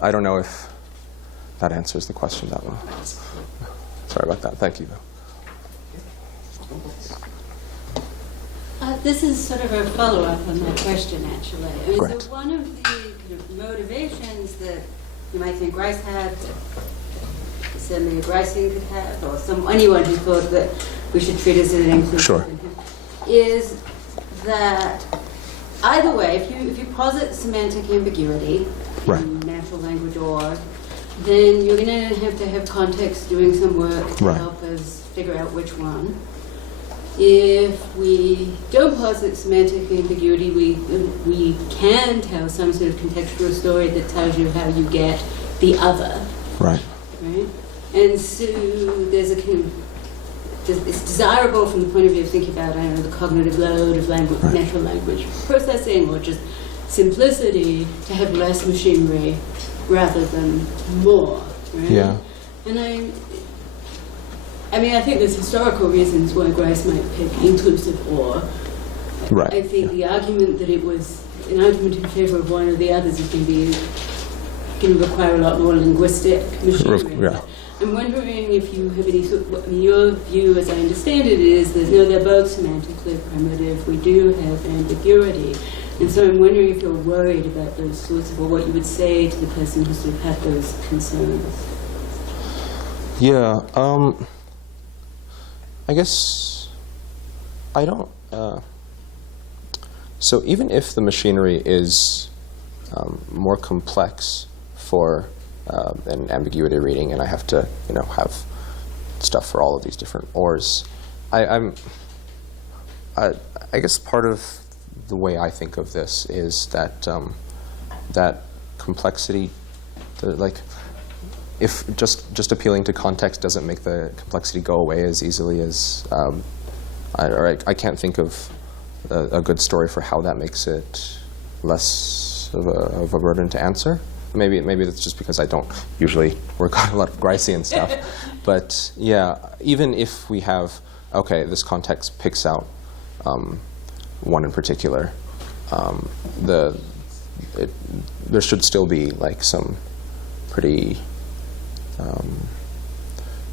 I don't know if that answers the question that way. Sorry about that. Thank you. This is sort of a follow-up on that question, actually. I mean, Great. so one of the kind of motivations that you might think Grice had, certainly a Gricean could have, or anyone who thought that we should treat it as an inclusive, Sure. is that either way, if you posit semantic ambiguity Right. in natural language or, then you're going to have context doing some work to Right. help us figure out which one. If we don't posit semantic ambiguity, we can tell some sort of contextual story that tells you how you get the other. Right. Right? And so there's a kind of, it's desirable from the point of view of thinking about, I don't know, the cognitive load of language, Right. natural language processing, or just simplicity, to have less machinery rather than more. Right? Yeah. And I mean, I think there's historical reasons why Grice might pick inclusive or. Right. I think the argument that it was an argument in favor of one or the others is going to require a lot more linguistic machinery. Yeah. I'm wondering if you have any sort of, I mean, your view, as I understand it, is that no, they're both semantically primitive. We do have ambiguity. And so I'm wondering if you're worried about those sorts of, or what you would say to the person who sort of had those concerns. Yeah. I guess I don't. So even if the machinery is more complex for an ambiguity reading, and I have to, have stuff for all of these different ors, I guess part of the way I think of this is that that complexity, if just appealing to context doesn't make the complexity go away as easily as, I can't think of a good story for how that makes it less of a burden to answer. Maybe that's just because I don't usually work on a lot of Gricean stuff. But yeah, even if we have, okay, this context picks out one in particular, there should still be like some pretty,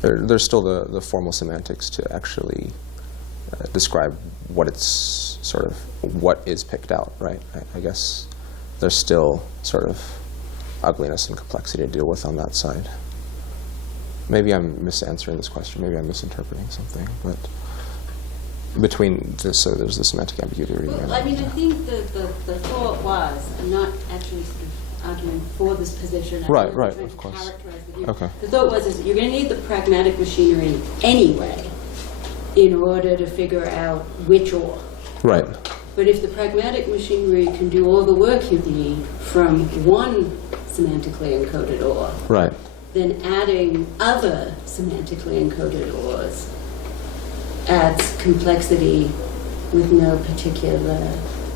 there's still the formal semantics to actually describe what it's sort of, what is picked out, right? I guess there's still sort of ugliness and complexity to deal with on that side. Maybe I'm misanswering this question, maybe I'm misinterpreting something, but between this, so there's the semantic ambiguity reading. Well, I mean, I think the thought was, I'm not actually sort of arguing for this position. Right, I'm right, trying of to course. characterize the view. Okay. The thought was is that you're going to need the pragmatic machinery anyway in order to figure out which or. Right. But if the pragmatic machinery can do all the work you need from one semantically encoded or, Right. then adding other semantically encoded ors adds complexity with no particular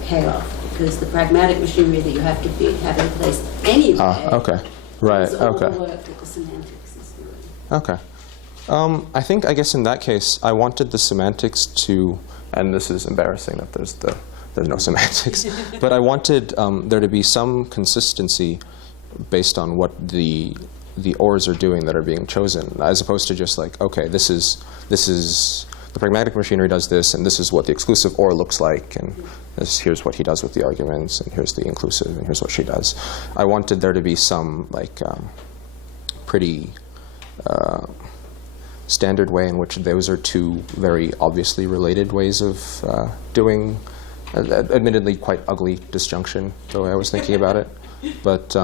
payoff, because the pragmatic machinery that you have to have in place anyway Okay. Right. is all Okay. the work that the semantics is doing. Okay. I guess in that case, I wanted the semantics to, and this is embarrassing that there's no semantics, but I wanted there to be some consistency based on what the ors are doing that are being chosen, as opposed to just like, okay, this is the pragmatic machinery does this, and this is what the exclusive or looks like, and here's what he does with the arguments, and here's the inclusive, and here's what she does. I wanted there to be some like pretty standard way in which those are two very obviously related ways of doing, admittedly quite ugly disjunction, the way I was thinking about it. But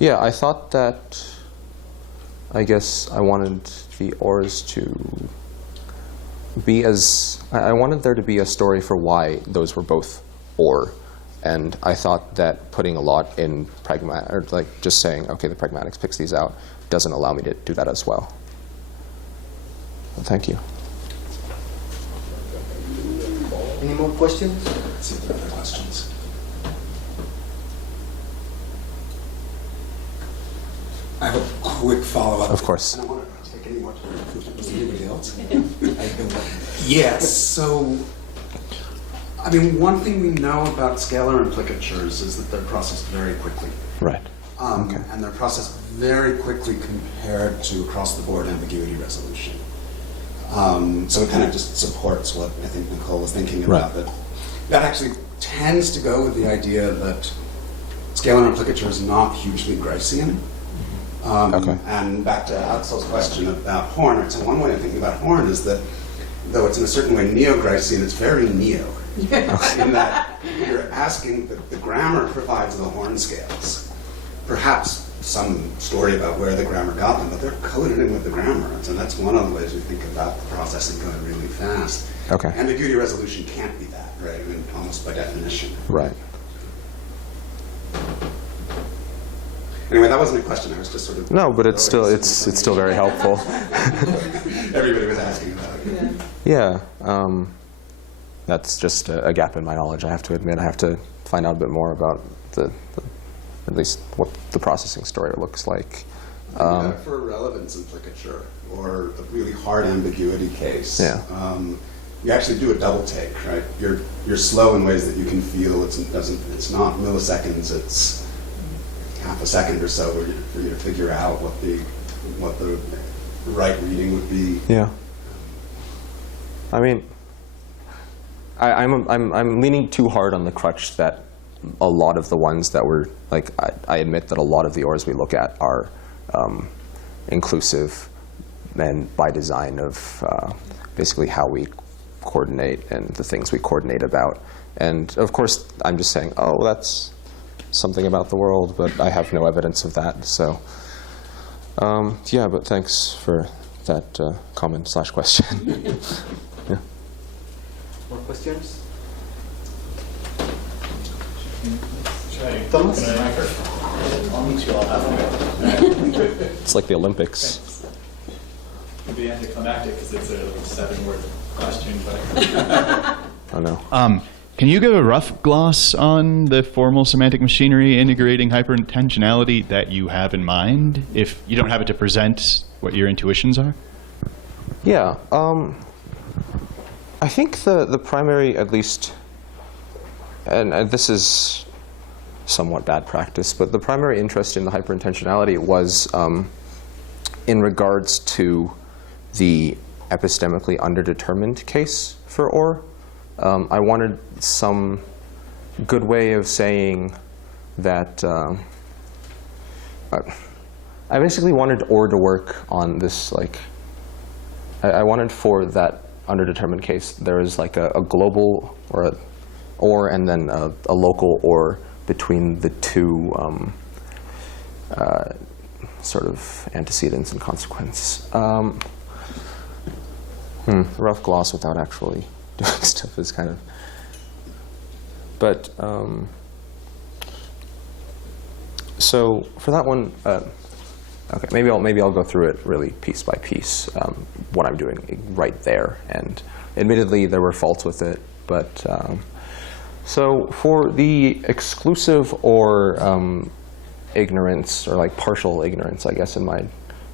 yeah, I thought that, I guess I wanted the ors to be as, I wanted there to be a story for why those were both or. And I thought that putting a lot in or like just saying, okay, the pragmatics picks these out, doesn't allow me to do that as well. Well, thank you. Any more questions? Let's see if there are other questions. I have a quick follow-up. Of course. I don't want to take any more time. Does anybody else? Yes. So, I mean, one thing we know about scalar implicatures is that they're processed very quickly. Right. Okay. And they're processed very quickly compared to across-the-board ambiguity resolution. So it kind of just supports what I think Nicole was thinking about. Right. That actually tends to go with the idea that scalar implicature is not hugely Gricean. And back to Axel's question about Horn, so one way of thinking about Horn is that though it's in a certain way neo-Gricean, it's very neo. In that you're asking, the grammar provides the Horn scales. Perhaps some story about where the grammar got them, but they're coded in with the grammar. And so that's one of the ways we think about the processing going really fast. Okay. Ambiguity resolution can't be that, right? I mean, almost by definition. Right. Anyway, that wasn't a question. I was just sort of... No, but it's still very helpful. Everybody was asking about it. Yeah. That's just a gap in my knowledge, I have to admit. I have to find out a bit more about at least what the processing story looks like. For a relevance implicature or a really hard ambiguity case, you actually do a double take, right? You're slow in ways that you can feel. It's not milliseconds. It's half a second or so for you to figure out what the right reading would be. Yeah. I mean, I'm leaning too hard on the crutch that a lot of the ones that were, like, I admit that a lot of the ORs we look at are inclusive and by design of basically how we coordinate and the things we coordinate about. And of course, I'm just saying, oh, that's something about the world, but I have no evidence of that. So, yeah, but thanks for that comment/question. Yeah. More questions? Thomas? It's like the Olympics. It'd be anticlimactic because it's a 7-word question, but... I know. Can you give a rough gloss on the formal semantic machinery integrating hyperintentionality that you have in mind, if you don't have it to present what your intuitions are? Yeah. I think the primary, at least, and this is somewhat bad practice, but the primary interest in the hyperintentionality was in regards to the epistemically underdetermined case for OR. I wanted some good way of saying that I basically wanted OR to work on this, like, I wanted for that underdetermined case, there is like a global OR and then a local OR between the two sort of antecedents and consequence. Rough gloss without actually doing stuff is kind of, but so for that one, okay, maybe I'll go through it really piece by piece, what I'm doing right there. And admittedly, there were faults with it, but so for the exclusive or ignorance, or like partial ignorance, I guess, in my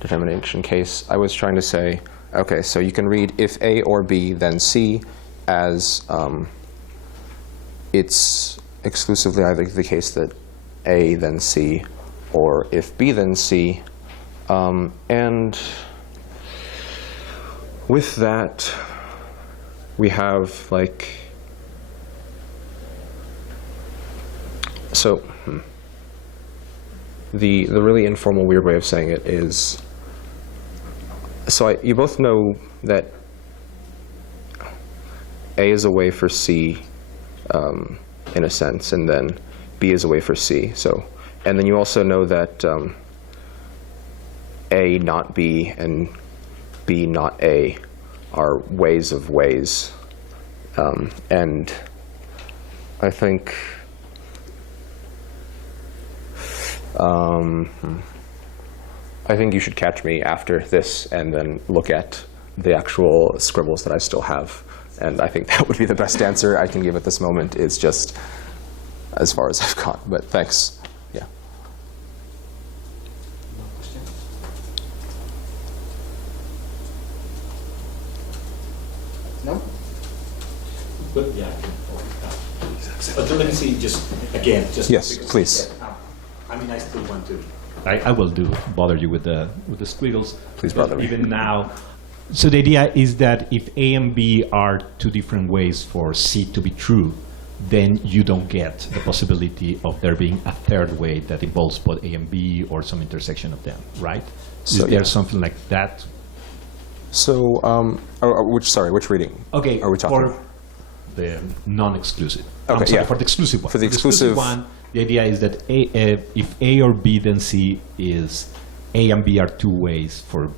determination case, I was trying to say, okay, so you can read if A or B, then C, as it's exclusively either the case that A, then C, or if B, then C. And with that, we have like, so the really informal, weird way of saying it is, so you both know that A is a way for C in a sense, and then B is a way for C. So, and then you also know that A not B and B not A are ways of ways. And I think you should catch me after this and then look at the actual scribbles that I still have. And I think that would be the best answer I can give at this moment. It's just as far as I've got. But thanks. Yeah. No? But yeah. But let me see, just again, just yes, please. I mean, I still want to. I will bother you with the squiggles. Please bother me. Even now. So the idea is that if A and B are two different ways for C to be true, then you don't get the possibility of there being a third way that involves both A and B or some intersection of them, right? So, is there something like that? So, which reading? Okay, are we talking for about? The non-exclusive. Okay, I'm sorry, yeah. for the exclusive one. For the exclusive one, the idea is that if A or B, then C is A and B are two ways for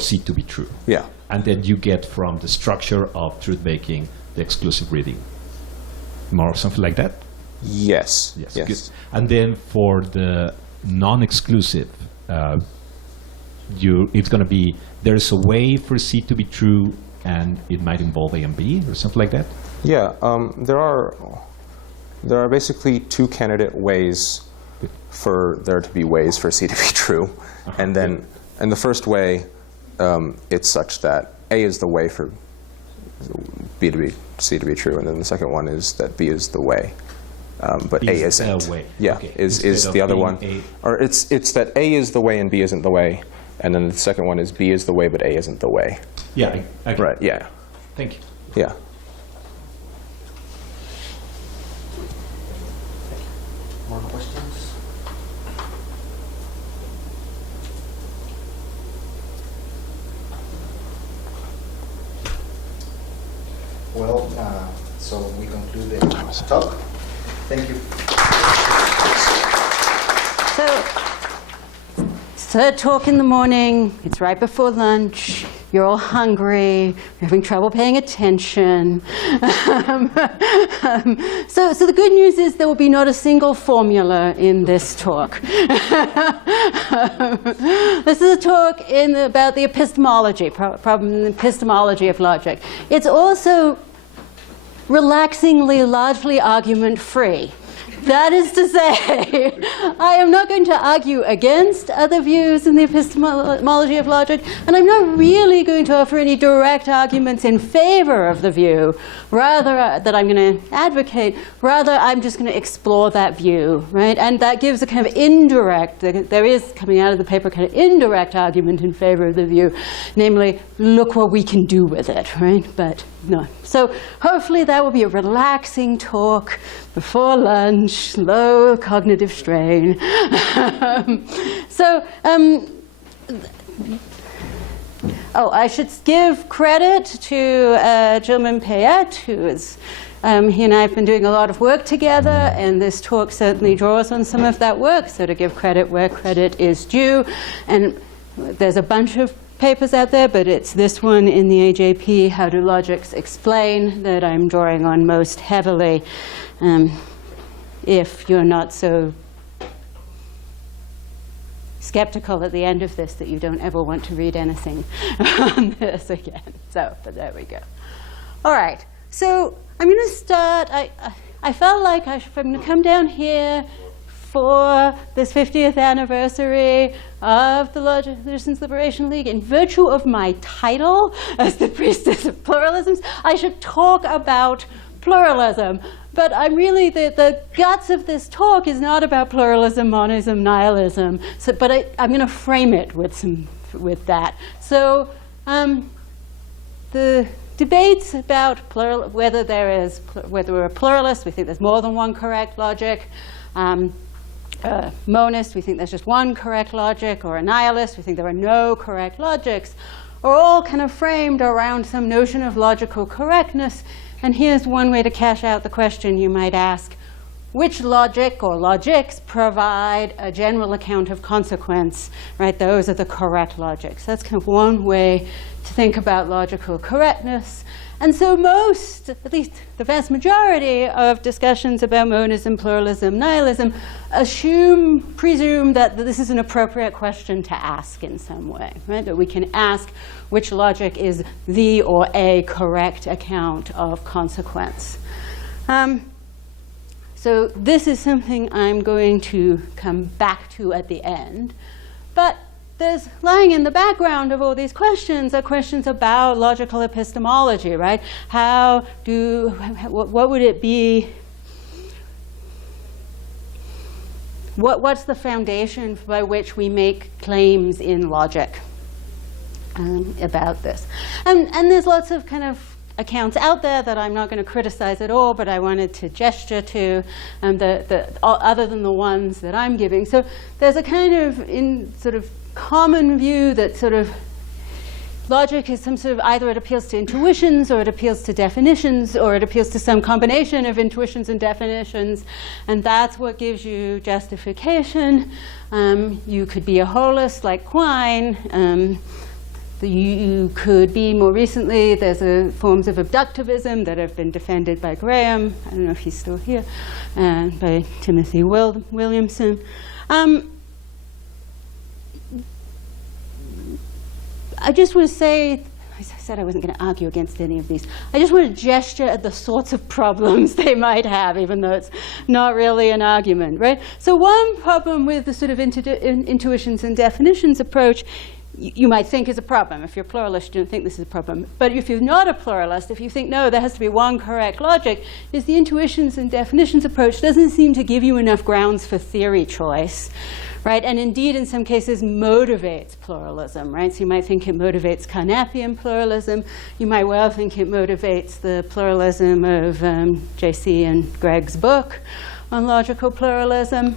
C to be true. Yeah. And then you get from the structure of truth-making the exclusive reading. More something like that? Yes. Yes. Yes. Good. And then for the non-exclusive, it's going to be there's a way for C to be true, and it might involve A and B or something like that. Yeah. There are basically two candidate ways for there to be ways for C to be true, and then in the first way, it's such that A is the way for C to be true, and then the second one is that B is the way, but A isn't. Way. Yeah, okay. is the other one, or it's that A is the way and B isn't the way, and then the second one is B is the way but A isn't the way. Yeah. Right. Yeah. Thank you. Yeah. More questions? Well, so we conclude the talk. Thank you. Third talk in the morning, it's right before lunch, you're all hungry, you're having trouble paying attention. So the good news is there will be not a single formula in this talk. This is a talk about the epistemology, problem epistemology of logic. It's also relaxingly, largely argument-free. That is to say, I am not going to argue against other views in the epistemology of logic, and I'm not really going to offer any direct arguments in favor of the view, rather that I'm going to advocate. Rather, I'm just going to explore that view, right? And that gives a kind of indirect, there is coming out of the paper, kind of indirect argument in favor of the view, namely, look what we can do with it, right? But no. So hopefully that will be a relaxing talk before lunch, low cognitive strain. I should give credit to Gilman Payette, who is, he and I have been doing a lot of work together, and this talk certainly draws on some of that work, so to give credit where credit is due. And there's a bunch of papers out there, but it's this one in the AJP, How Do Logics Explain, that I'm drawing on most heavily. If you're not so skeptical at the end of this that you don't ever want to read anything on this again. But there we go. All right, so I'm going to start. I felt like I'm going to come down here for this 50th anniversary of the Logicians Liberation League. In virtue of my title as the priestess of pluralisms, I should talk about pluralism. But I'm really, the guts of this talk is not about pluralism, monism, nihilism. But I'm going to frame it with that. So the debates about whether we're a pluralist, we think there's more than one correct logic. Monist, we think there's just one correct logic, or a nihilist, we think there are no correct logics, are all kind of framed around some notion of logical correctness. And here's one way to cash out the question you might ask: which logic or logics provide a general account of consequence, right? Those are the correct logics. That's kind of one way to think about logical correctness. And so most, at least the vast majority of discussions about monism, pluralism, nihilism presume that this is an appropriate question to ask in some way, right? That we can ask which logic is the or a correct account of consequence. So this is something I'm going to come back to at the end. But there's lying in the background of all these questions are questions about logical epistemology, right? What would it be? What's the foundation by which we make claims in logic about this? And there's lots of kind of accounts out there that I'm not going to criticize at all, but I wanted to gesture to, other than the ones that I'm giving. So there's a kind of common view that sort of logic is some sort of, either it appeals to intuitions, or it appeals to definitions, or it appeals to some combination of intuitions and definitions, and that's what gives you justification. You could be a holist like Quine. You could be, more recently, there's forms of abductivism that have been defended by Graham, I don't know if he's still here, and by Timothy Williamson. I just want to say, I said I wasn't going to argue against any of these. I just want to gesture at the sorts of problems they might have, even though it's not really an argument, right? So one problem with the sort of intuitions and definitions approach, you might think is a problem. If you're a pluralist, you don't think this is a problem. But if you're not a pluralist, if you think, no, there has to be one correct logic, is the intuitions and definitions approach doesn't seem to give you enough grounds for theory choice, right? And indeed, in some cases, motivates pluralism, right? So you might think it motivates Carnapian pluralism. You might well think it motivates the pluralism of J.C. and Greg's book on logical pluralism.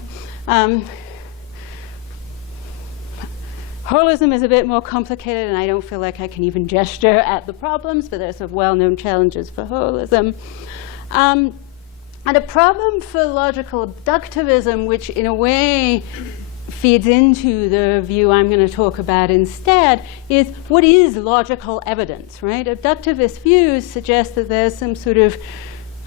Holism is a bit more complicated, and I don't feel like I can even gesture at the problems, but there's some well-known challenges for holism. And a problem for logical abductivism, which in a way feeds into the view I'm going to talk about instead, is what is logical evidence, right? Abductivist views suggest that there's some sort of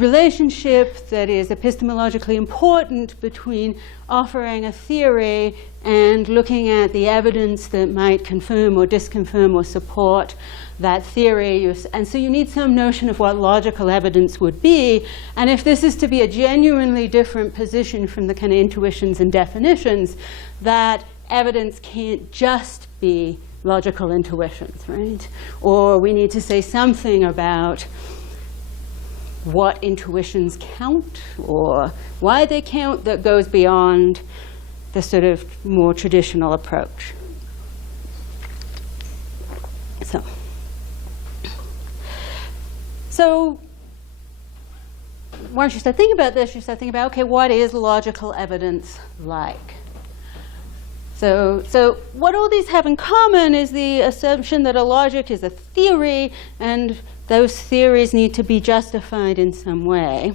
relationship that is epistemologically important between offering a theory and looking at the evidence that might confirm or disconfirm or support that theory. And so you need some notion of what logical evidence would be. And if this is to be a genuinely different position from the kind of intuitions and definitions, that evidence can't just be logical intuitions, right? Or we need to say something about what intuitions count or why they count that goes beyond the sort of more traditional approach. So once you start thinking about this, you start thinking about, okay, what is logical evidence like? So what all these have in common is the assumption that a logic is a theory, and those theories need to be justified in some way.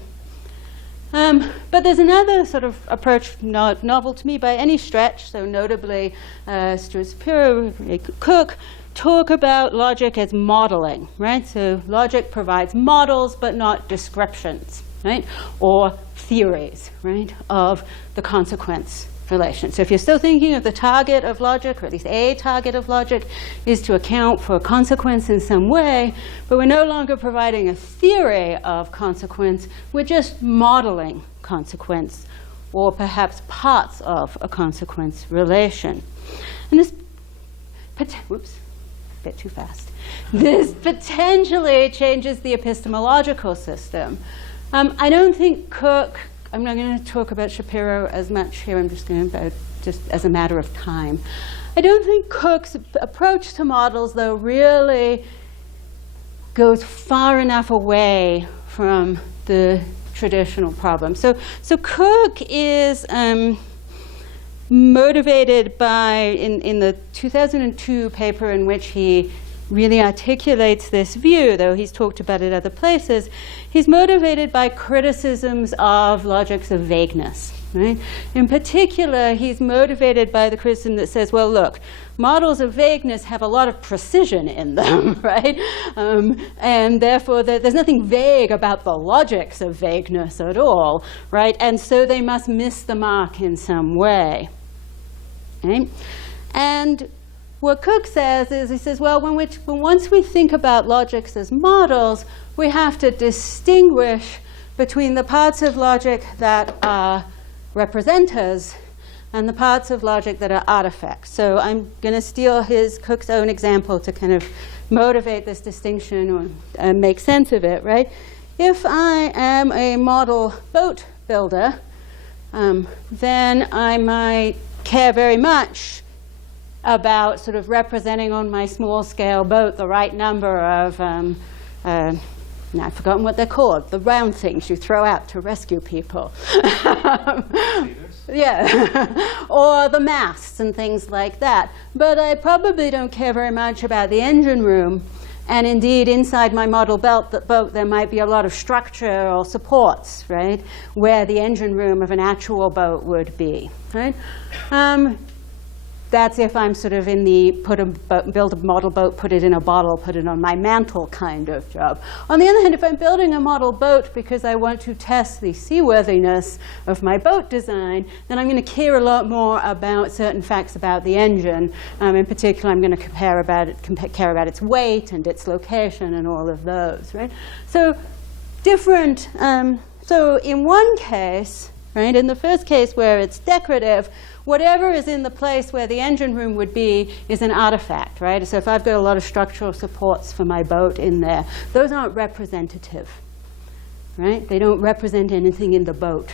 But there's another sort of approach not novel to me by any stretch, so notably Stuart Shapiro, Cook, talk about logic as modeling, right? So logic provides models but not descriptions, right? Or theories, right, of the consequence relation. So if you're still thinking of the target of logic, or at least a target of logic, is to account for consequence in some way, but we're no longer providing a theory of consequence, we're just modeling consequence, or perhaps parts of a consequence relation. And this, whoops, a bit too fast. This potentially changes the epistemological system. I don't think Cook, I'm not going to talk about Shapiro as much here, I'm just going to, just as a matter of time. I don't think Cook's approach to models, though, really goes far enough away from the traditional problem. So Cook is motivated by, in the 2002 paper in which he really articulates this view, though he's talked about it other places. He's motivated by criticisms of logics of vagueness. Right? In particular, he's motivated by the criticism that says, well, look, models of vagueness have a lot of precision in them, right? And therefore, there's nothing vague about the logics of vagueness at all, right? And so they must miss the mark in some way. Okay? And what Cook says is, he says, well, once we think about logics as models, we have to distinguish between the parts of logic that are representers and the parts of logic that are artifacts. So I'm going to steal Cook's own example to kind of motivate this distinction or make sense of it, right? If I am a model boat builder, then I might care very much about sort of representing on my small-scale boat the right number of now I've forgotten what they're called, the round things you throw out to rescue people. Yeah, or the masts and things like that. But I probably don't care very much about the engine room. And indeed, inside my model boat, there might be a lot of structure or supports, right, where the engine room of an actual boat would be, right? That's if I'm sort of in the build a model boat, put it in a bottle, put it on my mantle kind of job. On the other hand, if I'm building a model boat because I want to test the seaworthiness of my boat design, then I'm going to care a lot more about certain facts about the engine. In particular, I'm going to care about its weight and its location and all of those, right? So different. So in one case, right, in the first case where it's decorative, whatever is in the place where the engine room would be is an artifact, right? So if I've got a lot of structural supports for my boat in there, those aren't representative, right? They don't represent anything in the boat,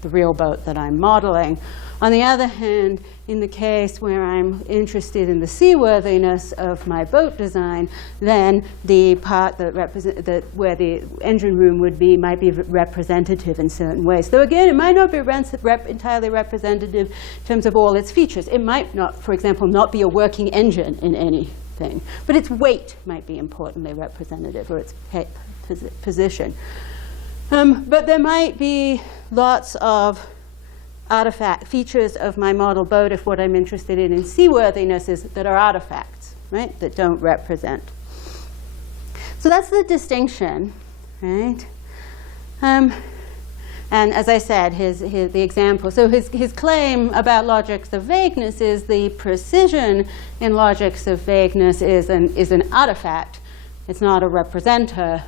the real boat that I'm modeling. On the other hand, in the case where I'm interested in the seaworthiness of my boat design, then the part that where the engine room would be might be representative in certain ways. So again, it might not be entirely representative in terms of all its features. It might not, for example, not be a working engine in anything, but its weight might be importantly representative, or its position. But there might be lots of artifact features of my model boat, if what I'm interested in seaworthiness is that are artifacts, right, that don't represent. So that's the distinction, right? And as I said, the example. So his claim about logics of vagueness is the precision in logics of vagueness is an artifact. It's not a representer.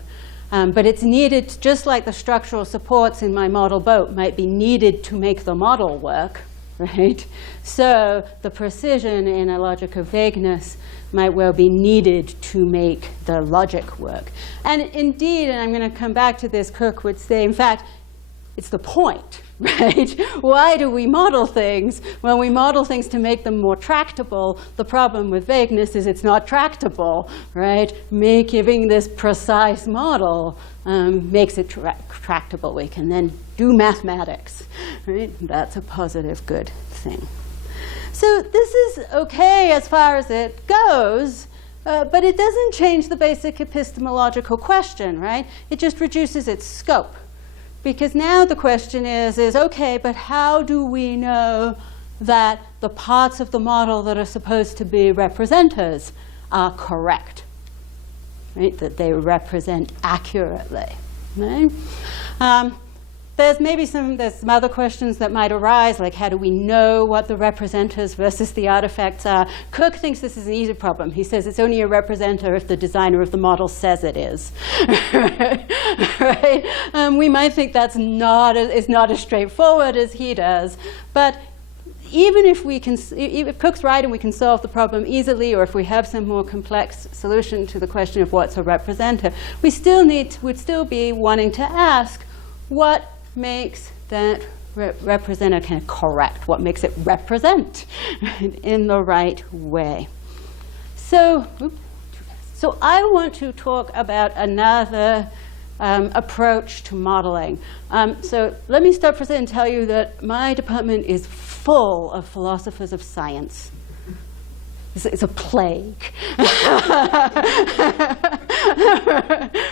But it's needed, just like the structural supports in my model boat might be needed to make the model work, right? So the precision in a logic of vagueness might well be needed to make the logic work. And indeed, and I'm going to come back to this, Cook would say, in fact, it's the point, right? Why do we model things? Well, we model things to make them more tractable. The problem with vagueness is it's not tractable, right? Giving this precise model makes it tractable. We can then do mathematics, right? That's a positive good thing. So this is okay as far as it goes, but it doesn't change the basic epistemological question, right? It just reduces its scope. Because now the question is, okay, but how do we know that the parts of the model that are supposed to be representers are correct, right? That they represent accurately, right? There's some other questions that might arise, like how do we know what the representers versus the artifacts are? Cook thinks this is an easy problem. He says it's only a representer if the designer of the model says it is. Right? We might think that's not as straightforward as he does, but even if Cook's right and we can solve the problem easily, or if we have some more complex solution to the question of what's a representer, would still be wanting to ask what makes that representer kind of correct, what makes it represent in the right way. So I want to talk about another approach to modeling. So let me start for a second and tell you that my department is full of philosophers of science. it's a plague.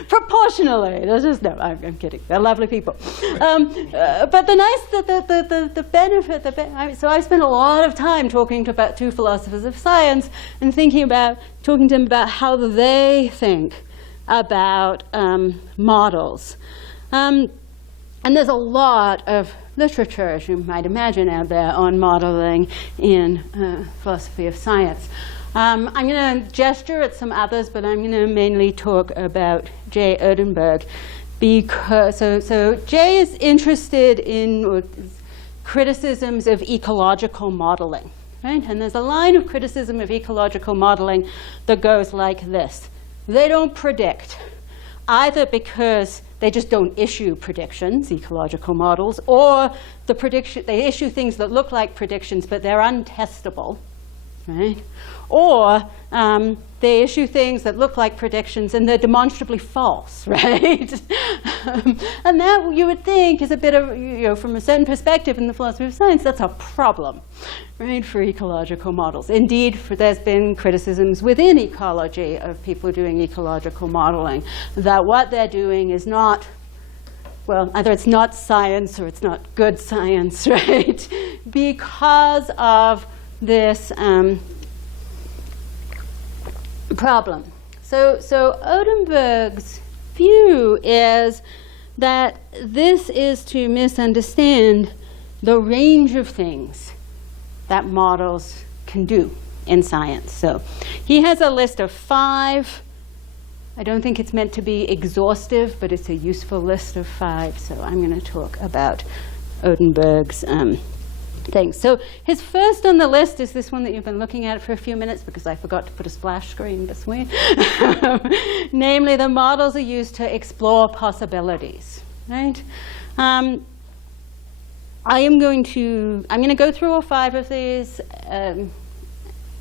Proportionally, there's just no. I'm kidding. They're lovely people. But the benefit. So I spent a lot of time talking to about two philosophers of science and talking to them about how they think about models. And there's a lot of literature, as you might imagine, out there on modeling in philosophy of science. I'm going to gesture at some others, but I'm going to mainly talk about J. Odenberg, because so J is interested in criticisms of ecological modeling, right? And there's a line of criticism of ecological modeling that goes like this: they don't predict, either because they just don't issue predictions, ecological models, or they issue things that look like predictions, but they're untestable, right? Or they issue things that look like predictions and they're demonstrably false, right? And that, you would think, is a bit of, from a certain perspective in the philosophy of science, that's a problem, right, for ecological models. Indeed, there's been criticisms within ecology of people doing ecological modeling that what they're doing is not, well, either it's not science or it's not good science, right, because of this problem. So Odenberg's view is that this is to misunderstand the range of things that models can do in science. So he has a list of 5. I don't think it's meant to be exhaustive, but it's a useful list of 5. So I'm going to talk about Odenberg's things. So his first on the list is this one that you've been looking at for a few minutes, because I forgot to put a splash screen between. Namely, the models are used to explore possibilities, right? I'm going to go through all 5 of these.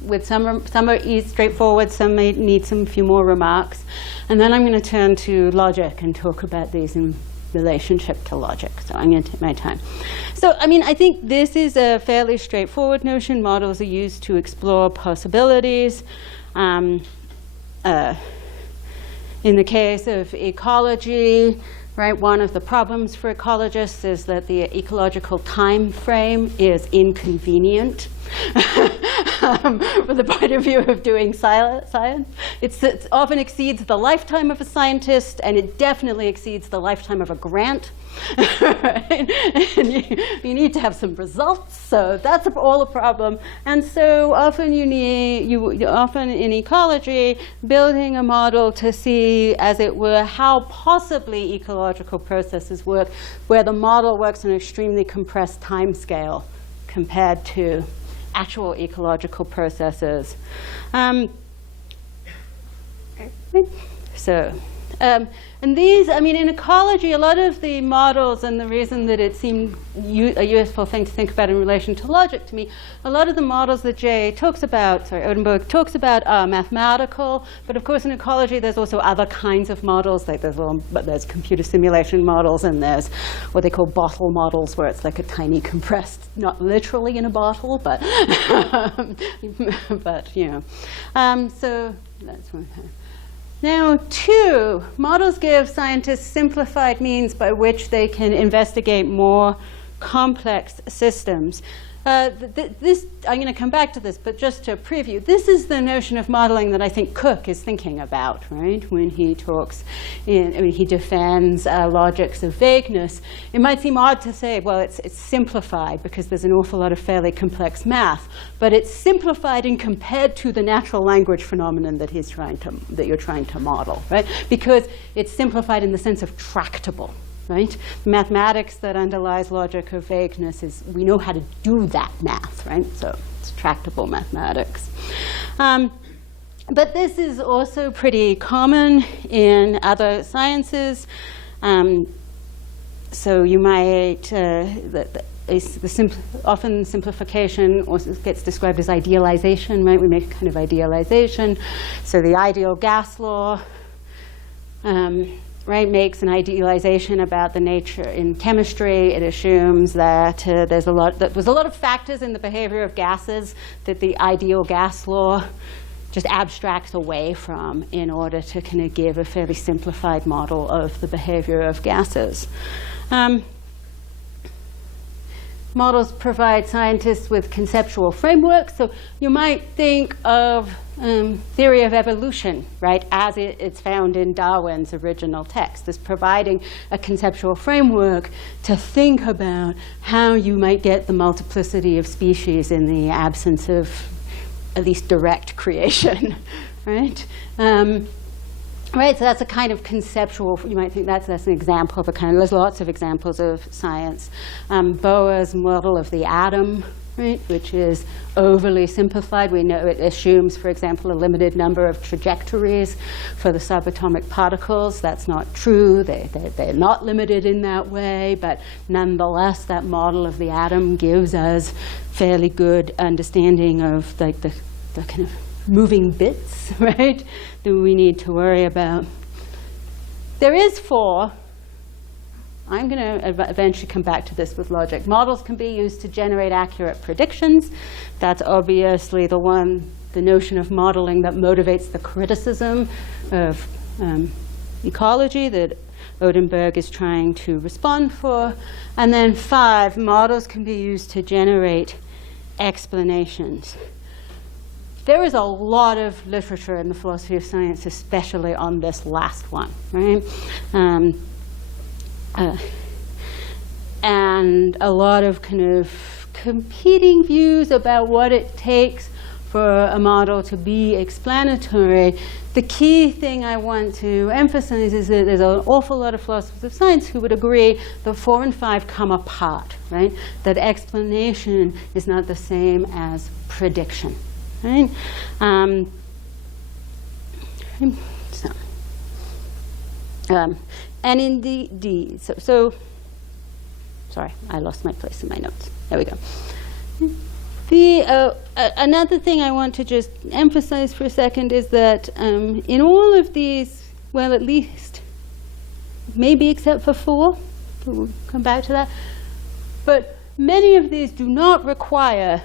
With some are straightforward, some may need some few more remarks, and then I'm going to turn to logic and talk about these in relationship to logic. So I'm going to take my time. So, I think this is a fairly straightforward notion. Models are used to explore possibilities. In the case of ecology, right, one of the problems for ecologists is that the ecological time frame is inconvenient. From the point of view of doing science, it often exceeds the lifetime of a scientist, and it definitely exceeds the lifetime of a grant. Right? And you need to have some results, so that's all a problem. And so often often in ecology, building a model to see, as it were, how possibly ecological processes work, where the model works on an extremely compressed time scale compared to actual ecological processes. And these, in ecology, a lot of the models, and the reason that it seemed a useful thing to think about in relation to logic to me, a lot of the models that Odenberg talks about are mathematical, but of course in ecology there's also other kinds of models, like there's computer simulation models, and there's what they call bottle models, where it's like a tiny compressed, not literally in a bottle, but, so that's one kind. Now, 2, models give scientists simplified means by which they can investigate more complex systems. This, I'm going to come back to this, but just to preview, this is the notion of modeling that I think Cook is thinking about, right? When he talks, he defends logics of vagueness. It might seem odd to say, well, it's simplified because there's an awful lot of fairly complex math, but it's simplified and compared to the natural language phenomenon that you're trying to model, right? Because it's simplified in the sense of tractable. Right? Mathematics that underlies logic of vagueness is, we know how to do that math, right? So it's tractable mathematics. But this is also pretty common in other sciences. So you might, often simplification also gets described as idealization, right? We make a kind of idealization. So the ideal gas law, right, makes an idealization about the nature in chemistry. It assumes that there's a lot of factors in the behavior of gases that the ideal gas law just abstracts away from in order to kind of give a fairly simplified model of the behavior of gases. Models provide scientists with conceptual frameworks. So you might think of theory of evolution, right, as it's found in Darwin's original text, as providing a conceptual framework to think about how you might get the multiplicity of species in the absence of at least direct creation, right? Right, so that's a kind of conceptual, you might think that's an example of a kind of, there's lots of examples of science. Bohr's model of the atom, right, which is overly simplified. We know it assumes, for example, a limited number of trajectories for the subatomic particles. That's not true. They're not limited in that way, but nonetheless, that model of the atom gives us fairly good understanding of like the kind of moving bits, right, that we need to worry about. There is I'm going to eventually come back to this with logic. Models can be used to generate accurate predictions. That's obviously the notion of modeling that motivates the criticism of ecology that Odenberg is trying to respond for. And then 5, models can be used to generate explanations. There is a lot of literature in the philosophy of science, especially on this last one, right? And a lot of kind of competing views about what it takes for a model to be explanatory. The key thing I want to emphasize is that there's an awful lot of philosophers of science who would agree that 4 and 5 come apart, right? That explanation is not the same as prediction. Right? And indeed, so sorry, I lost my place in my notes. There we go. Another thing I want to just emphasize for a second is that in all of these, well, at least, maybe except for 4, we'll come back to that, but many of these do not require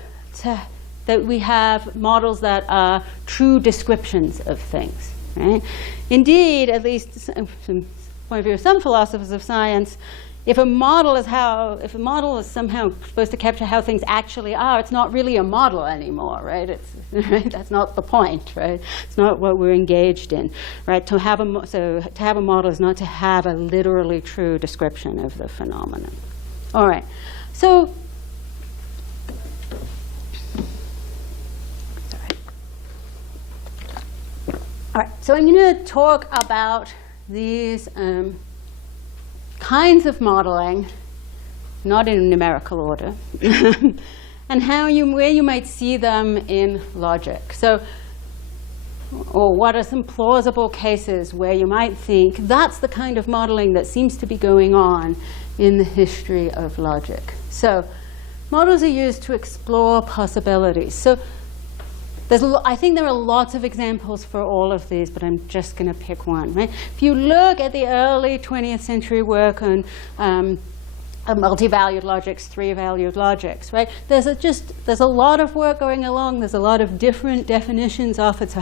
that we have models that are true descriptions of things, right? Indeed, at least from the point of view of some philosophers of science, if a model is somehow supposed to capture how things actually are, it's not really a model anymore, right? Right? That's not the point, right? It's not what we're engaged in, right? To have a model is not to have a literally true description of the phenomenon. All right, so. All right, so I'm going to talk about these kinds of modeling, not in numerical order, and where you might see them in logic. So, or what are some plausible cases where you might think that's the kind of modeling that seems to be going on in the history of logic. So, models are used to explore possibilities. So, I think there are lots of examples for all of these, but I'm just going to pick one. Right? If you look at the early 20th century work on multi-valued logics, 3-valued logics, right? There's a lot of work going along. There's a lot of different definitions offered. So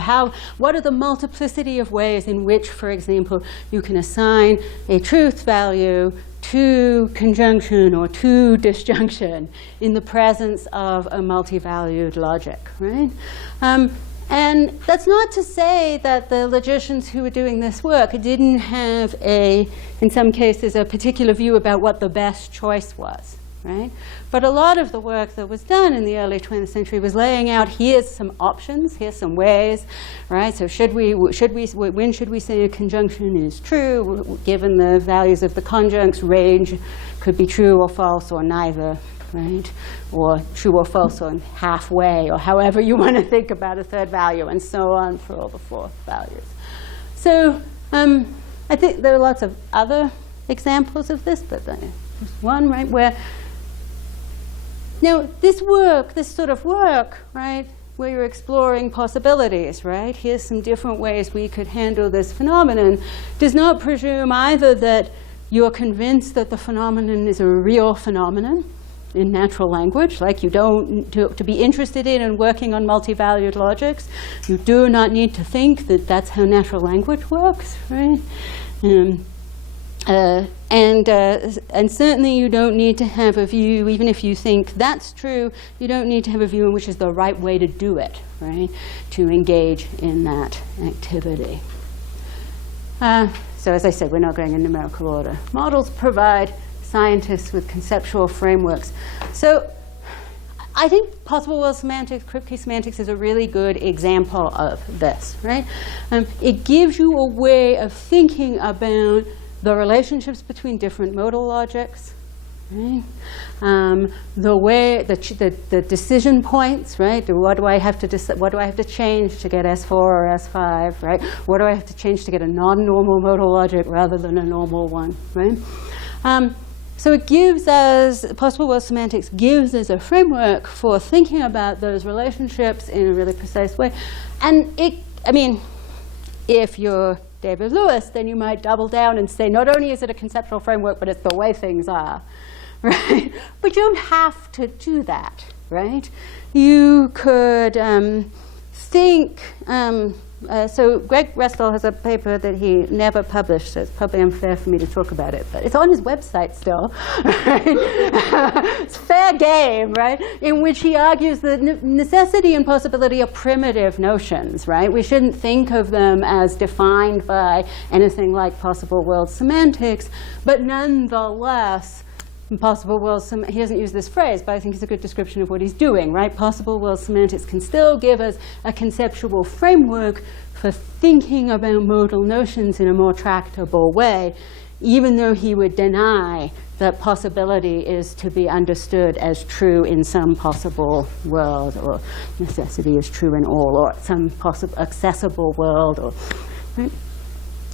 what are the multiplicity of ways in which, for example, you can assign a truth value to conjunction or to disjunction in the presence of a multi-valued logic, right? And that's not to say that the logicians who were doing this work didn't have in some cases, a particular view about what the best choice was, right? But a lot of the work that was done in the early 20th century was laying out, here's some options, here's some ways, right? So when should we say a conjunction is true, given the values of the conjuncts? Range could be true or false or neither, right? Or true or false or halfway, or however you want to think about a third value, and so on for all the 4 values. So I think there are lots of other examples of this, but there's one, right, where now this sort of work, right, where you're exploring possibilities, right? Here's some different ways we could handle this phenomenon, does not presume either that you're convinced that the phenomenon is a real phenomenon in natural language, like you don't, to be interested in and working on multi-valued logics, you do not need to think that that's how natural language works, right? And certainly you don't need to have a view, even if you think that's true, you don't need to have a view in which is the right way to do it, right? To engage in that activity. So as I said, we're not going in numerical order. Models provide scientists with conceptual frameworks. So I think possible world semantics, Kripke semantics is a really good example of this, right? It gives you a way of thinking about the relationships between different modal logics, right? The way, the decision points, right? What do I have to change to get S4 or S5, right? What do I have to change to get a non-normal modal logic rather than a normal one, right? So it gives us, possible world semantics gives us a framework for thinking about those relationships in a really precise way. And if you're David Lewis, then you might double down and say, not only is it a conceptual framework, but it's the way things are, right? But you don't have to do that, right? You could think, so Greg Restall has a paper that he never published, so it's probably unfair for me to talk about it, but it's on his website still, right? It's fair game, right? In which he argues that necessity and possibility are primitive notions, right? We shouldn't think of them as defined by anything like possible world semantics, but nonetheless, possible world he doesn't use this phrase, but I think it's a good description of what he's doing, right? Possible world semantics can still give us a conceptual framework for thinking about modal notions in a more tractable way, even though he would deny that possibility is to be understood as true in some possible world, or necessity is true in all, or some possible accessible world, or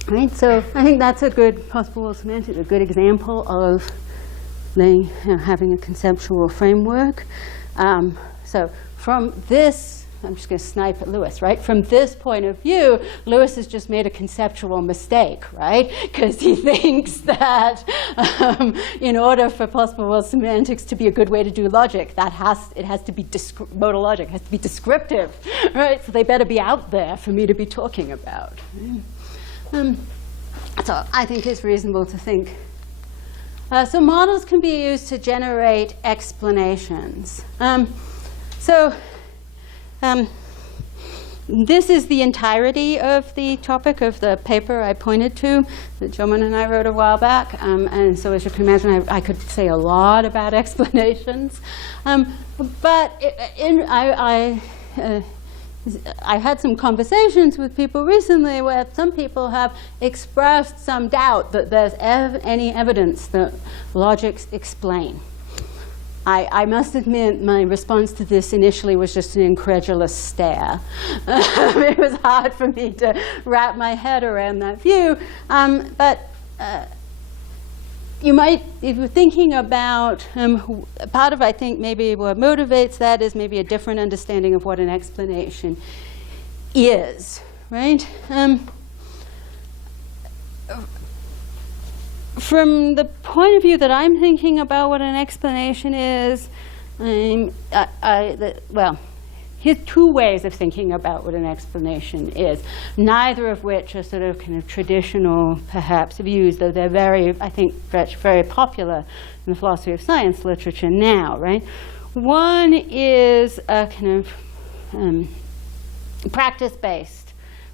right? So I think that's a good possible world semantics, a good example of having a conceptual framework. So from this, I'm just going to snipe at Lewis, right? From this point of view, Lewis has just made a conceptual mistake, right? Because he thinks that in order for possible world semantics to be a good way to do logic, it has to be modal logic has to be descriptive, right? So they better be out there for me to be talking about. So I think it's reasonable to think. So models can be used to generate explanations. This is the entirety of the topic of the paper I pointed to that Joman and I wrote a while back. And so as you can imagine, I could say a lot about explanations. But I had some conversations with people recently where some people have expressed some doubt that there's any evidence that logics explain. I must admit my response to this initially was just an incredulous stare. It was hard for me to wrap my head around that view. But you might, if you're thinking about, part of, I think, maybe what motivates that is maybe a different understanding of what an explanation is, right? From the point of view that I'm thinking about what an explanation is, well, here's two ways of thinking about what an explanation is, neither of which are sort of kind of traditional, perhaps, views, though they're very, I think, very popular in the philosophy of science literature now, right? One is a kind of practice-based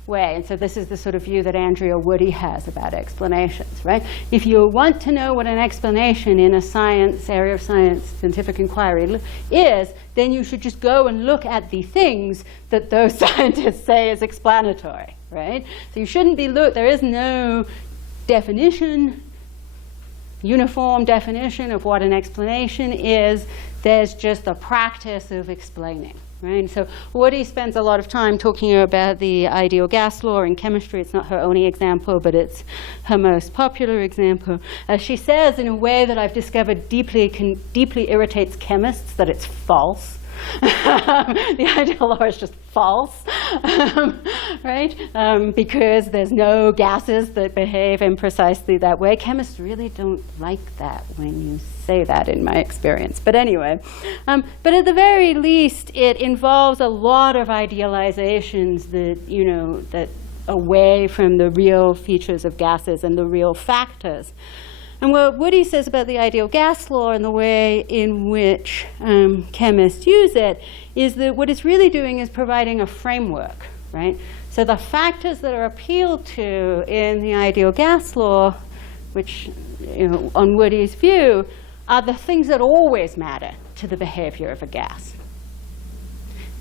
way, and so this is the sort of view that Andrea Woody has about explanations, right? If you want to know what an explanation in a science, area of science, scientific inquiry is, then you should just go and look at the things that those scientists say is explanatory, right? So you shouldn't be there is no definition, uniform definition of what an explanation is. There's just a practice of explaining. Right? So Woody spends a lot of time talking about the ideal gas law in chemistry. It's not her only example, but it's her most popular example. She says, in a way that I've discovered deeply irritates chemists, that it's false. The ideal law is just false, right? Because there's no gases that behave in precisely that way. Chemists really don't like that when you say that, in my experience. But anyway, but at the very least, it involves a lot of idealizations that, you know, that away from the real features of gases and the real factors. And what Woody says about the ideal gas law and the way in which chemists use it is that what it's really doing is providing a framework, right? So the factors that are appealed to in the ideal gas law, which, you know, on Woody's view, are the things that always matter to the behavior of a gas.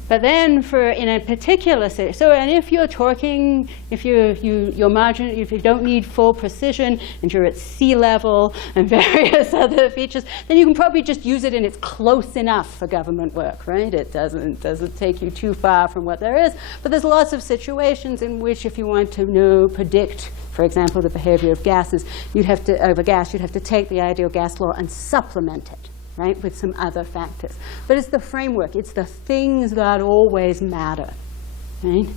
But then in a particular, and if you're talking, if your margin, if you don't need full precision and you're at sea level and various other features, then you can probably just use it and it's close enough for government work, right? It doesn't take you too far from what there is. But there's lots of situations in which if you want to predict, for example, the behavior of gases, you'd have to take the ideal gas law and supplement it, right, with some other factors. But it's the framework, it's the things that always matter, right,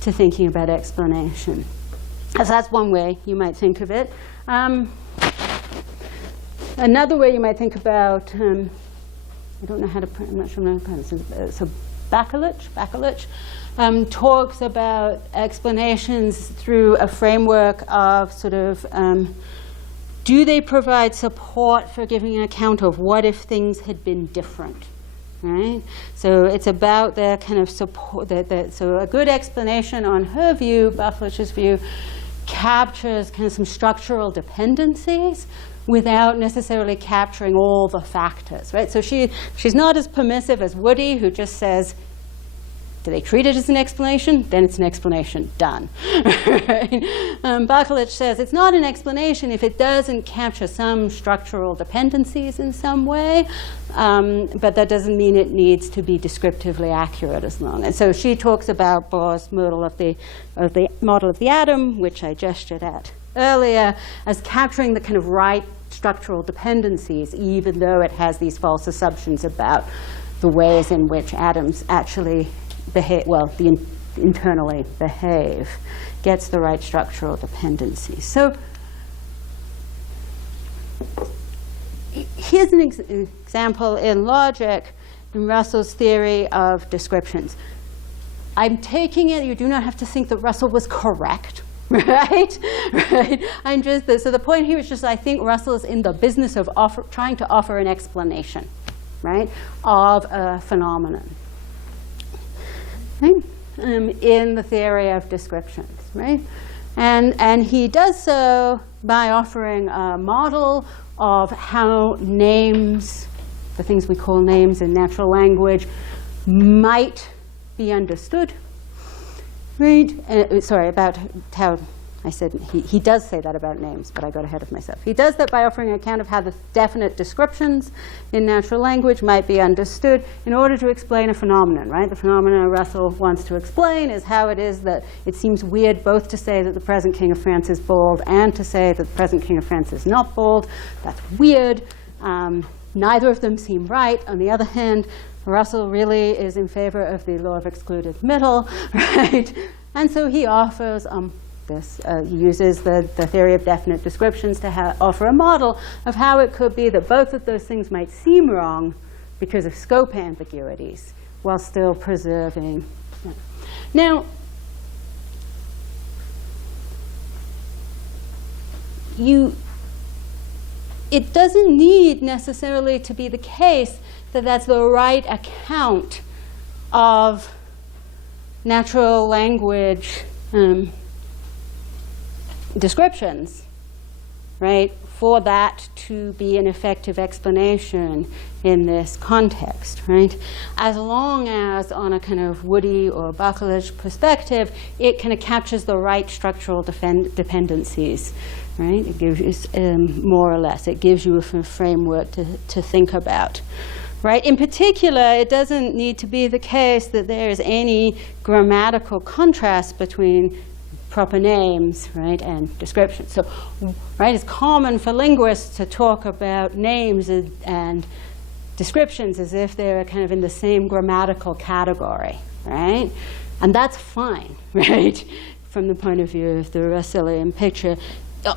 to thinking about explanation. So that's one way you might think of it. Another way you might think about, I don't know how to, I'm not sure how to pronounce it, so Bakulich talks about explanations through a framework of sort of, do they provide support for giving an account of what if things had been different, right? So it's about their kind of support. So a good explanation on her view, Bakulich's view, captures kind of some structural dependencies without necessarily capturing all the factors, right? So she's not as permissive as Woody, who just says, do they treat it as an explanation? Then it's an explanation. Done. Bakulich says it's not an explanation if it doesn't capture some structural dependencies in some way, but that doesn't mean it needs to be descriptively accurate as long. And so she talks about Bohr's model of the model of the atom, which I gestured at earlier, as capturing the kind of right structural dependencies, even though it has these false assumptions about the ways in which atoms actually behave, internally behave, gets the right structural dependency. So here's an example in logic, in Russell's theory of descriptions. I'm taking it, you do not have to think that Russell was correct, right? I'm just, so the point here is just I think Russell is in the business of trying to offer an explanation, right, of a phenomenon. Right? In the theory of descriptions, right? And he does so by offering a model of how names, the things we call names in natural language, might be understood, right? Sorry, about how I said he does say that about names, but I got ahead of myself. He does that by offering an account of how the definite descriptions in natural language might be understood in order to explain a phenomenon, right? The phenomenon Russell wants to explain is how it is that it seems weird both to say that the present King of France is bald and to say that the present King of France is not bald. That's weird. Neither of them seem right. On the other hand, Russell really is in favor of the law of excluded middle, right? And so he offers he uses the theory of definite descriptions to offer a model of how it could be that both of those things might seem wrong because of scope ambiguities while still preserving. Now, it doesn't need necessarily to be the case that that's the right account of natural language descriptions, right, for that to be an effective explanation in this context, right? As long as, on a kind of Woody or Bakulich perspective, it kind of captures the right structural dependencies, right? It gives you, more or less, it gives you a framework to think about. Right? In particular, it doesn't need to be the case that there is any grammatical contrast between proper names, right, and descriptions. So, right, it's common for linguists to talk about names and descriptions as if they're kind of in the same grammatical category, right? And that's fine, right? From the point of view of the Russellian picture,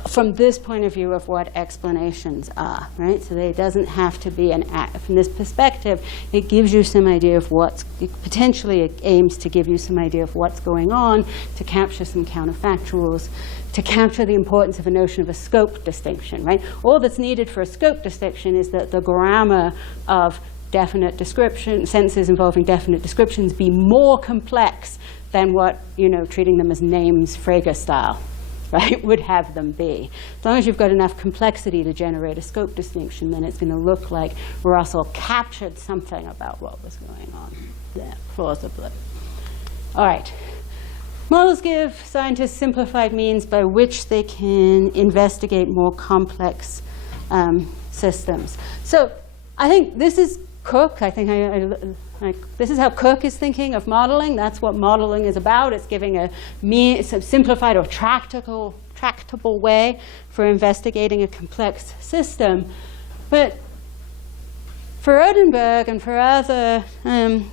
from this point of view of what explanations are, right? So it doesn't have to be an act. From this perspective, it gives you some idea of what's, potentially it aims to give you some idea of what's going on, to capture some counterfactuals, to capture the importance of a notion of a scope distinction, right? All that's needed for a scope distinction is that the grammar of definite description, sentences involving definite descriptions, be more complex than what, treating them as names Frege style, right, would have them be. As long as you've got enough complexity to generate a scope distinction, then it's going to look like Russell captured something about what was going on there, plausibly. All right. Models give scientists simplified means by which they can investigate more complex systems. So I think this is Cook. I think this is how Cook is thinking of modeling. That's what modeling is about. It's giving a simplified or tractable way for investigating a complex system. But for Odenberg and for other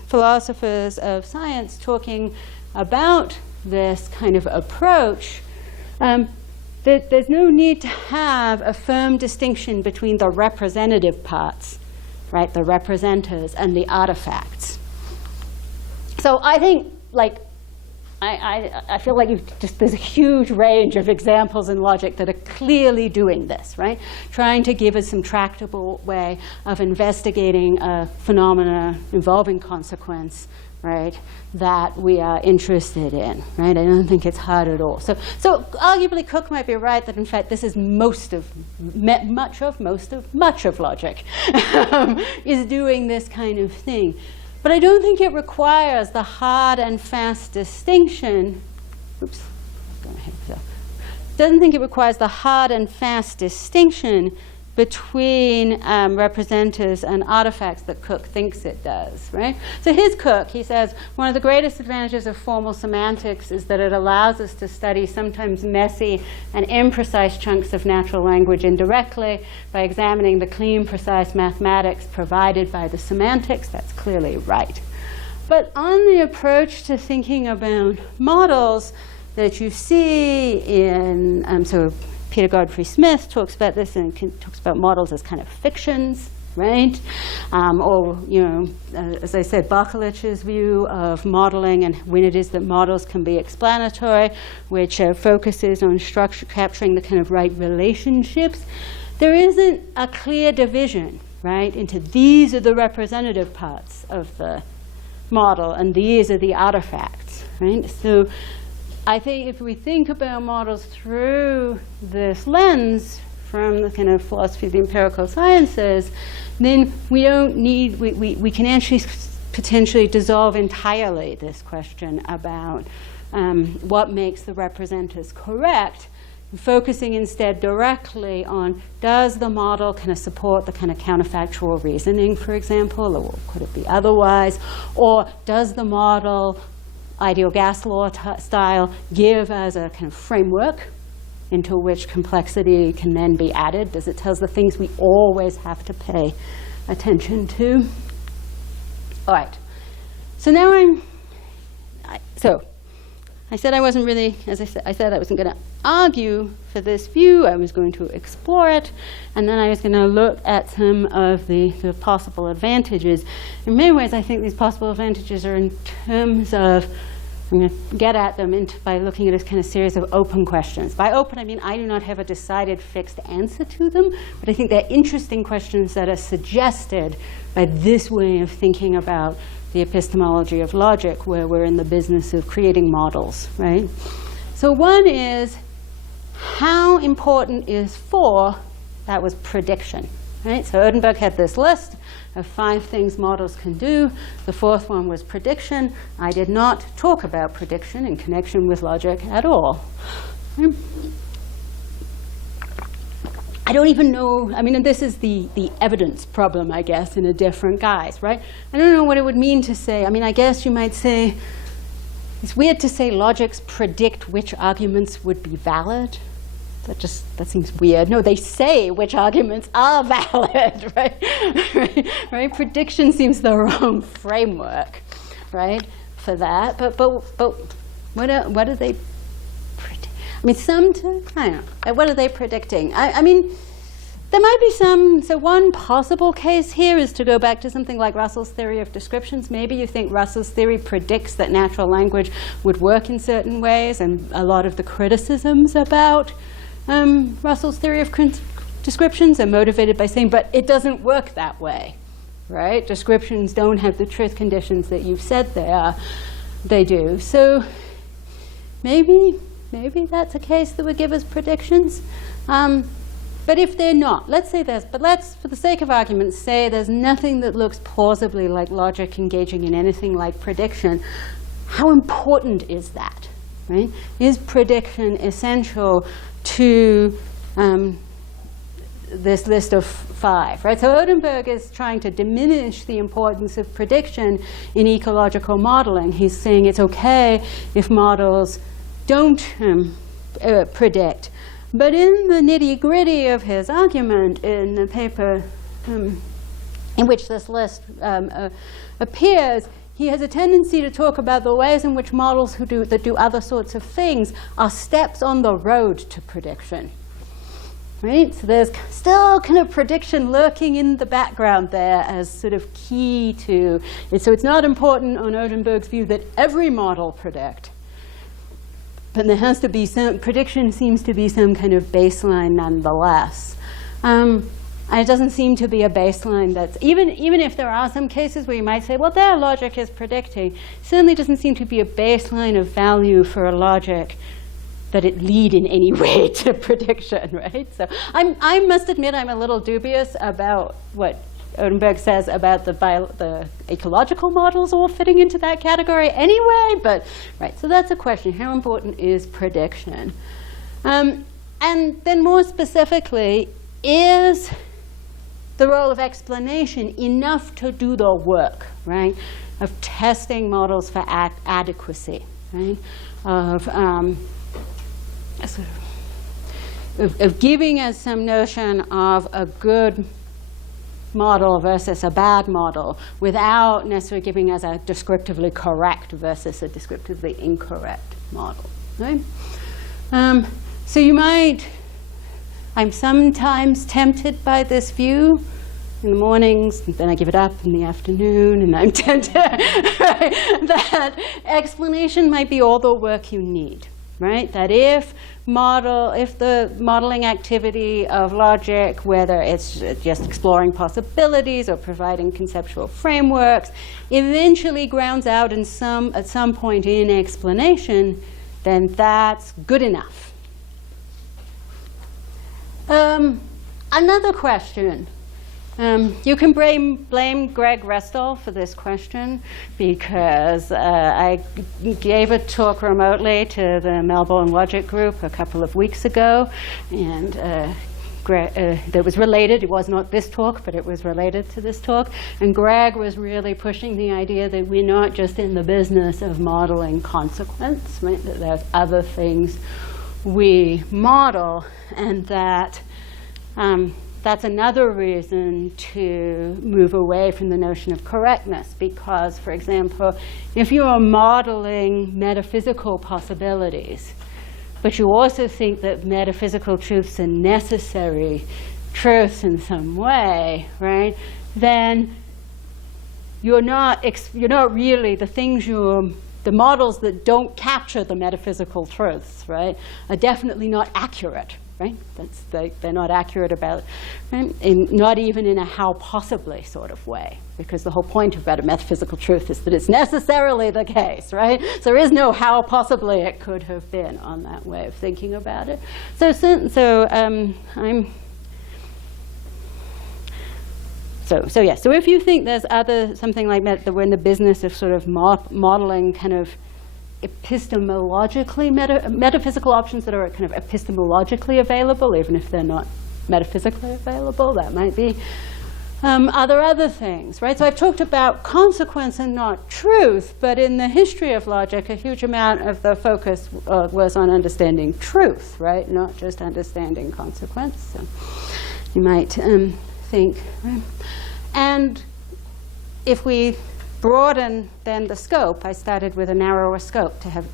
philosophers of science talking about this kind of approach, there's no need to have a firm distinction between the representative parts, right, the representers, and the artifacts. So I think, I feel like there's a huge range of examples in logic that are clearly doing this, right? Trying to give us some tractable way of investigating a phenomena involving consequence, right, that we are interested in, right? I don't think it's hard at all. So arguably Cook might be right that in fact this is much of logic is doing this kind of thing. But I don't think it requires the hard and fast distinction. Oops, doesn't think it requires the hard and fast distinction between representers and artifacts that Cook thinks it does, right? So here's Cook. He says, one of the greatest advantages of formal semantics is that it allows us to study sometimes messy and imprecise chunks of natural language indirectly by examining the clean, precise mathematics provided by the semantics. That's clearly right. But on the approach to thinking about models that you see in, Peter Godfrey Smith talks about this and talks about models as kind of fictions, right? As I said, Barkalich's view of modeling and when it is that models can be explanatory, which focuses on capturing the kind of right relationships. There isn't a clear division, right, into these are the representative parts of the model and these are the artifacts, right? So I think if we think about models through this lens from the kind of philosophy of the empirical sciences, then we can actually potentially dissolve entirely this question about what makes the representers correct, focusing instead directly on does the model kind of support the kind of counterfactual reasoning, for example, or could it be otherwise, or does the model ideal gas law style give us a kind of framework into which complexity can then be added? Does it tell us the things we always have to pay attention to? All right. So now I said I wasn't really, as I said I wasn't going to argue for this view. I was going to explore it, and then I was going to look at some of the possible advantages. In many ways, I think these possible advantages are in terms of, I'm going to get at them by looking at a kind of series of open questions. By open, I mean I do not have a decided fixed answer to them, but I think they're interesting questions that are suggested by this way of thinking about the epistemology of logic, where we're in the business of creating models, right? So one is, how important is that was prediction, right? So Odenberg had this list of 5 things models can do. The 4th one was prediction. I did not talk about prediction in connection with logic at all. I don't even know, and this is the evidence problem, I guess, in a different guise, right? I don't know what it would mean to say, I guess you might say, it's weird to say logics predict which arguments would be valid. that seems weird. No, they say which arguments are valid, right? right? Prediction seems the wrong framework, right, for that. But what are they? I mean, I don't know. What are they predicting? I mean, there might be some. So one possible case here is to go back to something like Russell's theory of descriptions. Maybe you think Russell's theory predicts that natural language would work in certain ways, and a lot of the criticisms about Russell's theory of descriptions are motivated by saying, but it doesn't work that way, right? Descriptions don't have the truth conditions that you've said they do. So maybe that's a case that would give us predictions. But if they're not, let's say let's, for the sake of argument, say there's nothing that looks plausibly like logic engaging in anything like prediction. How important is that, right? Is prediction essential to this list of 5, right? So Odenberg is trying to diminish the importance of prediction in ecological modeling. He's saying it's okay if models don't predict. But in the nitty-gritty of his argument in the paper in which this list appears, he has a tendency to talk about the ways in which models that do other sorts of things are steps on the road to prediction. Right? So there's still kind of prediction lurking in the background there as sort of key to it. So it's not important on Odenberg's view that every model predict. But there has to be some, prediction seems to be some kind of baseline nonetheless. And it doesn't seem to be a baseline that's, even if there are some cases where you might say, well, their logic is predicting, certainly doesn't seem to be a baseline of value for a logic that it lead in any way to prediction, right? So I must admit I'm a little dubious about what Odenberg says about the ecological models all fitting into that category anyway, but right, so that's a question. How important is prediction? And then more specifically, is the role of explanation enough to do the work, right, of testing models for adequacy, right, of giving us some notion of a good model versus a bad model without necessarily giving us a descriptively correct versus a descriptively incorrect model, right? So you might, I'm sometimes tempted by this view in the mornings, and then I give it up in the afternoon, and I'm tempted right, that explanation might be all the work you need, right? That if the modeling activity of logic, whether it's just exploring possibilities or providing conceptual frameworks, eventually grounds out at some point in explanation, then that's good enough. Another question. You can blame Greg Restall for this question because I gave a talk remotely to the Melbourne Logic Group a couple of weeks ago, and that was related. It was not this talk, but it was related to this talk. And Greg was really pushing the idea that we're not just in the business of modeling consequence, right? That there's other things we model, and that that's another reason to move away from the notion of correctness, because, for example, if you are modeling metaphysical possibilities, but you also think that metaphysical truths are necessary truths in some way, right, then you're not really the models that don't capture the metaphysical truths, right, are definitely not accurate. Right? They're not accurate about, right? Not even in a how possibly sort of way, because the whole point about a metaphysical truth is that it's necessarily the case, right? So there is no how possibly it could have been on that way of thinking about it. So if you think there's something like that we're in the business of sort of modeling kind of epistemologically, metaphysical options that are kind of epistemologically available, even if they're not metaphysically available, that might be Are there other things, right? So I've talked about consequence and not truth, but in the history of logic, a huge amount of the focus was on understanding truth, right? Not just understanding consequence. So you might think, right? And if we broaden then the scope, I started with a narrower scope to have,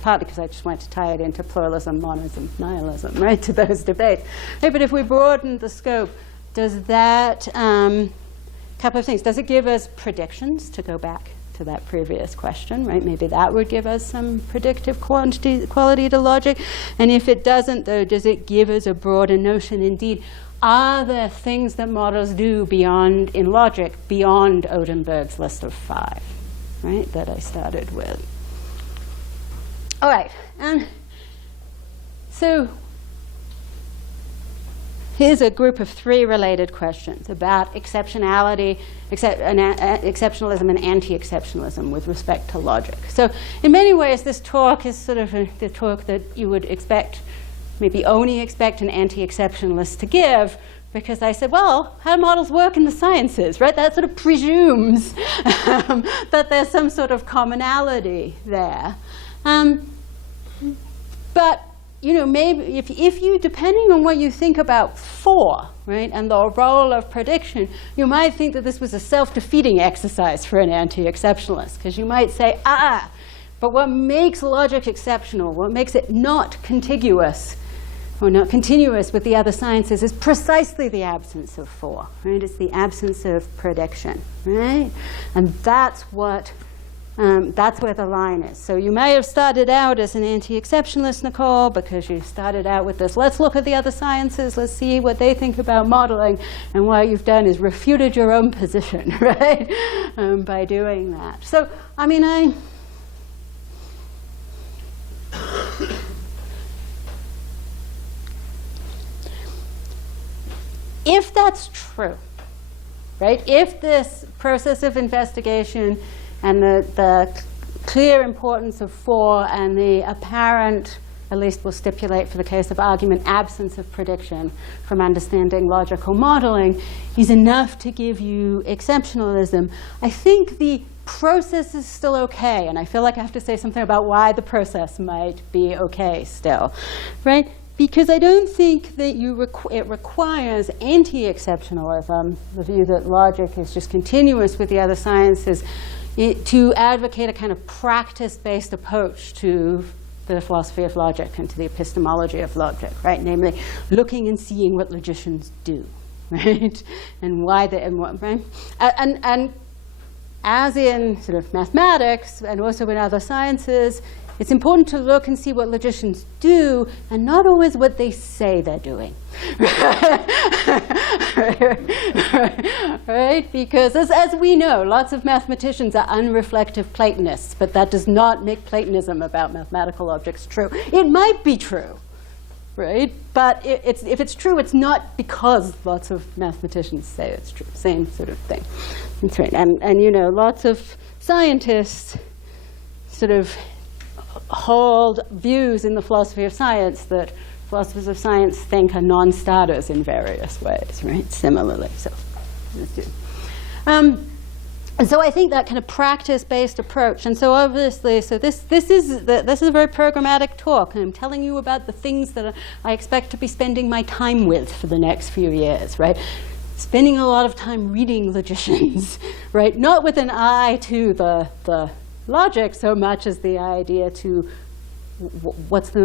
partly because I just wanted to tie it into pluralism, monism, nihilism, right, to those debates. Hey, but if we broaden the scope, does that, couple of things, does it give us predictions, to go back to that previous question, right? Maybe that would give us some predictive quality to logic. And if it doesn't, though, does it give us a broader notion? Indeed, are there things that models do beyond, in logic, beyond Odenberg's list of 5, right, that I started with? All right, so here's a group of 3 related questions about exceptionality, exceptionalism, and anti-exceptionalism with respect to logic. So in many ways, this talk is sort of the talk that you would expect, maybe only expect an anti-exceptionalist to give, because I said, well, how do models work in the sciences, right? That sort of presumes that there's some sort of commonality there. But you know, maybe if you, depending on what you think about 4, right, and the role of prediction, you might think that this was a self-defeating exercise for an anti-exceptionalist, because you might say, but what makes logic exceptional, what makes it not contiguous, or not continuous with the other sciences, is precisely the absence of 4, right? It's the absence of prediction, right? And that's what. That's where the line is. So you may have started out as an anti-exceptionalist, Nicole, because you started out with this, let's look at the other sciences, let's see what they think about modeling, and what you've done is refuted your own position, right, by doing that. So, I mean, if that's true, right, if this process of investigation and the clear importance of 4 and the apparent, at least we'll stipulate for the case of argument, absence of prediction from understanding logical modeling is enough to give you exceptionalism, I think the process is still okay. And I feel like I have to say something about why the process might be okay still, right? Because I don't think that it requires anti-exceptionalism, the view that logic is just continuous with the other sciences, to advocate a kind of practice-based approach to the philosophy of logic and to the epistemology of logic, right? Namely, looking and seeing what logicians do, right? And why they, and what, right? And as in sort of mathematics and also in other sciences, it's important to look and see what logicians do, and not always what they say they're doing. Right? Because as we know, lots of mathematicians are unreflective Platonists, but that does not make Platonism about mathematical objects true. It might be true, right? But if it's true, it's not because lots of mathematicians say it's true. Same sort of thing. That's right. And you know, lots of scientists sort of hold views in the philosophy of science that philosophers of science think are non-starters in various ways, right? Similarly, so let's do. And so I think that kind of practice-based approach, and so obviously, so this is a very programmatic talk, and I'm telling you about the things that I expect to be spending my time with for the next few years, right? Spending a lot of time reading Logicians, right? Not with an eye to the logic so much as the idea to what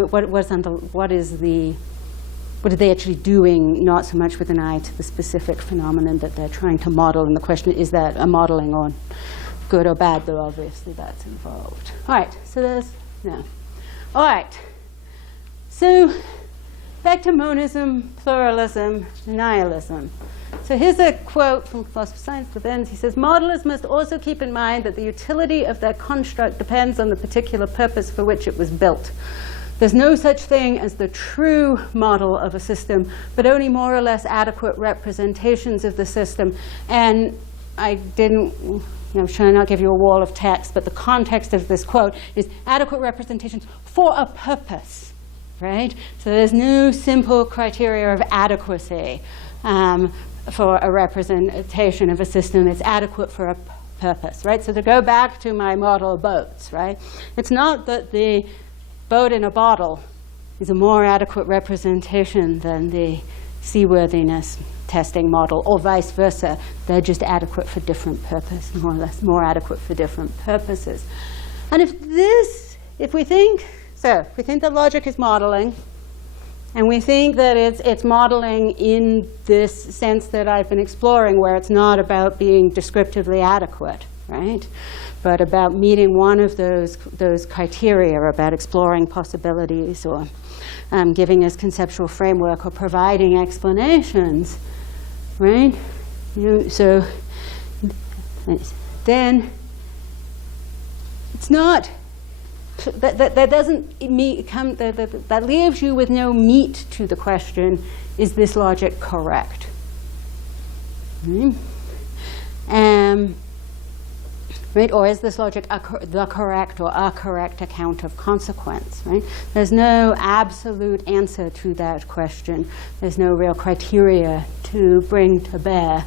are they actually doing, not so much with an eye to the specific phenomenon that they're trying to model. And the question is that a modeling on good or bad, though obviously that's involved. All right, so there's, yeah. All right, so back to monism, pluralism, nihilism. So here's a quote from Philosophy of Science, Levens. He says, modelists must also keep in mind that the utility of their construct depends on the particular purpose for which it was built. There's no such thing as the true model of a system, but only more or less adequate representations of the system. And I didn't, I'm trying to not give you a wall of text, but the context of this quote is adequate representations for a purpose, right? So there's no simple criteria of adequacy. for a representation of a system that's adequate for a purpose, right? So to go back to my model of boats, right? It's not that the boat in a bottle is a more adequate representation than the seaworthiness testing model, or vice versa. They're just adequate for different purposes, more or less, more adequate for different purposes. And if we think that logic is modeling, and we think that it's modeling in this sense that I've been exploring, where it's not about being descriptively adequate, right? But about meeting one of those criteria, about exploring possibilities, or giving us conceptual framework, or providing explanations, right? So then it's not. That doesn't come. That leaves you with no meat to the question: is this logic correct? Right? Or is this logic the correct or a correct account of consequence? Right? There's no absolute answer to that question. There's no real criteria to bring to bear.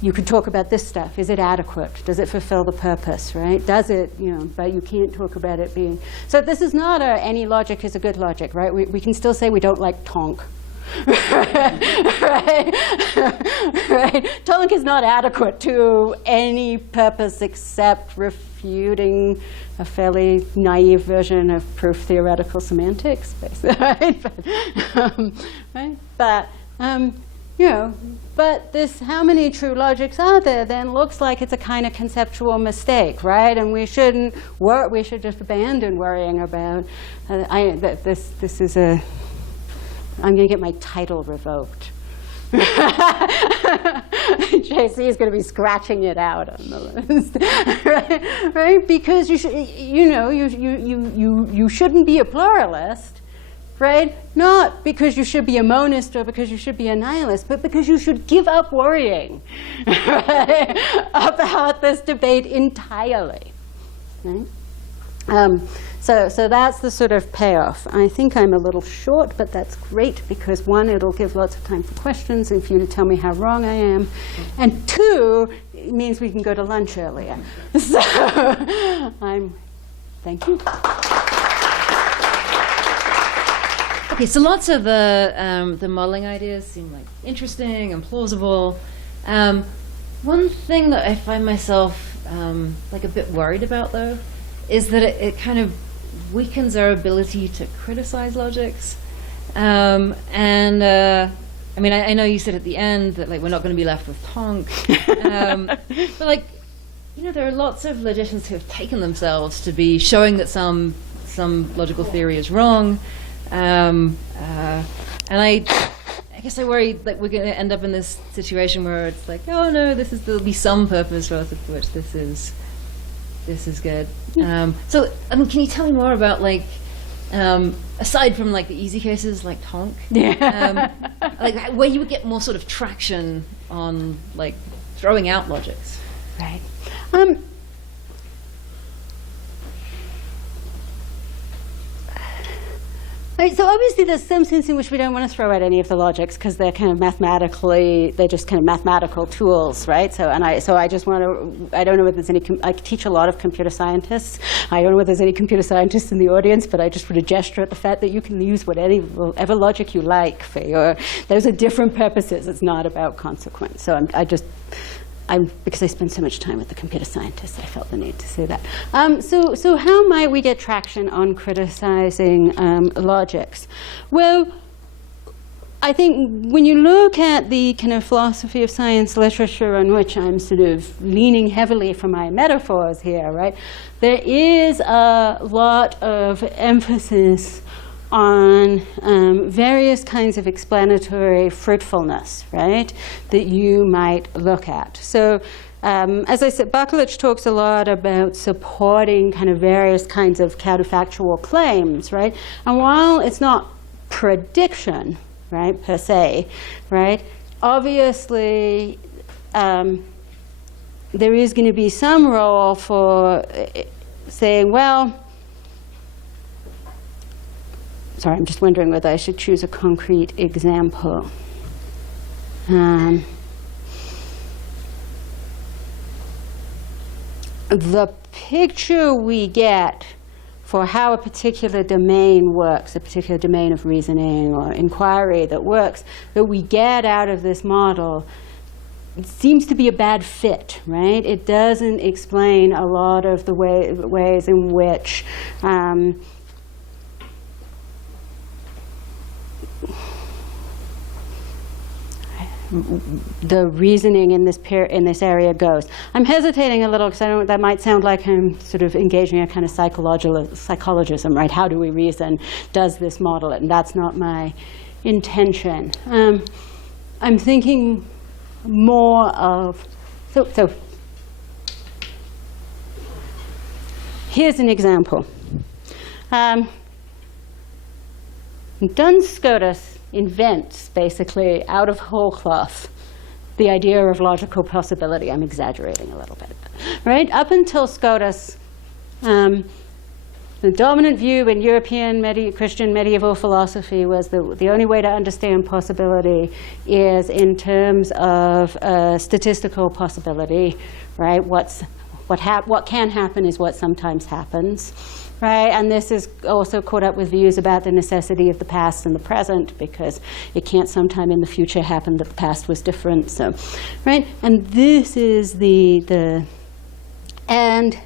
You could talk about this stuff. Is it adequate? Does it fulfill the purpose, right? Does it, but you can't talk about it being. So this is not any logic is a good logic, right? We can still say we don't like tonk. Right? Right? Tonk is not adequate to any purpose except refuting a fairly naive version of proof theoretical semantics, basically. Right? But but this, how many true logics are there, then looks like it's a kind of conceptual mistake, right? And we shouldn't we should just abandon worrying about. This is a. I'm going to get my title revoked. JC is going to be scratching it out on the list, right? Because you shouldn't be a pluralist. Right? Not because you should be a monist or because you should be a nihilist, but because you should give up worrying, right, about this debate entirely. Right? So that's the sort of payoff. I think I'm a little short, but that's great because one, it'll give lots of time for questions and for you to tell me how wrong I am, and two, it means we can go to lunch earlier. So thank you. Okay, so lots of the modeling ideas seem like interesting and plausible. One thing that I find myself like a bit worried about, though, is that it kind of weakens our ability to criticize logics. I mean, I know you said at the end that we're not going to be left with tonk, but there are lots of logicians who have taken themselves to be showing that some logical theory is wrong. And I guess I worry that we're going to end up in this situation where it's like, oh no, there'll be some purpose relative to which this is good. So, I mean, can you tell me more about aside from the easy cases like tonk, where you would get more sort of traction on throwing out logics? Right. Right, so obviously there's some sense in which we don't want to throw out any of the logics because they're kind of they're just kind of mathematical tools, right? So I just want to, I don't know if there's any, I teach a lot of computer scientists. I don't know if there's any computer scientists in the audience, but I just want to gesture at the fact that you can use whatever logic you like for those are different purposes. It's not about consequence. So because I spend so much time with the computer scientists, I felt the need to say that. So how might we get traction on criticizing logics? Well, I think when you look at the kind of philosophy of science literature on which I'm sort of leaning heavily for my metaphors here, right, there is a lot of emphasis on various kinds of explanatory fruitfulness, right, that you might look at. So as I said, Bakulich talks a lot about supporting kind of various kinds of counterfactual claims, right? And while it's not prediction, right, per se, right, obviously there is going to be some role for saying, well, sorry, I'm just wondering whether I should choose a concrete example. the picture we get for how a particular domain works, a particular domain of reasoning or inquiry that works, that we get out of this model, it seems to be a bad fit, right? It doesn't explain a lot of the ways in which the reasoning in this area goes. I'm hesitating a little because that might sound like I'm sort of engaging a kind of psychologism, right? How do we reason? Does this model it? And that's not my intention. I'm thinking more of, so here's an example. Duns Scotus invents, basically, out of whole cloth, the idea of logical possibility. I'm exaggerating a little bit, right? Up until Scotus, the dominant view in European Christian medieval philosophy was the only way to understand possibility is in terms of statistical possibility, right? What can happen is what sometimes happens. Right, and this is also caught up with views about the necessity of the past and the present, because it can't sometime in the future happen that the past was different. So, right, and this is and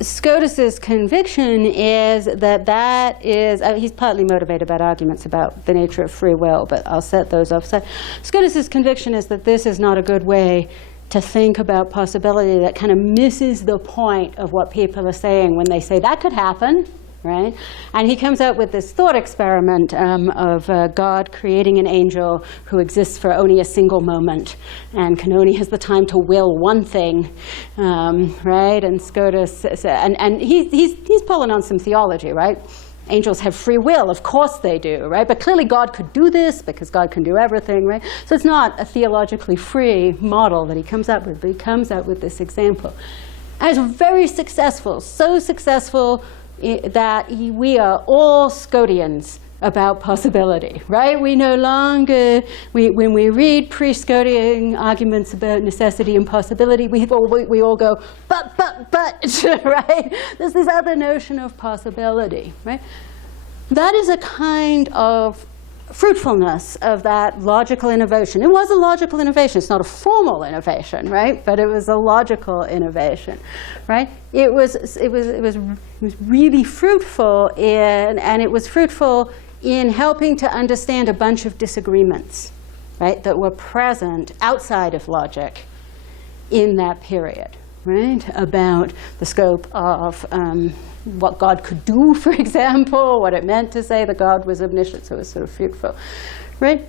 Scotus's conviction is that is he's partly motivated by arguments about the nature of free will, but I'll set those off. So, Scotus's conviction is that this is not a good way to think about possibility, that kind of misses the point of what people are saying when they say that could happen, right? And he comes out with this thought experiment of God creating an angel who exists for only a single moment and can only has the time to will one thing, right? And Scotus, and he's pulling on some theology, right? Angels have free will, of course they do, right? But clearly God could do this because God can do everything, right? So it's not a theologically free model that he comes up with, but he comes up with this example. And it's very successful, so successful that we are all Scotians about possibility, right? We no longer, when we read pre-Scotian arguments about necessity and possibility, we all go, but, right? There's this other notion of possibility, right? That is a kind of fruitfulness of that logical innovation. It was a logical innovation. It's not a formal innovation, right? But it was a logical innovation, right? It was really fruitful and it was fruitful in helping to understand a bunch of disagreements, right, that were present outside of logic in that period, right, about the scope of what God could do, for example, what it meant to say that God was omniscient, so it was sort of fruitful, right?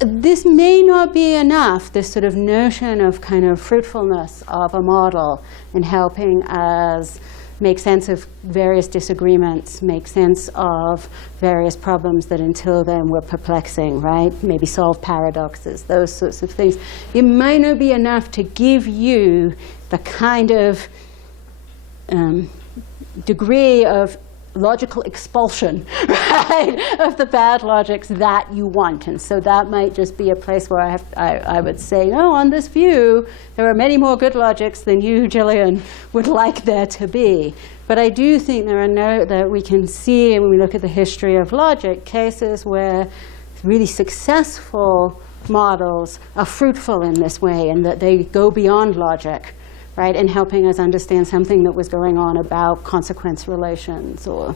This may not be enough, this sort of notion of kind of fruitfulness of a model in helping us make sense of various disagreements, make sense of various problems that until then were perplexing, right? Maybe solve paradoxes, those sorts of things. It might not be enough to give you the kind of degree of logical expulsion, right, of the bad logics that you want. And so that might just be a place where I would say, no, on this view, there are many more good logics than you, Gillian, would like there to be. But I do think that we can see, when we look at the history of logic, cases where really successful models are fruitful in this way, and that they go beyond logic, right, in helping us understand something that was going on about consequence relations or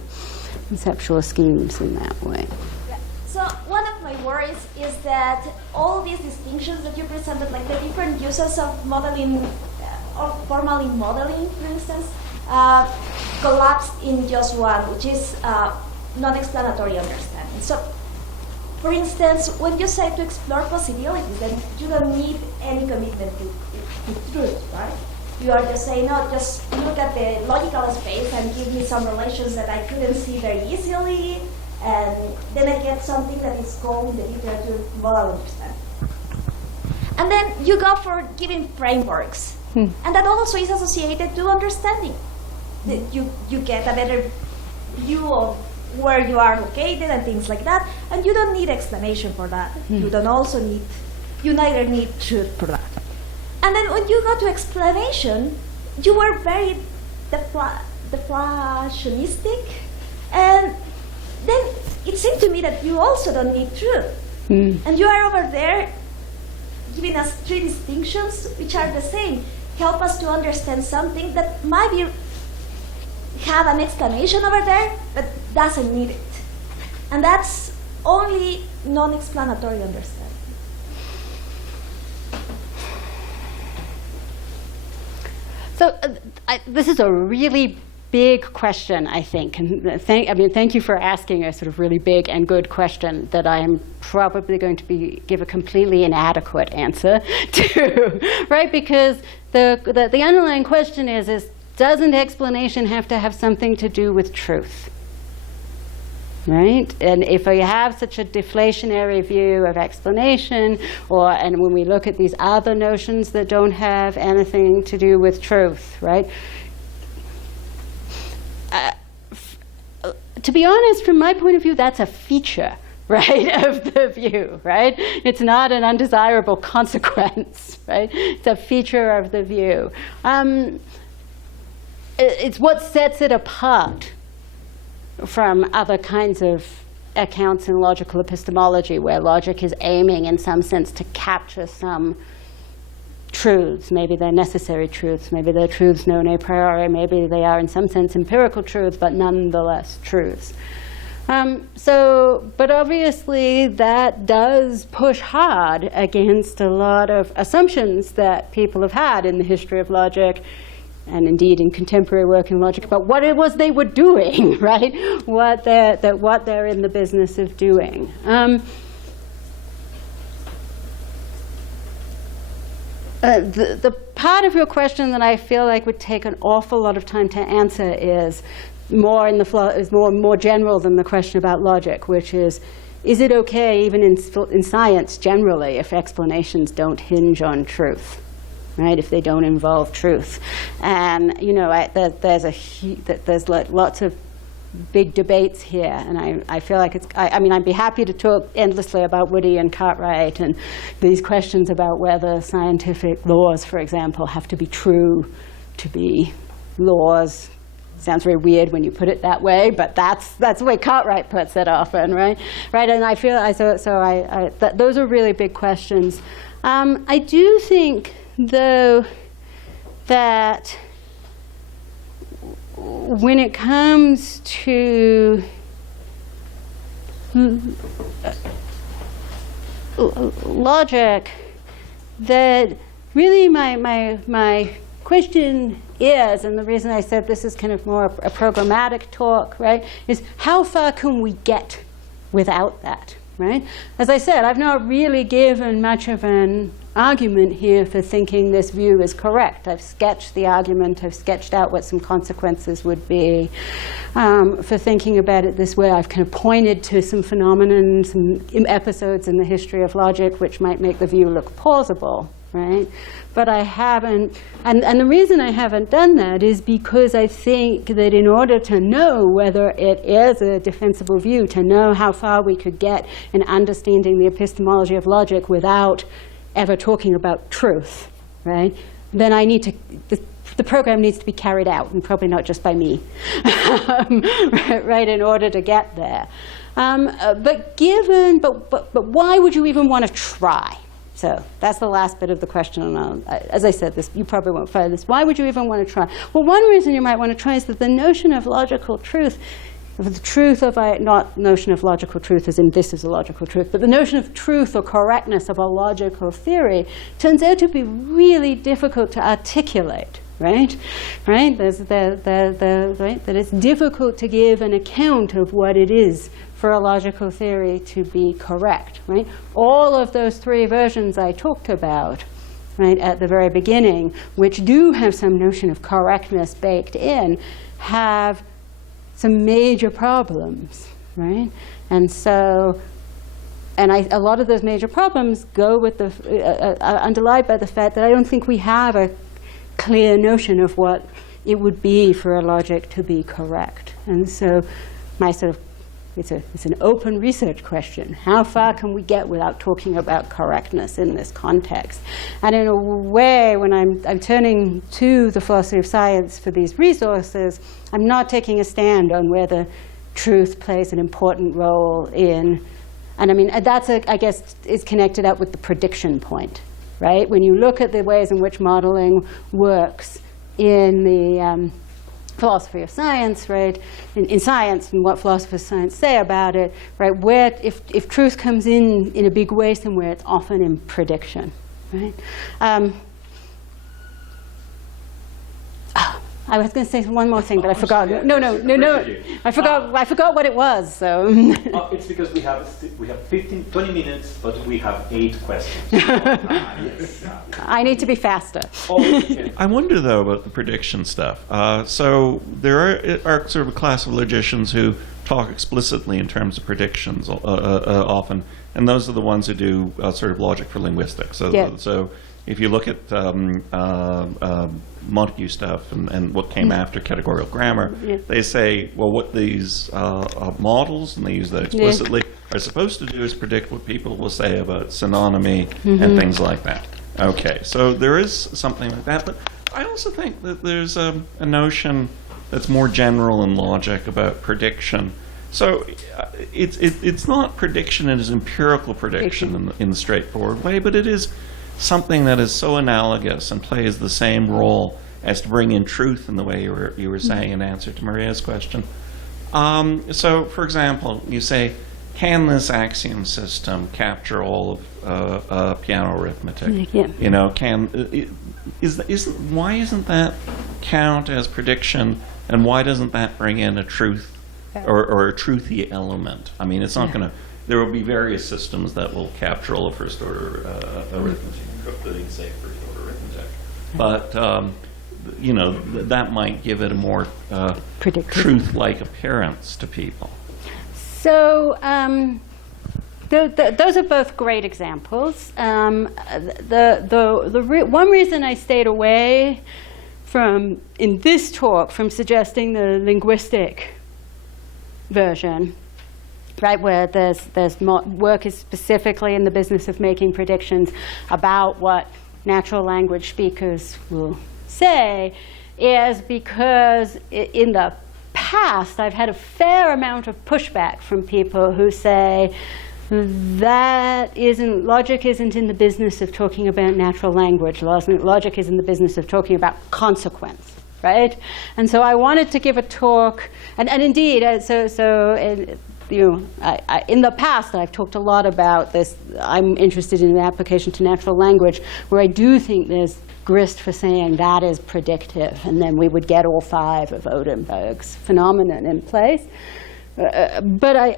conceptual schemes in that way. Yeah. So one of my worries is that all these distinctions that you presented, like the different uses of modeling, or formally modeling, for instance, collapsed in just one, which is non-explanatory understanding. So, for instance, when you say to explore possibilities, then you don't need any commitment to truth, right? You are just saying, no, just look at the logical space and give me some relations that I couldn't see very easily, and then I get something that is called in the literature modal understanding. And then you go for giving frameworks, and that also is associated to understanding. You get a better view of where you are located and things like that, and you don't need explanation for that. You don't also need, you neither need truth for that. And then when you go to explanation, you were very deflationistic, and then it seemed to me that you also don't need truth. And you are over there giving us three distinctions which are the same. Help us to understand something that might be have an explanation over there, but doesn't need it. And that's only non-explanatory understanding. So this is a really big question, I think. And thank you for asking a sort of really big and good question that I am probably going to give a completely inadequate answer to, right? Because the underlying question is doesn't explanation have to have something to do with truth? Right? And if you have such a deflationary view of explanation, and when we look at these other notions that don't have anything to do with truth, right? To be honest, from my point of view, that's a feature, right, of the view, right? It's not an undesirable consequence, right? It's a feature of the view. It's what sets it apart from other kinds of accounts in logical epistemology, where logic is aiming in some sense to capture some truths. Maybe they're necessary truths, maybe they're truths known a priori, maybe they are in some sense empirical truths, but nonetheless truths. But obviously that does push hard against a lot of assumptions that people have had in the history of logic, and indeed in contemporary work in logic, about what it was they were doing, right? What they're in the business of doing. The part of your question that I feel like would take an awful lot of time to answer is more general than the question about logic, which is it okay, even in science generally, if explanations don't hinge on truth? Right, if they don't involve truth. And there's lots of big debates here, and I feel like I'd be happy to talk endlessly about Woody and Cartwright and these questions about whether scientific laws, for example, have to be true to be laws. Sounds very weird when you put it that way, but that's the way Cartwright puts it often, right? Right, and I feel those are really big questions. I do think, though, that when it comes to logic, that really my question is, and the reason I said this is kind of more a programmatic talk, right, is how far can we get without that, right? As I said, I've not really given much of an argument here for thinking this view is correct. I've sketched the argument, I've sketched out what some consequences would be for thinking about it this way. I've kind of pointed to some phenomena, some episodes in the history of logic which might make the view look plausible, right? But I haven't, and the reason I haven't done that is because I think that in order to know whether it is a defensible view, to know how far we could get in understanding the epistemology of logic without ever talking about truth, right? Then I need to, the program needs to be carried out, and probably not just by me, right, in order to get there. But why would you even want to try? So that's the last bit of the question, and as I said, you probably won't find this. Why would you even want to try? Well, one reason you might want to try is that the notion of logical truth, not notion of logical truth as in this is a logical truth, but the notion of truth or correctness of a logical theory turns out to be really difficult to articulate, right? Right? That it's difficult to give an account of what it is for a logical theory to be correct, right? All of those three versions I talked about, right, at the very beginning, which do have some notion of correctness baked in, have some major problems, right? And so, a lot of those major problems go with underlined by the fact that I don't think we have a clear notion of what it would be for a logic to be correct. And so my sort of it's an open research question. How far can we get without talking about correctness in this context? And in a way, when I'm turning to the philosophy of science for these resources, I'm not taking a stand on whether truth plays an important role in, and I mean, that's, I guess, is connected up with the prediction point, right? When you look at the ways in which modeling works in the philosophy of science, right? In science, and what philosophers of science say about it, right? Where, if truth comes in a big way somewhere, it's often in prediction, right? I was going to say one more thing, but I forgot. No. I forgot what it was. So. It's because we have 20 minutes, but we have 8 questions. Yes. I need to be faster. I wonder, though, about the prediction stuff. So there are sort of a class of logicians who talk explicitly in terms of predictions often, and those are the ones who do sort of logic for linguistics. So if you look at Montague stuff and what came after categorical grammar, they say, well, what these models, and they use that explicitly, are supposed to do is predict what people will say about synonymy and things like that. Okay, so there is something like that, but I also think that there's a notion that's more general in logic about prediction. So it's not prediction as empirical prediction in the straightforward way, but it is something that is so analogous and plays the same role as to bring in truth in the way you were saying in answer to Maria's question. So, for example, you say, can this axiom system capture all of piano arithmetic? You know, why isn't that count as prediction, and why doesn't that bring in a truth or a truthy element? I mean, it's not going to. There will be various systems that will capture all of first-order arithmetic, including, say, first-order arithmetic. But you know, that might give it a more truth-like appearance to people. So those are both great examples. One reason I stayed away from, in this talk, from suggesting the linguistic version, right, where there's work is specifically in the business of making predictions about what natural language speakers will say, is because in the past I've had a fair amount of pushback from people who say logic isn't in the business of talking about natural language. Logic is in the business of talking about consequence, right? And so I wanted to give a talk, and indeed, in the past, I've talked a lot about this. I'm interested in the application to natural language, where I do think there's grist for saying that is predictive, and then we would get all 5 of Odenberg's phenomenon in place. But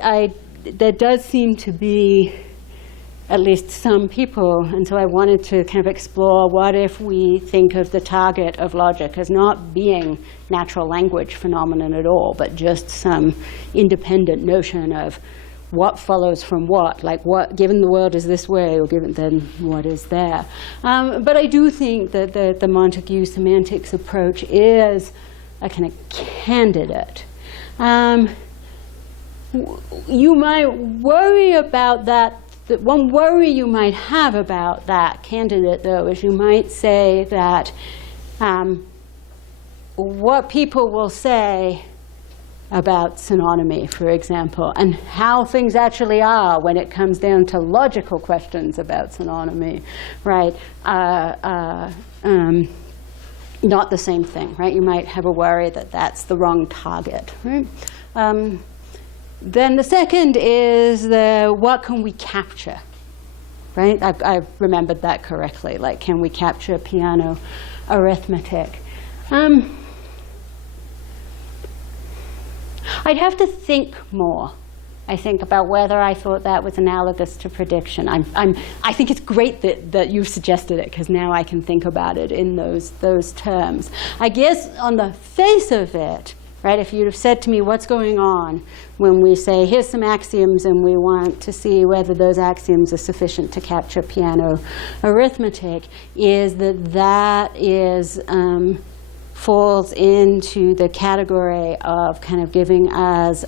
there does seem to be at least some people, and so I wanted to kind of explore what if we think of the target of logic as not being natural language phenomenon at all, but just some independent notion of what follows from what, like what, given the world is this way, or given then what is there. But I do think that the Montague semantics approach is a kind of candidate. You might worry about that. One worry you might have about that candidate, though, is you might say that what people will say about synonymy, for example, and how things actually are when it comes down to logical questions about synonymy, right, not the same thing, right? You might have a worry that that's the wrong target, right? Then the second is what can we capture, right? I've remembered that correctly, like can we capture piano arithmetic? I'd have to think more, I think, about whether I thought that was analogous to prediction. I think it's great that you've suggested it, because now I can think about it in those terms. I guess on the face of it, right, if you'd have said to me what's going on when we say here's some axioms and we want to see whether those axioms are sufficient to capture piano arithmetic, is that is falls into the category of kind of giving us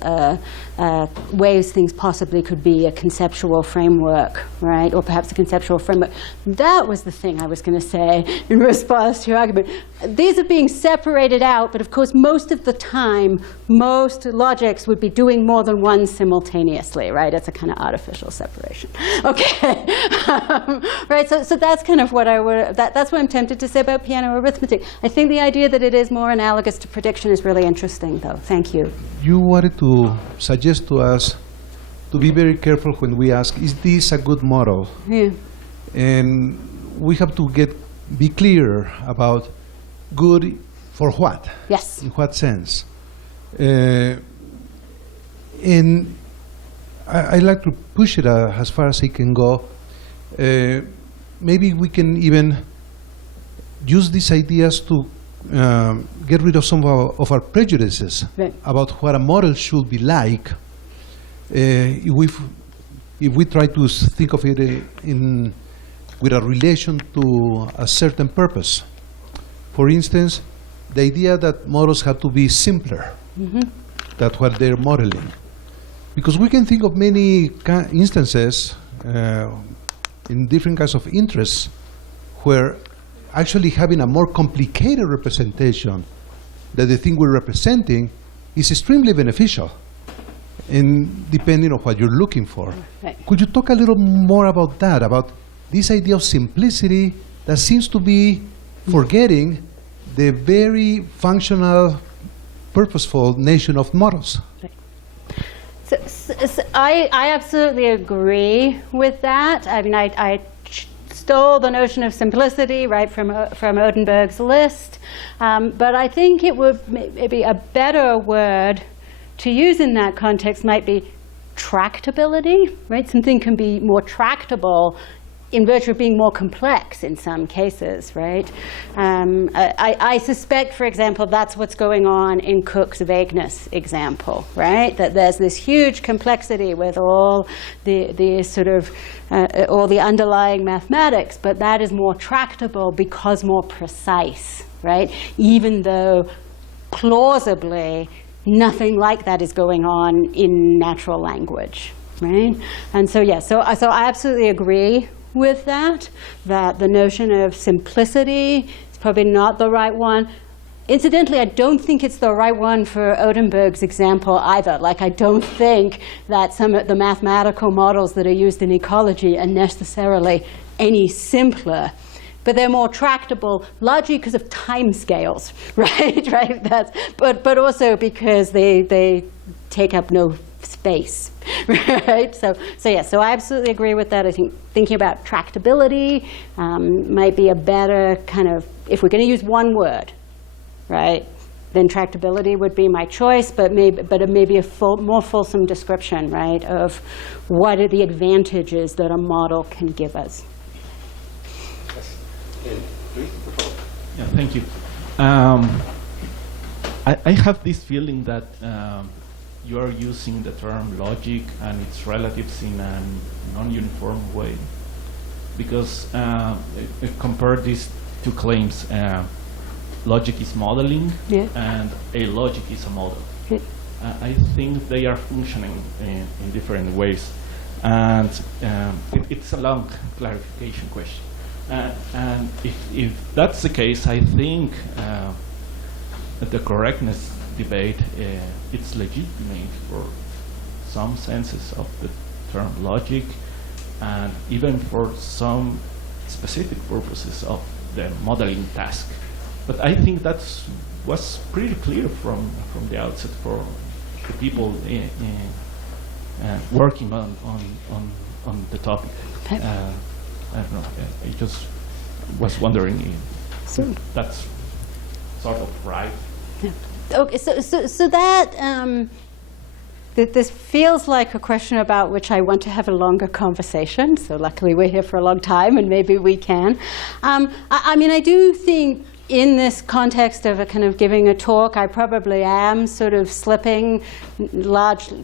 ways things possibly could be a conceptual framework, right? Or perhaps a conceptual framework. That was the thing I was going to say in response to your argument. These are being separated out, but of course most of the time, most logics would be doing more than one simultaneously, right? It's a kind of artificial separation. Okay, right, so that's kind of what I would, that's what I'm tempted to say about piano arithmetic. I think the idea that it is more analogous to prediction is really interesting, though. Thank you. You wanted to suggest to us to be very careful when we ask, is this a good model? Yeah. And we have to be clear about good for what? Yes. In what sense? And I like to push it as far as it can go. Maybe we can even use these ideas to get rid of some of our prejudices about what a model should be like. If we try to think of it with a relation to a certain purpose. For instance, the idea that models have to be simpler than what they're modeling. Because we can think of many instances in different kinds of interests where actually having a more complicated representation that the thing we're representing is extremely beneficial, and depending on what you're looking for. Right. Could you talk a little more about that, about this idea of simplicity that seems to be forgetting the very functional, purposeful nation of models? Right. So I absolutely agree with that. I mean, I stole the notion of simplicity right from Odenberg's list, but I think it would maybe a better word to use in that context might be tractability, right? Something can be more tractable in virtue of being more complex in some cases, right? I suspect, for example, that's what's going on in Cook's vagueness example, right? That there's this huge complexity with all the sort of all the underlying mathematics, but that is more tractable because more precise, right? Even though plausibly nothing like that is going on in natural language, right? And so yeah, so I absolutely agree with that the notion of simplicity is probably not the right one. Incidentally, I don't think it's the right one for Odenberg's example either. Like, I don't think that some of the mathematical models that are used in ecology are necessarily any simpler, but they're more tractable, largely because of time scales, right? Right. But also because they take up no space, right? So yeah, so I absolutely agree with that. I think thinking about tractability might be a better kind of, if we're going to use one word, right, then tractability would be my choice, but it may be a more fulsome description, right, of what are the advantages that a model can give us. Yeah, thank you. I have this feeling that you are using the term logic and its relatives in a non-uniform way, because compare these two claims. Logic is modeling, and a logic is a model. I think they are functioning in different ways, and it's a long clarification question. And if that's the case, I think that the correctness debate it's legitimate for some senses of the term logic, and even for some specific purposes of the modeling task. But I think that was pretty clear from the outset for the people working on the topic. I don't know. I just was wondering if that's sort of right. Yeah. Okay. So that this feels like a question about which I want to have a longer conversation. So luckily we're here for a long time, and maybe we can. I mean, I do think, in this context of a kind of giving a talk, I probably am sort of slipping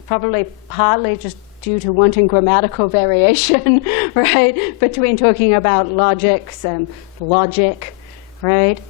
probably partly just due to wanting grammatical variation, right, between talking about logics and logic, right?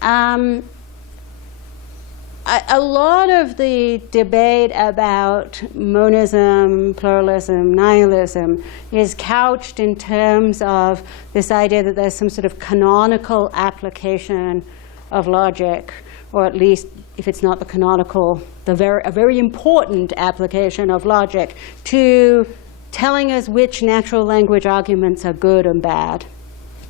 a lot of the debate about monism, pluralism, nihilism is couched in terms of this idea that there's some sort of canonical application of logic, or at least, if it's not the canonical, a very important application of logic to telling us which natural language arguments are good and bad,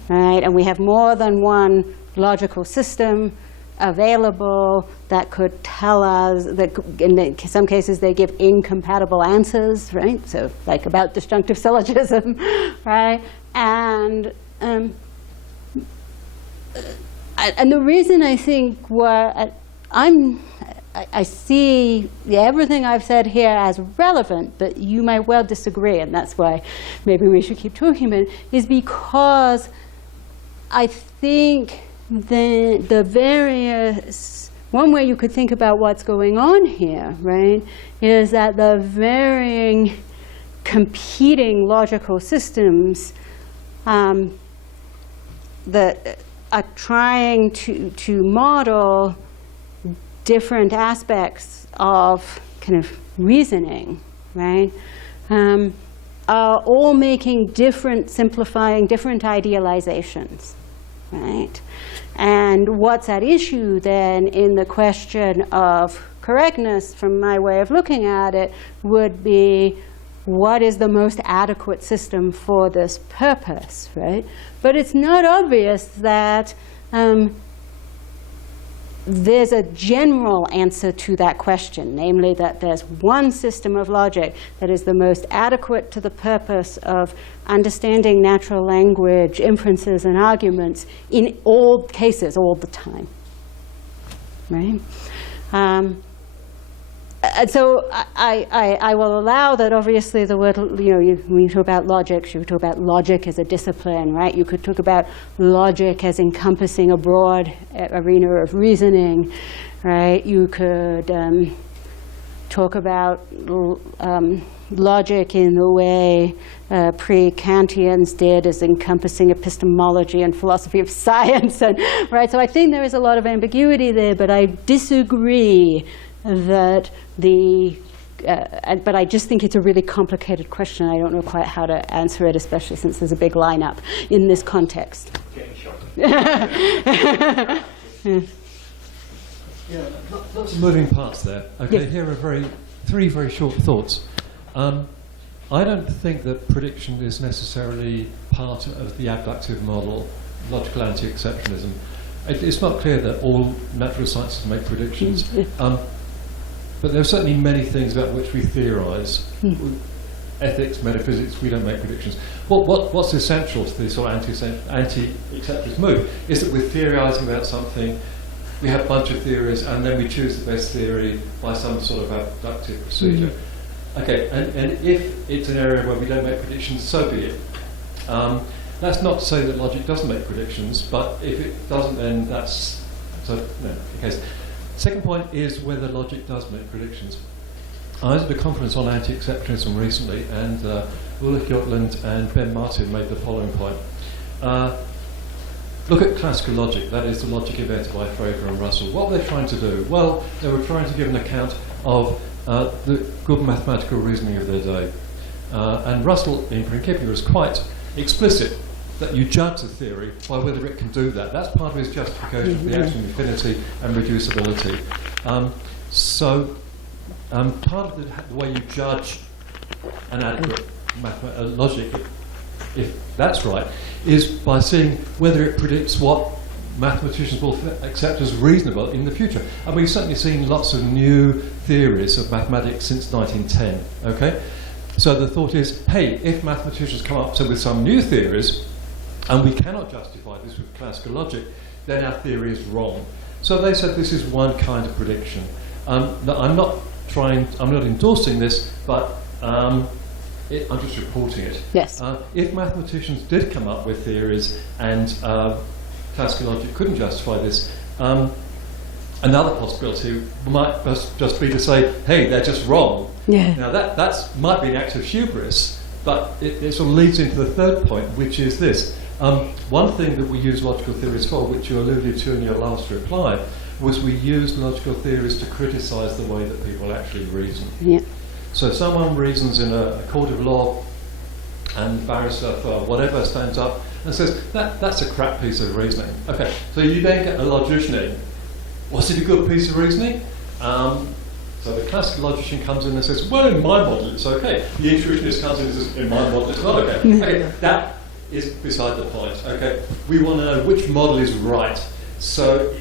right? And we have more than one logical system available that could tell us that in some cases they give incompatible answers, right? So like about disjunctive syllogism, right? And the reason I think I see everything I've said here as relevant, but you might well disagree, and that's why maybe we should keep talking about it, is because I think the various, one way you could think about what's going on here, right, is that the varying competing logical systems that are trying to model different aspects of kind of reasoning, right, are all making different, simplifying, different idealizations, right? And what's at issue then in the question of correctness, from my way of looking at it, would be what is the most adequate system for this purpose, right? But it's not obvious that there's a general answer to that question, namely that there's one system of logic that is the most adequate to the purpose of understanding natural language, inferences, and arguments in all cases, all the time, right? And so I will allow that obviously the word, when you talk about logic, you talk about logic as a discipline, right? You could talk about logic as encompassing a broad arena of reasoning, right? You could talk about logic in the way pre-Kantians did, as encompassing epistemology and philosophy of science, and, right? So I think there is a lot of ambiguity there, but I disagree that but I just think it's a really complicated question. I don't know quite how to answer it, especially since there's a big lineup in this context. Okay, sure. Lots of moving parts there. Okay, here are three very short thoughts. I don't think that prediction is necessarily part of the abductive model, logical anti-exceptionism. It's not clear that all natural sciences make predictions. But there are certainly many things about which we theorize. Ethics, metaphysics, we don't make predictions. What's essential to this sort of anti-exceptionist move is that we're theorizing about something, we have a bunch of theories, and then we choose the best theory by some sort of abductive procedure. Okay, and if it's an area where we don't make predictions, so be it. That's not to say that logic doesn't make predictions, but if it doesn't, then that's the case. Second point is whether logic does make predictions. I was at a conference on anti-exceptionism recently, and Ulrich Jotland and Ben Martin made the following point. Look at classical logic, that is the logic invented by Frege and Russell. What were they trying to do? Well, they were trying to give an account of the good mathematical reasoning of their day. And Russell, in Predicate, was quite explicit that you judge the theory by whether it can do that. That's part of his justification for the axiom of infinity and reducibility. Part of the way you judge an adequate logic, if that's right, is by seeing whether it predicts what mathematicians will accept as reasonable in the future. And we've certainly seen lots of new theories of mathematics since 1910, okay? So the thought is, hey, if mathematicians come up with some new theories, and we cannot justify this with classical logic, then our theory is wrong. So they said this is one kind of prediction. I'm not endorsing this, but I'm just reporting it. Yes. If mathematicians did come up with theories and classical logic couldn't justify this, another possibility might just be to say, hey, they're just wrong. Yeah. Now that might be an act of hubris, but it sort of leads into the third point, which is this. One thing that we use logical theories for, which you alluded to in your last reply, was we used logical theories to criticize the way that people actually reason. Yeah. So if someone reasons in a court of law and barrister for whatever stands up and says, that's a crap piece of reasoning. Okay, so you then get a logician in. Was it a good piece of reasoning? So the classical logician comes in and says, well, in my model it's okay. The intuitionist comes in and says, in my model it's not okay. Okay, that is beside the point. Okay, we want to know which model is right. So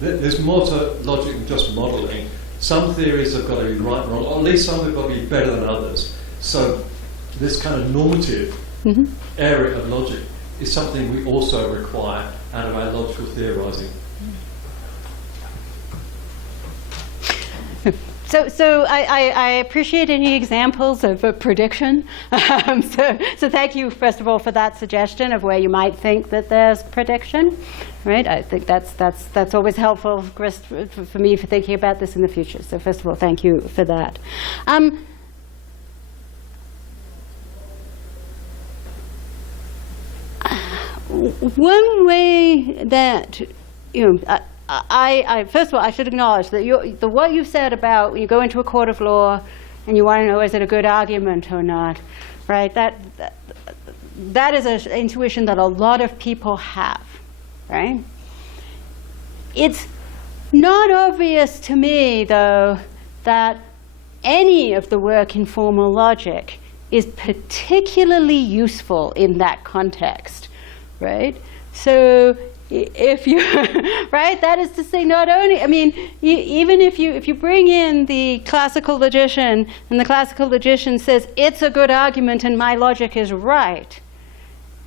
there's more to logic than just modeling. Some theories have got to be right and wrong, or at least some have got to be better than others. So this kind of normative area of logic is something we also require out of our logical theorizing. So I appreciate any examples of a prediction. So thank you, first of all, for that suggestion of where you might think that there's prediction. Right? I think that's always helpful, Chris, for me for thinking about this in the future. So first of all, thank you for that. One way that, I first of all, I should acknowledge that what you said about when you go into a court of law and you want to know is it a good argument or not, right? That is an intuition that a lot of people have, right? It's not obvious to me, though, that any of the work in formal logic is particularly useful in that context, right? So if you, right, that is to say, not only, I mean, even if you bring in the classical logician, and the classical logician says, it's a good argument and my logic is right,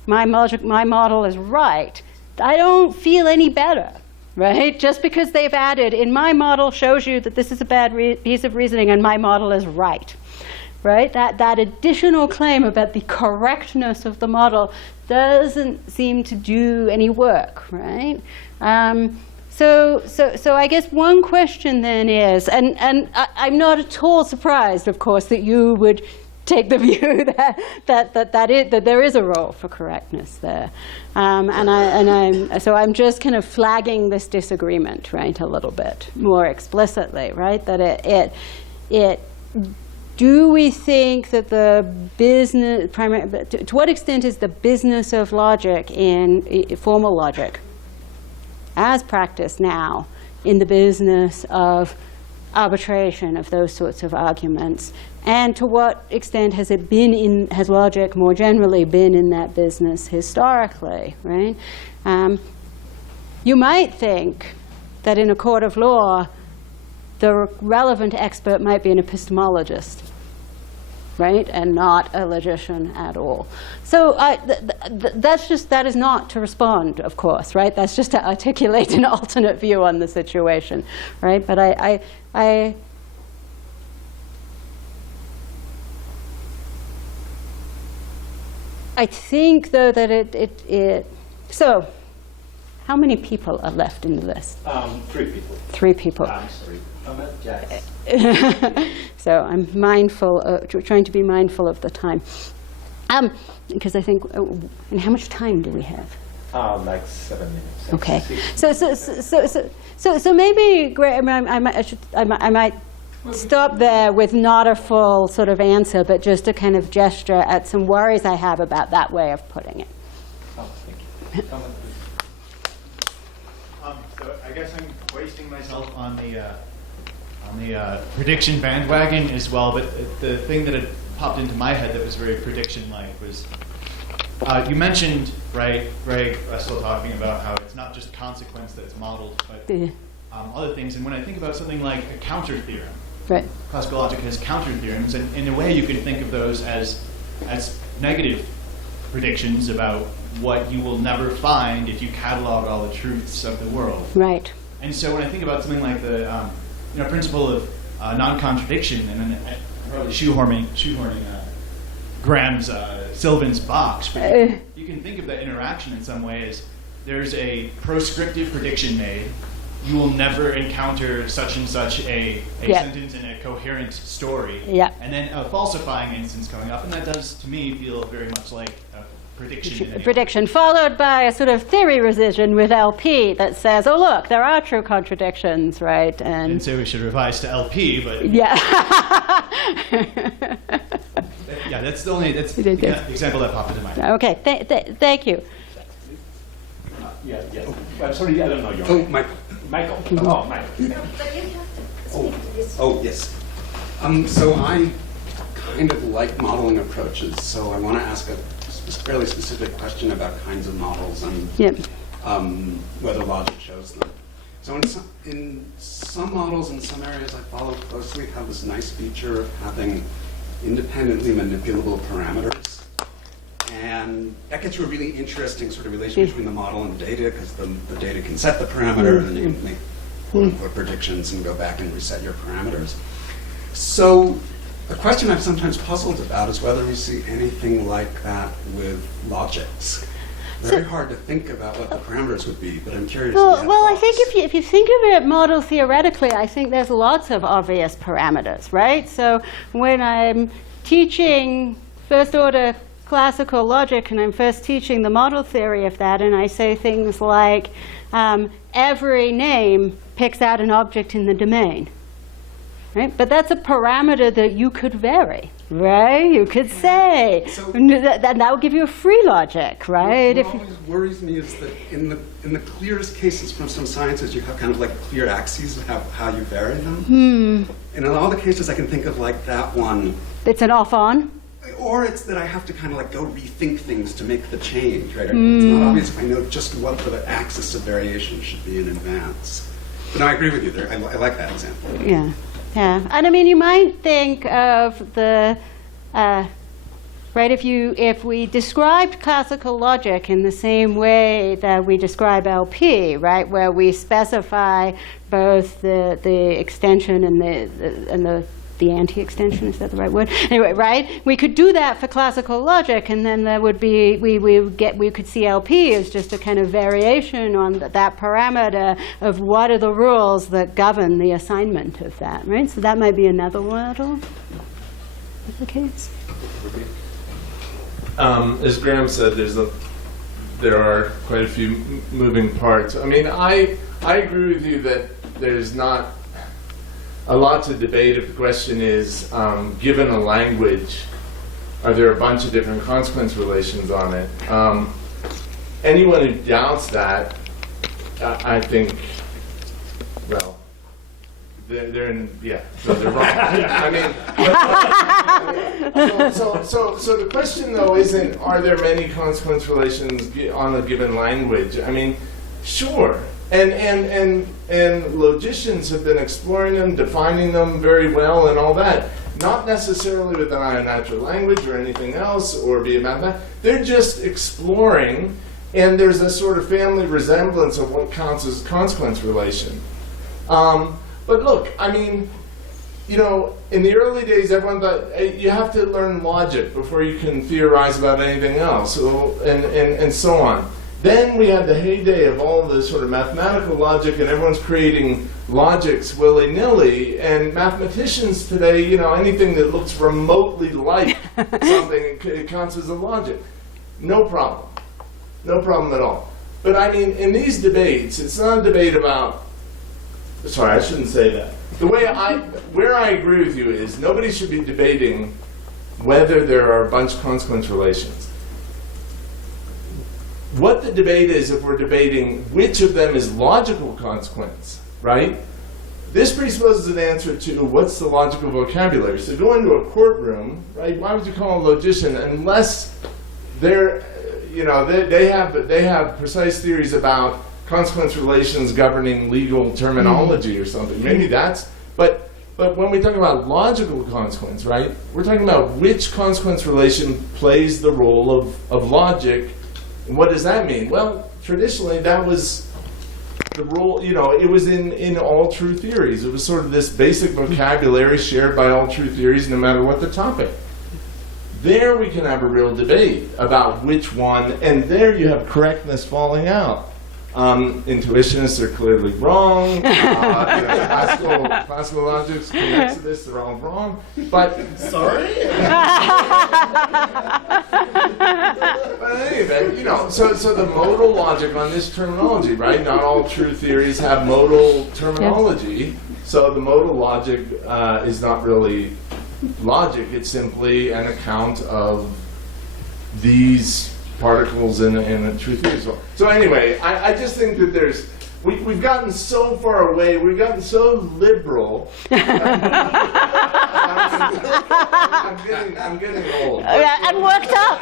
my model is right, I don't feel any better, right? Just because they've added, in my model shows you that this is a bad piece of reasoning and my model is right. Right? That additional claim about the correctness of the model doesn't seem to do any work, right? So I guess one question then is, and I'm not at all surprised, of course, that you would take the view that there is a role for correctness there, so I'm just kind of flagging this disagreement, right, a little bit more explicitly, right? That do we think that the business, to what extent is the business of logic in formal logic, as practiced now, in the business of arbitration of those sorts of arguments? And to what extent has logic more generally been in that business historically, right? You might think that in a court of law, the relevant expert might be an epistemologist, right, and not a logician at all. So that is not to respond, of course, right? That's just to articulate an alternate view on the situation, right? But I think, though, that so how many people are left in the list? 3 people. 3 people. I'm sorry. Yes. So I'm trying to be mindful of the time. Because I think, and how much time do we have? Like 7 minutes. Okay. So maybe, I might stop there with not a full sort of answer, but just a kind of gesture at some worries I have about that way of putting it. Oh, thank you. So I guess I'm wasting myself on the prediction bandwagon as well, but the thing that had popped into my head that was very prediction-like was you mentioned, right, Greg, still talking about how it's not just consequence that's modeled, but other things. And when I think about something like a counter theorem, right, classical logic has counter theorems, and in a way you can think of those as negative predictions about what you will never find if you catalog all the truths of the world. Right. And so when I think about something like the principle of non-contradiction, and then probably shoehorning Graham's Sylvan's box, but you can think of that interaction in some way as there's a proscriptive prediction made. You will never encounter such and such a sentence in a coherent story. Yeah. And then a falsifying instance coming up, and that does, to me, feel very much like prediction. Followed by a sort of theory revision with LP that says, oh, look, there are true contradictions, right? I didn't say we should revise to LP, but... Yeah. Yeah, that's the example that popped into my mind. Okay, thank you. Yeah. I'm sorry, I don't know your name. Michael. Michael. Oh, Michael. But you have to speak to this. Oh, yes. So I kind of like modeling approaches, so I want to ask a fairly specific question about kinds of models and whether logic shows them. So in some models, in some areas I follow closely, have this nice feature of having independently manipulable parameters. And that gets you a really interesting sort of relation between the model and the data, because the data can set the parameter, and then you can make quote-unquote predictions and go back and reset your parameters. So a question I'm sometimes puzzled about is whether we see anything like that with logics. Very hard to think about what the parameters would be, but I'm curious. Well, I think if you think of it model theoretically, I think there's lots of obvious parameters, right? So when I'm teaching first-order classical logic and I'm first teaching the model theory of that, and I say things like every name picks out an object in the domain. Right? But that's a parameter that you could vary, right? You could say, that would give you a free logic, right? What always worries me is that in the clearest cases from some sciences, you have kind of like clear axes of how you vary them. And in all the cases I can think of like that one. It's an off-on? Or it's that I have to kind of like go rethink things to make the change, right? It's not obvious if I know just what the axis of variation should be in advance. But no, I agree with you there. I like that example. Yeah. Yeah, and I mean, you might think of the, right, if we described classical logic in the same way that we describe LP, right, where we specify both the extension and the anti-extension, is that the right word? Anyway, right, we could do that for classical logic, and then there would be, we could see LP as just a kind of variation on that parameter of what are the rules that govern the assignment of that, right? So that might be another model. Is the case? As Graham said, there are quite a few moving parts. I mean, I agree with you that there's not a lot to debate if the question is, given a language, are there a bunch of different consequence relations on it? Anyone who doubts that, I think, well, they're in, so they're wrong. I mean, so the question though isn't, are there many consequence relations on a given language? I mean, sure. And logicians have been exploring them, defining them very well and all that. Not necessarily with an eye on natural language or anything else or via mathematics. They're just exploring, and there's a sort of family resemblance of what counts as consequence relation. But look, I mean, you know, in the early days, everyone thought you have to learn logic before you can theorize about anything else, and so on. Then we had the heyday of all the sort of mathematical logic, and everyone's creating logics willy-nilly. And mathematicians today, you know, anything that looks remotely like something, it counts as a logic. No problem. No problem at all. But I mean, in these debates, it's not a debate about, sorry, I shouldn't say that. Where I agree with you is nobody should be debating whether there are a bunch of consequence relations. What the debate is, if we're debating which of them is logical consequence, right? This presupposes an answer to what's the logical vocabulary. So go into a courtroom, right? Why would you call a logician unless they're, you know, they have precise theories about consequence relations governing legal terminology or something. Maybe that's, but when we talk about logical consequence, right? We're talking about which consequence relation plays the role of logic. And what does that mean? Well, traditionally, that was the role, you know, it was in all true theories. It was sort of this basic vocabulary shared by all true theories, no matter what the topic. There we can have a real debate about which one, and there you have correctness falling out. Intuitionists are clearly wrong. Classical logics connects to this, they're all wrong. But sorry. But anyway, you know, so the modal logic on this terminology, right? Not all true theories have modal terminology. So the modal logic is not really logic. It's simply an account of these particles in a true theory. So anyway, I just think that we've gotten so far away, we've gotten so liberal. I'm getting old. Yeah, and worked up.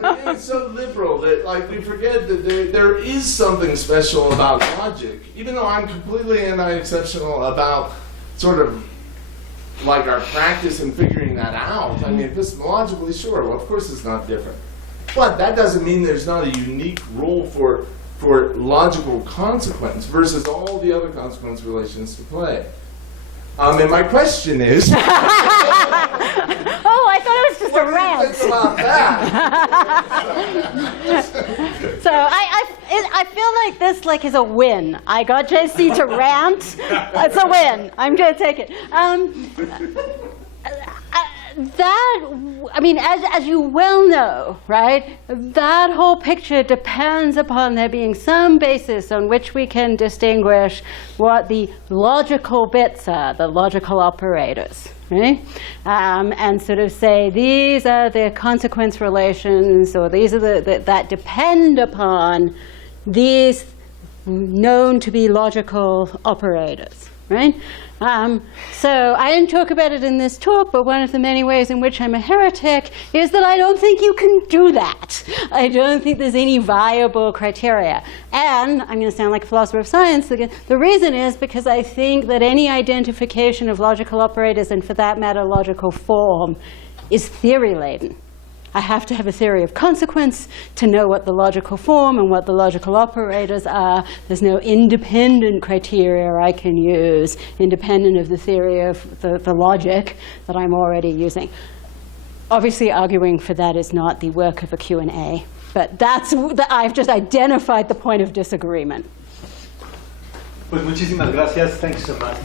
We're getting so liberal that like we forget that there is something special about logic, even though I'm completely anti-exceptional about sort of like our practice in figuring that out. I mean, epistemologically, sure, well, of course it's not different. But that doesn't mean there's not a unique role for logical consequence versus all the other consequence relations to play. And my question is... Oh, I thought it was just a rant. Think about that. So I feel like this is a win. I got JC to rant. It's a win. I'm going to take it. As you well know, right, that whole picture depends upon there being some basis on which we can distinguish what the logical bits are, the logical operators, right? And sort of say these are the consequence relations, or these are that depend upon these known to be logical operators, right? So I didn't talk about it in this talk, but one of the many ways in which I'm a heretic is that I don't think you can do that. I don't think there's any viable criteria. And I'm going to sound like a philosopher of science again. The reason is because I think that any identification of logical operators, and for that matter, logical form, is theory-laden. I have to have a theory of consequence to know what the logical form and what the logical operators are. There's no independent criteria I can use, independent of the theory of the logic that I'm already using. Obviously, arguing for that is not the work of a Q&A, but I've just identified the point of disagreement. Pues muchísimas gracias. Thanks so much.